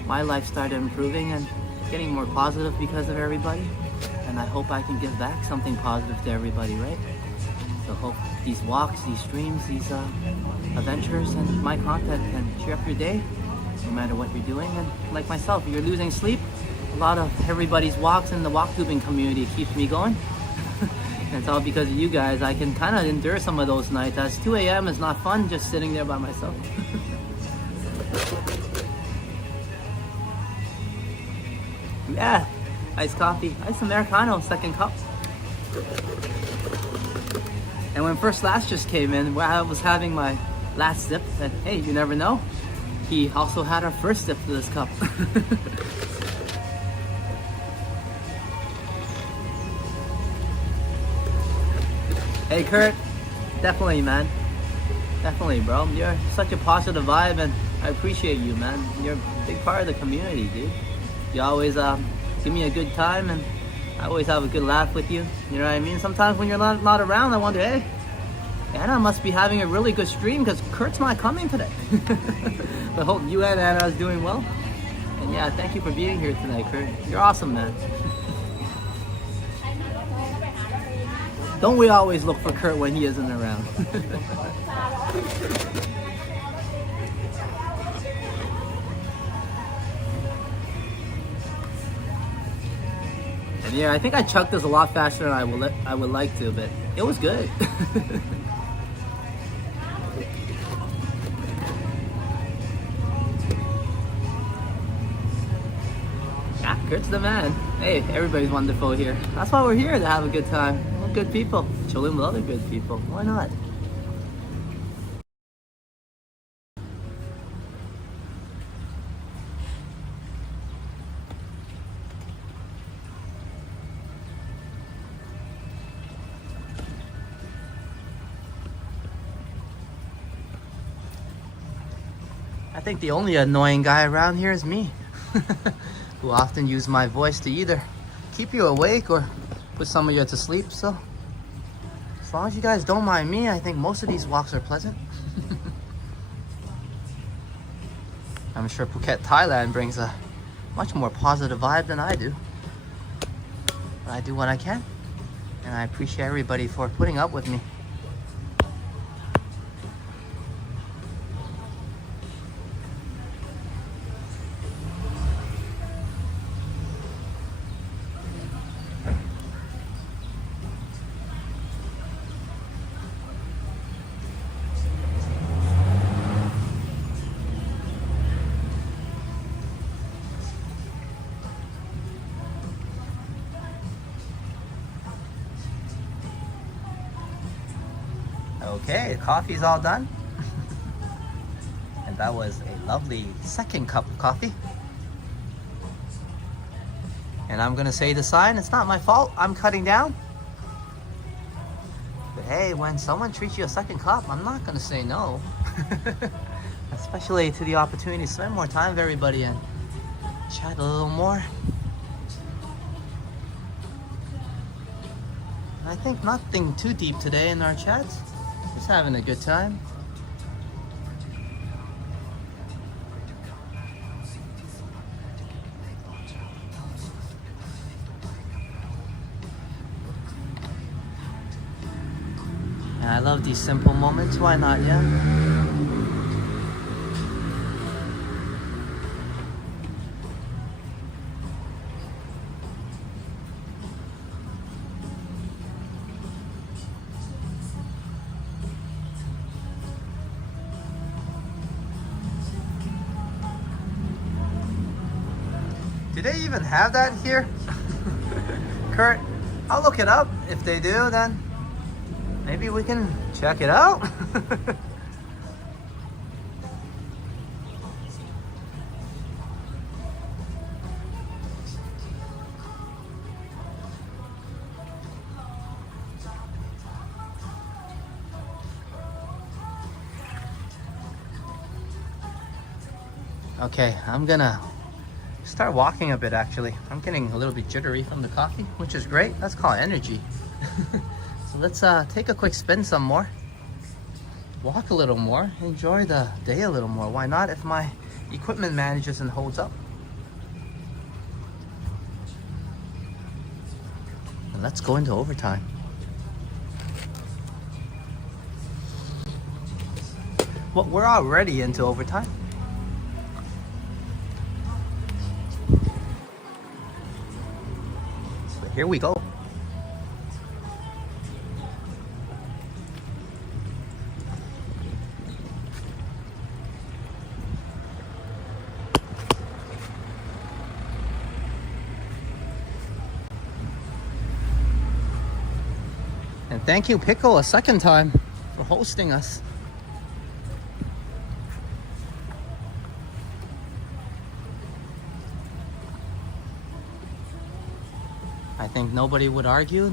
My life started improving and getting more positive because of everybody. And I hope I can give back something positive to everybody, right? So hope these walks, these streams, these adventures, and my content can cheer up your day, no matter what you're doing. And like myself, if you're losing sleep, a lot of everybody's walks in the walk tubing community keeps me going. And it's all because of you guys. I can kind of endure some of those nights, as 2 a.m. is not fun just sitting there by myself. Yeah, iced coffee, iced Americano, 2nd cup. And when First Last just came in, where I was having my last sip, and hey, you never know, he also had our first sip to this cup. Hey Kurt, definitely man, definitely bro. You're such a positive vibe, and I appreciate you, man. You're a big part of the community, dude. You always give me a good time, and I always have a good laugh with you. You know what I mean? Sometimes when you're not around, I wonder, hey, Anna must be having a really good stream because Kurt's not coming today. I hope you and Anna is doing well. And yeah, thank you for being here tonight, Kurt. You're awesome, man. Don't we always look for Kurt when he isn't around? And yeah, I think I chugged this a lot faster than I would like to, but it was good. Yeah, Kurt's the man. Hey, everybody's wonderful here. That's why we're here, to have a good time. We're good people. Chilling with other good people. Why not? I think the only annoying guy around here is me, who often use my voice to either keep you awake or put some of you to sleep. So as long as you guys don't mind me, I think most of these walks are pleasant. I'm sure Phuket, Thailand brings a much more positive vibe than I do. But I do what I can, and I appreciate everybody for putting up with me. Okay, coffee's all done. And that was a lovely second cup of coffee. And I'm gonna say the sign, it's not my fault, I'm cutting down. But hey, when someone treats you a second cup, I'm not gonna say no. Especially to the opportunity to spend more time with everybody and chat a little more. I think nothing too deep today in our chats. Just having a good time. And I love these simple moments, why not, yeah? Do they even have that here? Kurt, I'll look it up. If they do, then maybe we can check it out. Okay, I'm gonna start walking a bit actually. I'm getting a little bit jittery from the coffee, which is great. That's called energy. So let's take a quick spin some more. Walk a little more. Enjoy the day a little more. Why not if my equipment manages and holds up? And let's go into overtime. Well, we're already into overtime. Here we go. And thank you, PiGKO, a second time for hosting us. I think nobody would argue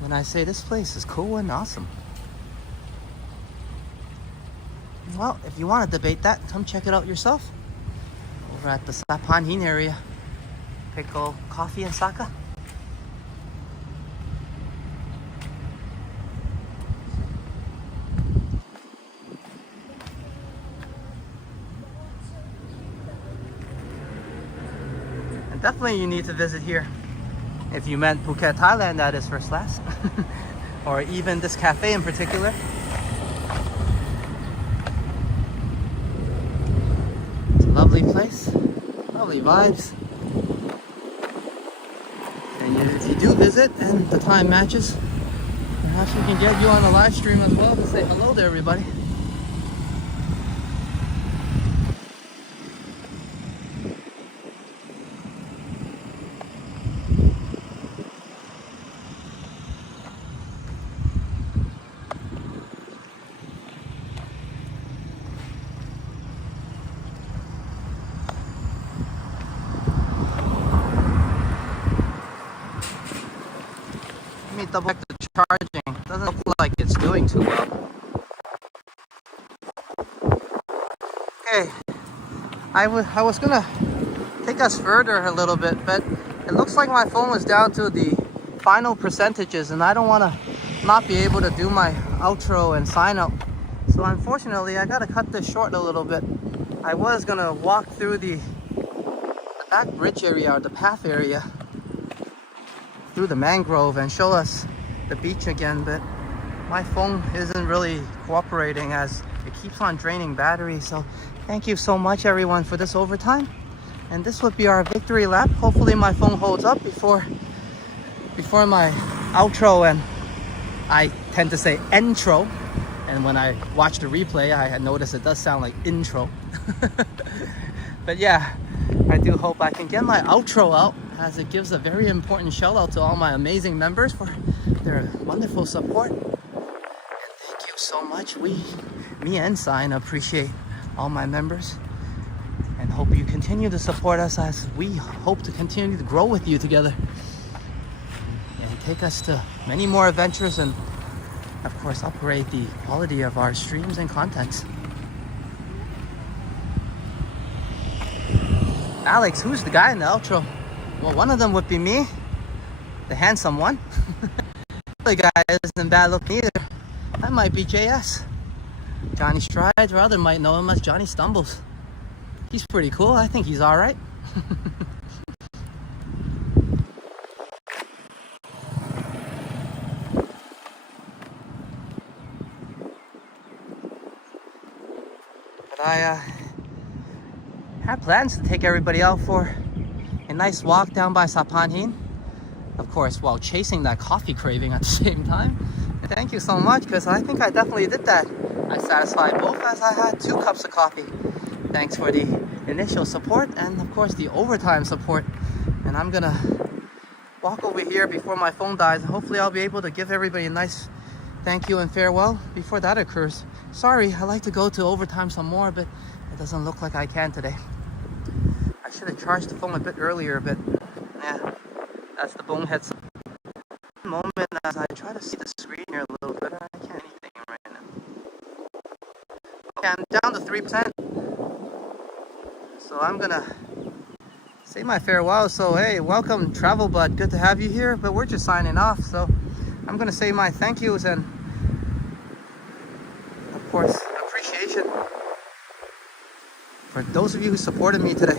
when I say this place is cool and awesome. Well, if you want to debate that, come check it out yourself over at the Saphan area. PiGKO Coffee in Zakka. definitely you need to visit here. If you meant Phuket, Thailand, that is first class. Or even this cafe in particular. It's a lovely place, lovely vibes. And if you do visit and the time matches, perhaps we can get you on the live stream as well to say hello to everybody. Let me double check the charging. Doesn't look like it's doing too well. Okay, I was gonna take us further a little bit, but it looks like my phone was down to the final percentages, and I don't want to not be able to do my outro and sign up. So unfortunately, I gotta cut this short a little bit. I was gonna walk through the back bridge area, or the path area, through the mangrove and show us the beach again, but my phone isn't really cooperating as it keeps on draining battery. So thank you so much everyone for this overtime, and this would be our victory lap. Hopefully my phone holds up before my outro, and I tend to say intro, and when I watch the replay I notice it does sound like intro. But yeah, I do hope I can get my outro out, as it gives a very important shout out to all my amazing members for their wonderful support. And thank you so much. Me and Sign appreciate all my members, and hope you continue to support us as we hope to continue to grow with you together and take us to many more adventures, and of course upgrade the quality of our streams and contents. Alex, who's the guy in the outro? Well, one of them would be me, the handsome one. The other guy isn't bad looking either. That might be JS. Johnny Strides, or others might know him as Johnny Stumbles. He's pretty cool. I think he's alright. But I had plans to take everybody out for a nice walk down by Saphan, of course, while chasing that coffee craving at the same time. And thank you so much, because I think I definitely did that. I satisfied both, as I had 2 cups of coffee. Thanks for the initial support and of course the overtime support. And I'm gonna walk over here before my phone dies, and hopefully I'll be able to give everybody a nice thank you and farewell before that occurs. Sorry, I like to go to overtime some more, but it doesn't look like I can today. I should have charged the phone a bit earlier, but yeah, that's the bonehead moment as I try to see the screen here a little bit. I can't anything right now. Okay, I'm down to 3%. So I'm gonna say my farewell. So hey, welcome Travel Bud, good to have you here, but we're just signing off. So I'm gonna say my thank yous and of course appreciation for those of you who supported me today.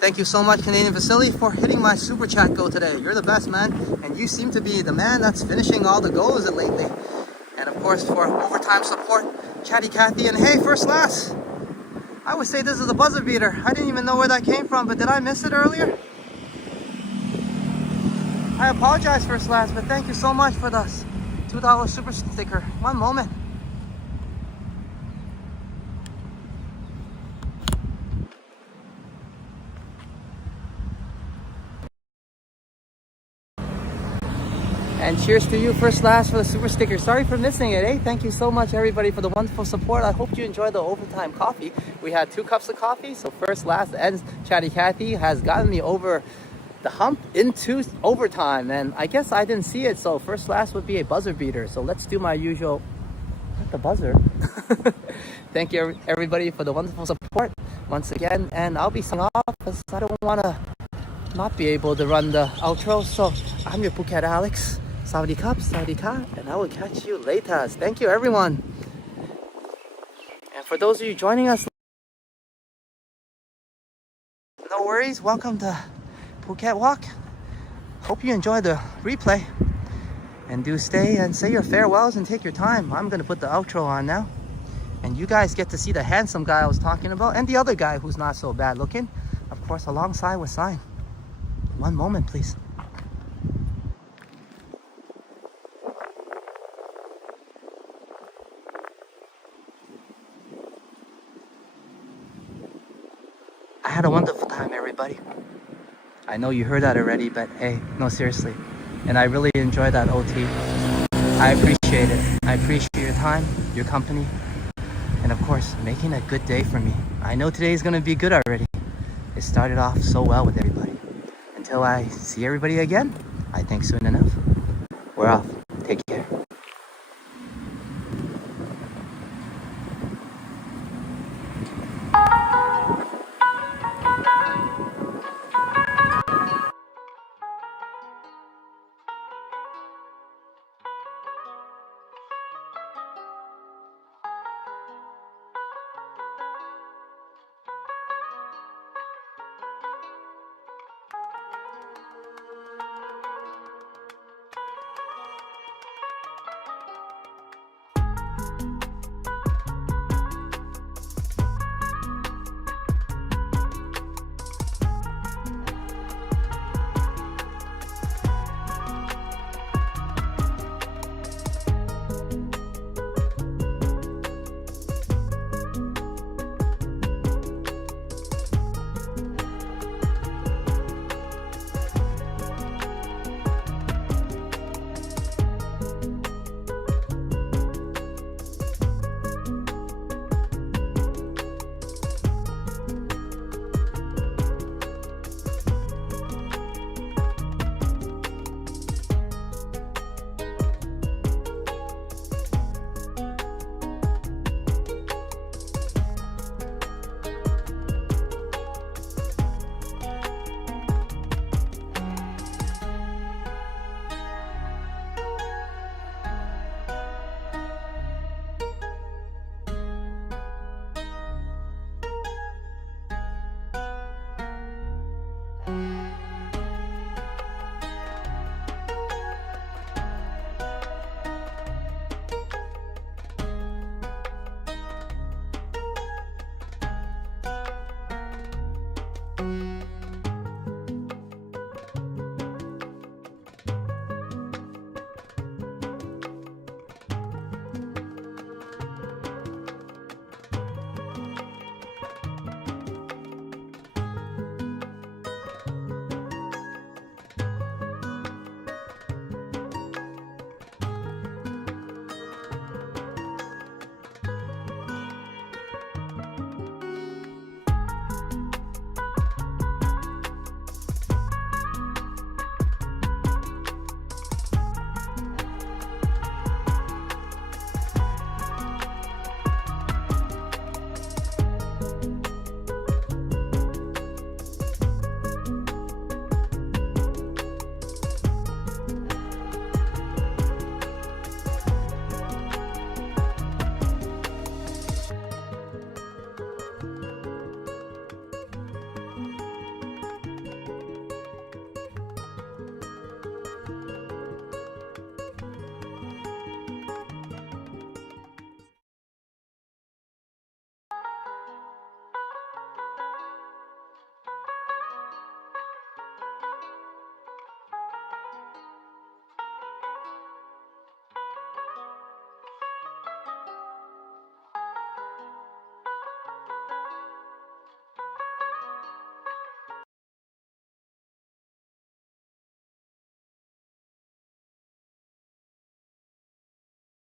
Thank you so much, Canadian Vasily, for hitting my super chat goal today. You're the best, man, and you seem to be the man that's finishing all the goals lately. And of course for overtime support, Chatty Cathy, and hey, First Class. I would say this is a buzzer beater. I didn't even know where that came from, but did I miss it earlier? I apologize, First Class, but thank you so much for the $2 super sticker. One moment. And cheers to you, First Class, for the super sticker. Sorry for missing it, eh? Thank you so much, everybody, for the wonderful support. I hope you enjoyed the overtime coffee. We had 2 cups of coffee, so First Class and Chatty Cathy has gotten me over the hump into overtime. And I guess I didn't see it, so First Class would be a buzzer beater. So let's do my usual, not the buzzer. Thank you, everybody, for the wonderful support once again. And I'll be signing off because I don't want to not be able to run the outro. So I'm your Phuket Alex. Sawadee Cup, Sawadee Ka, and I will catch you later. Thank you, everyone. And for those of you joining us, no worries. Welcome to Phuket walk. Hope you enjoy the replay. And do stay and say your farewells and take your time. I'm gonna put the outro on now. And you guys get to see the handsome guy I was talking about and the other guy who's not so bad looking. Of course, alongside with Sign. One moment, please. I had a wonderful time, everybody. I know you heard that already, but hey, no, seriously. And I really enjoyed that OT. I appreciate it. I appreciate your time, your company, and of course, making a good day for me. I know today is gonna be good already. It started off so well with everybody. Until I see everybody again, I think soon enough. We're off. Take care.